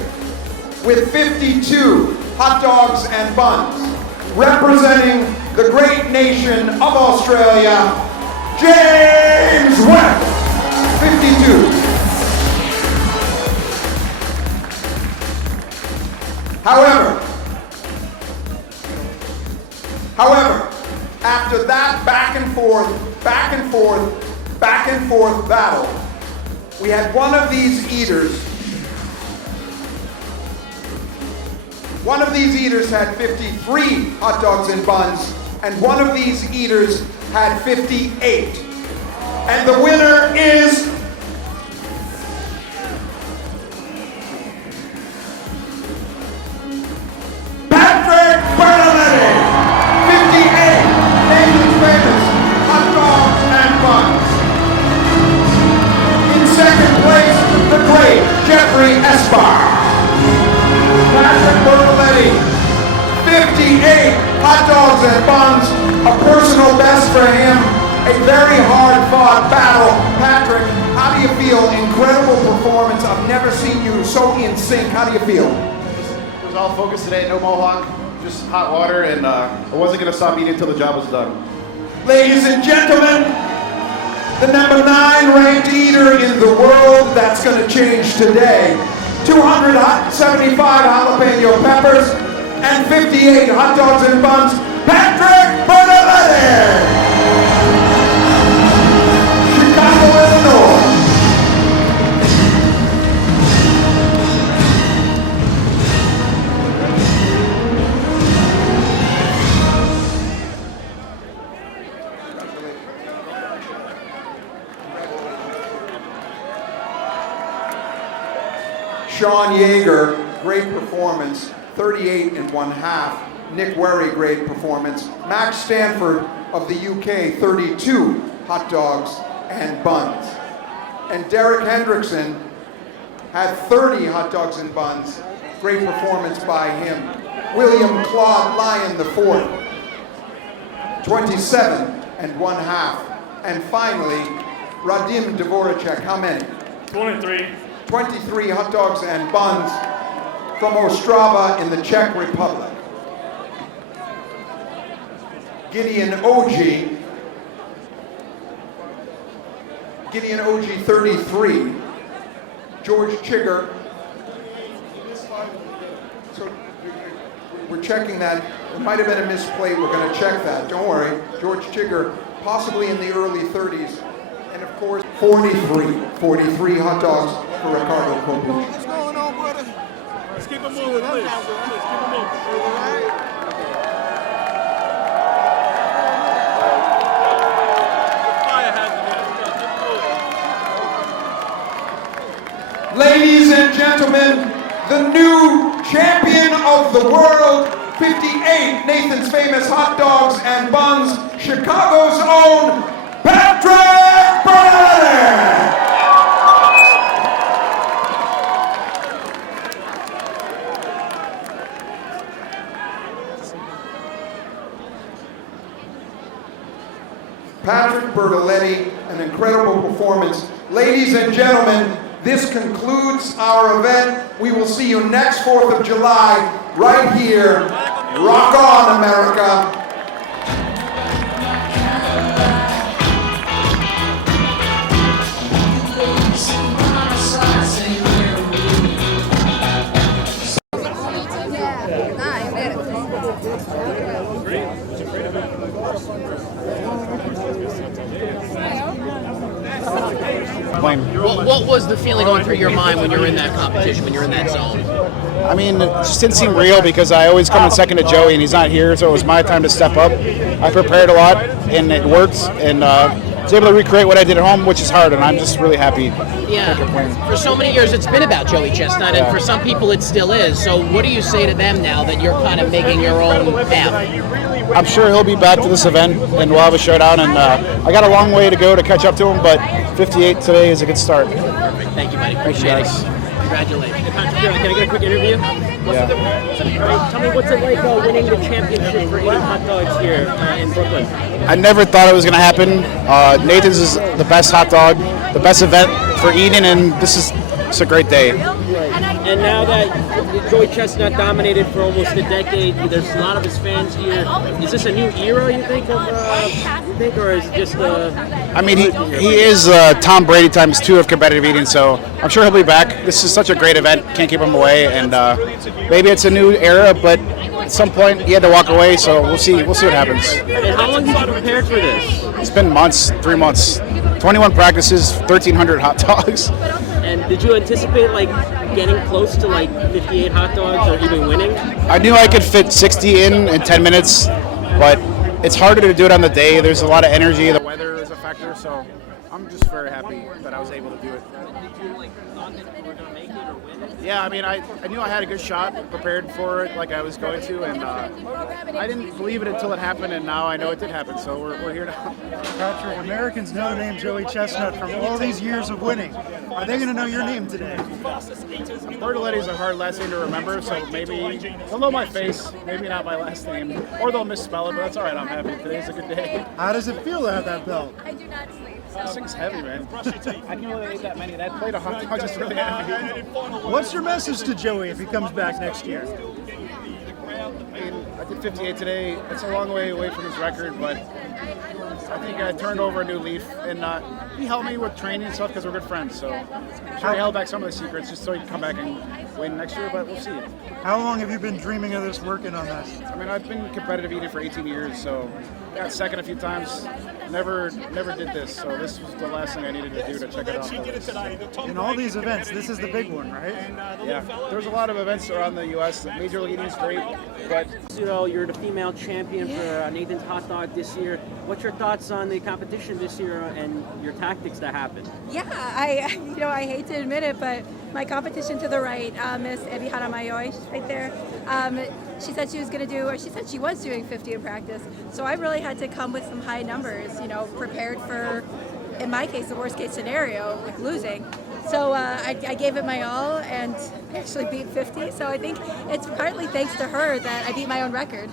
with 52 hot dogs and buns, representing the great nation of Australia, James Webb, 52. However, after that back and forth battle, we had one of these eaters had 53 hot dogs and buns, and one of these eaters had 58. And the winner is Patrick Bertolini, 58 nation's famous hot dogs and buns. In 2nd place, the great Jeffrey Espar. Patrick Bertolini, 58 hot dogs and buns, a personal best for him, a very hard-fought battle. Patrick, how do you feel? Incredible performance. I've never seen you so in sync. How do you feel? It was all focused today, no mohawk, just hot water, and I wasn't going to stop eating until the job was done. Ladies and gentlemen, the #9 ranked eater in the world, that's going to change today. 275 jalapeno peppers and 58 hot dogs and buns, Patrick Bertolini! Sean Yeager, great performance, 38 and 1/2. Nick Werry, great performance. Max Stanford of the UK, 32 hot dogs and buns. And Derek Hendrickson had 30 hot dogs and buns. Great performance by him. William Claude Lyon IV, 27 and 1/2. And finally, Radim Dvoracek, how many? 23. 23 hot dogs and buns from Ostrava in the Czech Republic. Gideon Oji, 33. George Chigger. So we're checking that. It might have been a misplate. We're going to check that. Don't worry. George Chigger, possibly in the early 30s. And of course, 43 hot dogs for Ricardo Kobuch. What's going on, brother? Let's keep it moving, please. Let's keep it moving. Ladies and gentlemen, the new champion of the world, 58 Nathan's Famous Hot Dogs and Buns, Chicago's own Patrick Berliner! Patrick Bertoletti, an incredible performance. Ladies and gentlemen, this concludes our event. We will see you next 4th of July right here. Rock on, America. What was the feeling going through your mind when you were in that competition, when you're in that zone? I mean, it just didn't seem real because I always come in second to Joey and he's not here, so it was my time to step up. I prepared a lot and it worked, and was able to recreate what I did at home, which is hard, and I'm just really happy. Yeah. For so many years, it's been about Joey Chestnut, and for some people, it still is. So, what do you say to them now that you're kind of making your own path? I'm sure he'll be back to this event, and we'll have a showdown. And I got a long way to go to catch up to him, but 58 today is a good start. Perfect. Thank you, buddy. Appreciate it. Congratulations. Can I get a quick interview? Yeah. Tell me what's it like winning the championship for eating hot dogs here in Brooklyn? I never thought it was going to happen. Nathan's is the best hot dog, the best event for eating, and it's a great day. And now that Joey Chestnut dominated for almost a decade, there's a lot of his fans here. Is this a new era, you think, or is it just I mean, he is Tom Brady times 2 of competitive eating, so I'm sure he'll be back. This is such a great event, can't keep him away, and maybe it's a new era, but at some point he had to walk away, so we'll see what happens. And how long have you prepared for this? It's been months, 3 months, 21 practices, 1,300 hot dogs. And did you anticipate getting close to 58 hot dogs or even winning? I knew I could fit 60 in 10 minutes, but it's harder to do it on the day. There's a lot of energy. The weather is a factor, so I'm just very happy that I was able to do it. Did you thought that you were going to make it or win it? Yeah, I mean, I knew I had a good shot, prepared for it like I was going to, and I didn't believe it until it happened, and now I know it did happen, so we're here now. Patrick, Americans know the name Joey Chestnut from all these years of winning. Are they going to know your name today? Bertoletti is a hard last name to remember, so maybe they'll know my face, maybe not my last name, or they'll misspell it, but that's all right, I'm happy. Today's a good day. How does it feel to have that belt? This thing's heavy, man. I can't really eat that many. That plate of hot dogs is really heavy. What's your message to Joey if he comes back next year? I mean, I did 58 today. It's a long way away from his record, but I think I turned over a new leaf, and he helped me with training and stuff because we're good friends. So I'm sure he held back some of the secrets just so he can come back and win next year, but we'll see. How long have you been dreaming of this, working on this? I mean, I've been competitive eating for 18 years, so got second a few times. Never did this, so this was the last thing I needed to do to check it out. In all these events, this is the big one, right? Yeah, there's a lot of events around the U.S. Major League Eating is great, but you're the female champion for Nathan's Hot Dog this year. What's your thoughts on the competition this year and your tactics that happened? Yeah, I hate to admit it, but my competition to the right, Miss Ebihara Mayoi, right there. She said she was going to do, or she said she was doing 50 in practice. So I really had to come with some high numbers, you know, prepared for, in my case, the worst case scenario, like losing. So I gave it my all and actually beat 50. So I think it's partly thanks to her that I beat my own record.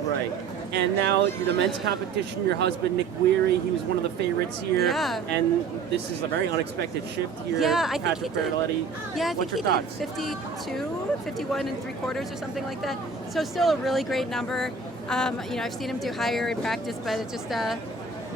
Right. And now the men's competition, your husband, Nick Weary, he was one of the favorites here. Yeah. And this is a very unexpected shift here. Yeah, I think Patrick he did. Bertoletti. Yeah, I What's think your he thoughts? did 52, 51 and 3/4 or something like that. So still a really great number. You know, I've seen him do higher in practice, but it's just,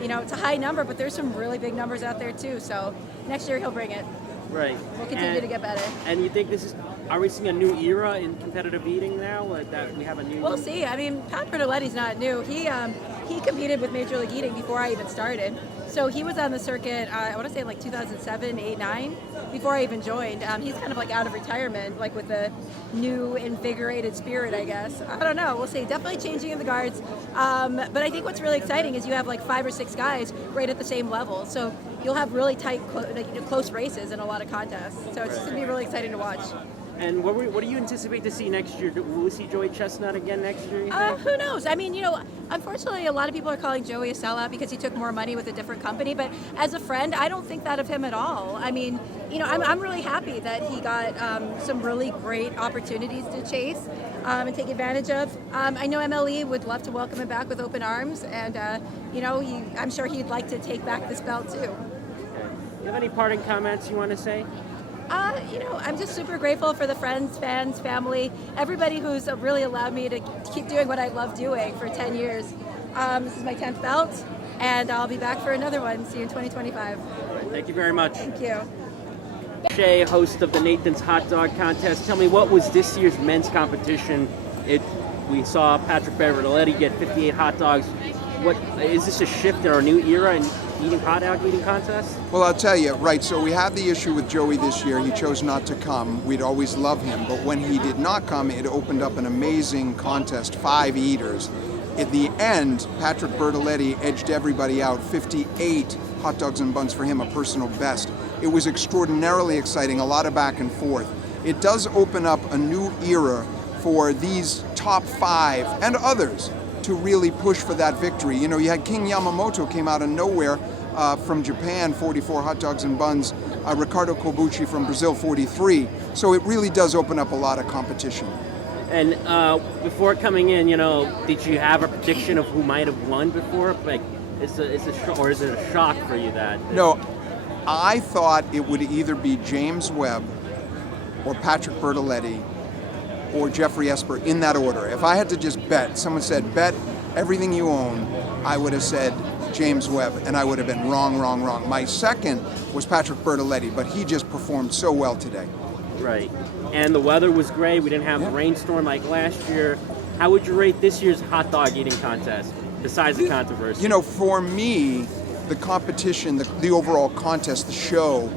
you know, it's a high number, but there's some really big numbers out there too. So next year he'll bring it. Right. We'll continue to get better. And you think this is, are we seeing a new era in competitive eating now? That we have a new... We'll see. I mean, Pat Bertoletti's not new. He competed with Major League Eating before I even started. So he was on the circuit, I want to say in like 2007, 8, 9, before I even joined. He's kind of like out of retirement, like with a new invigorated spirit, I guess. I don't know. We'll see. Definitely changing in the guards. But I think what's really exciting is you have like 5 or 6 guys right at the same level. So you'll have really tight, close races in a lot of contests. So it's just going to be really exciting to watch. And what do you anticipate to see next year? Will we see Joey Chestnut again next year? Who knows? I mean, you know, unfortunately, a lot of people are calling Joey a sellout because he took more money with a different company. But as a friend, I don't think that of him at all. I mean, you know, I'm really happy that he got some really great opportunities to chase and take advantage of. I know MLE would love to welcome him back with open arms, and you know, I'm sure he'd like to take back this belt too. Okay. You have any parting comments you want to say? You know, I'm just super grateful for the friends, fans, family, everybody who's really allowed me to keep doing what I love doing for 10 years. This is my 10th belt, and I'll be back for another one. See you in 2025. All right, thank you very much. Thank you. Shay, host of the Nathan's Hot Dog Contest. Tell me, what was this year's men's competition? We saw Patrick Bertoletti get 58 hot dogs. What is this a shift in our new era in eating hot dog eating contests? Well, I'll tell you, right, so we had the issue with Joey this year. He chose not to come. We'd always love him. But when he did not come, it opened up an amazing contest, 5 eaters. At the end, Patrick Bertoletti edged everybody out, 58 hot dogs and buns for him, a personal best. It was extraordinarily exciting, a lot of back and forth. It does open up a new era for these top 5 and others to really push for that victory. You know, you had King Yamamoto came out of nowhere from Japan, 44 hot dogs and buns, Ricardo Kobuchi from Brazil, 43. So it really does open up a lot of competition. And before coming in, you know, did you have a prediction of who might have won before? Like, is it a shock for you that? No, I thought it would either be James Webb or Patrick Bertoletti or Jeffrey Esper, in that order. If I had to just bet, someone said, bet everything you own, I would have said James Webb, and I would have been wrong. My second was Patrick Bertoletti, but he just performed so well today. Right. And the weather was great. We didn't have a rainstorm like last year. How would you rate this year's hot dog eating contest, besides the controversy? You know, for me, the competition, the overall contest, the show,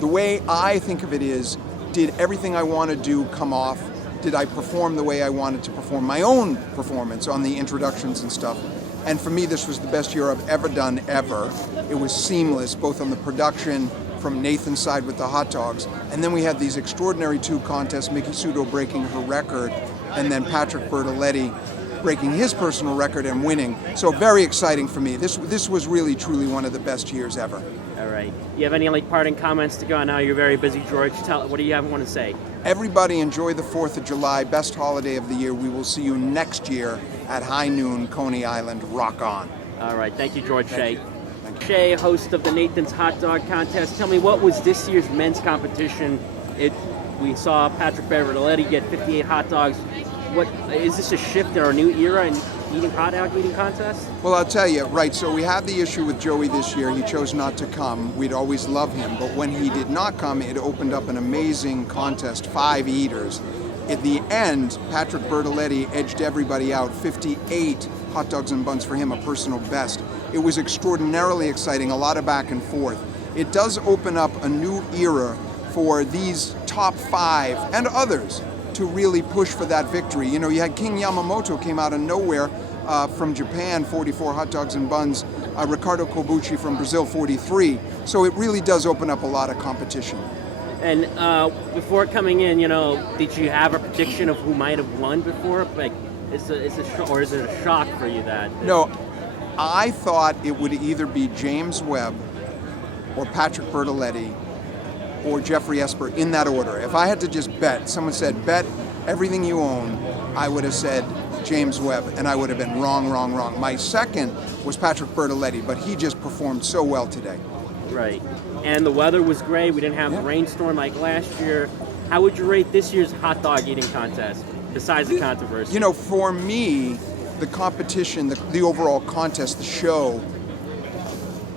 the way I think of it is, did everything I want to do come off? Did I perform the way I wanted to perform? My own performance on the introductions and stuff. And for me, this was the best year I've ever done, ever. It was seamless, both on the production, from Nathan's side with the hot dogs, and then we had these extraordinary 2 contests, Miki Sudo breaking her record, and then Patrick Bertoletti breaking his personal record and winning. So very exciting for me. This was really, truly one of the best years ever. All right. You have any parting comments to go on now? You're very busy, George. What do you want to say? Everybody enjoy the 4th of July, best holiday of the year. We will see you next year at high noon, Coney Island. Rock on. All right. Thank you, George Shea. Shay, host of the Nathan's Hot Dog Contest. Tell me, what was this year's men's competition? We saw Patrick Bertoletti get 58 hot dogs. What is this a shift in our new era in eating hot dog eating contests? Well, I'll tell you, right, so we had the issue with Joey this year. He chose not to come. We'd always love him. But when he did not come, it opened up an amazing contest, 5 eaters. At the end, Patrick Bertoletti edged everybody out, 58 hot dogs and buns for him, a personal best. It was extraordinarily exciting, a lot of back and forth. It does open up a new era for these top 5 and others to really push for that victory. You know, you had King Yamamoto came out of nowhere from Japan, 44 hot dogs and buns, Ricardo Kobuchi from Brazil, 43. So it really does open up a lot of competition. And before coming in, you know, did you have a prediction of who might have won before? Like, is it a shock for you that? No, I thought it would either be James Webb or Patrick Bertoletti or Jeffrey Esper in that order. If I had to just bet, someone said, bet everything you own, I would have said James Webb, and I would have been wrong. My second was Patrick Bertoletti, but he just performed so well today. Right. And the weather was great. We didn't have a rainstorm like last year. How would you rate this year's hot dog eating contest, besides the controversy? You know, for me, the competition, the overall contest, the show,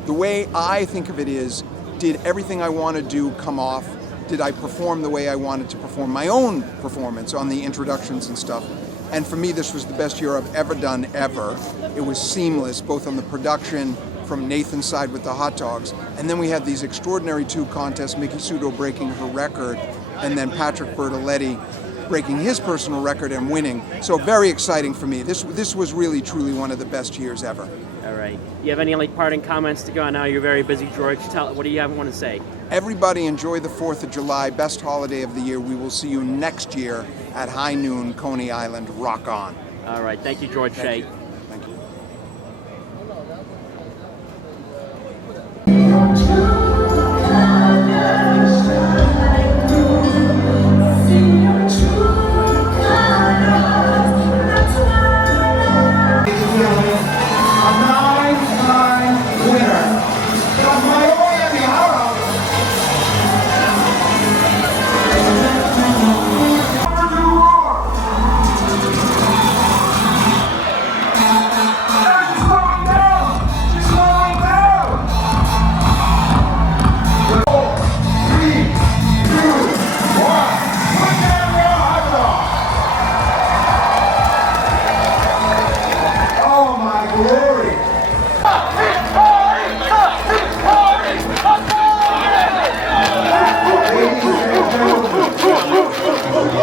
the way I think of it is, did everything I want to do come off? Did I perform the way I wanted to perform? My own performance on the introductions and stuff. And for me, this was the best year I've ever done, ever. It was seamless, both on the production, from Nathan's side with the hot dogs, and then we had these extraordinary two contests, Miki Sudo breaking her record, and then Patrick Bertoletti breaking his personal record and winning. So very exciting for me. This was really, truly one of the best years ever. All right. You have any parting comments to go on now? You're very busy, George. What do you want to say? Everybody enjoy the 4th of July, best holiday of the year. We will see you next year at high noon, Coney Island. Rock on. All right. Thank you, George Shea. Thank you.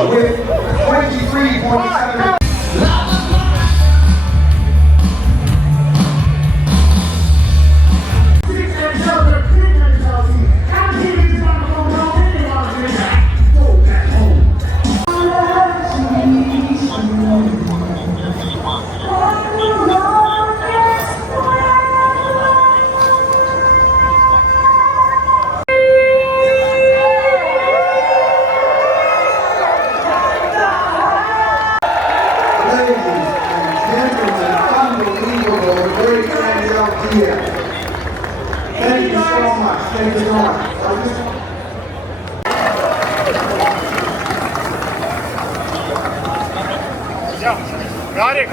With 23.7. Thank you so much. Thank you so much. Yeah, got it.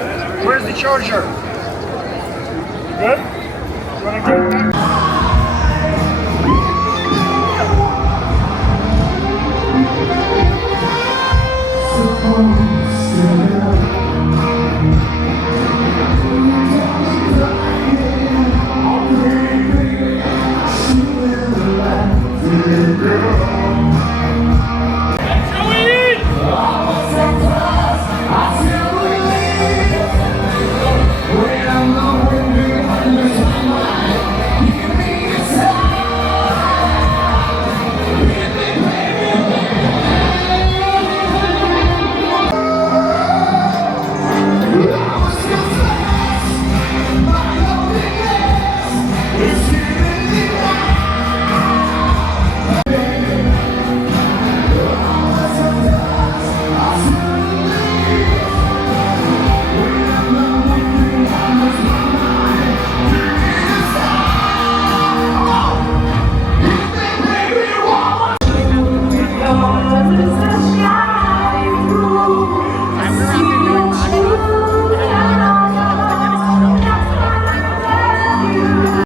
Where's the charger? Good? You want to get it back?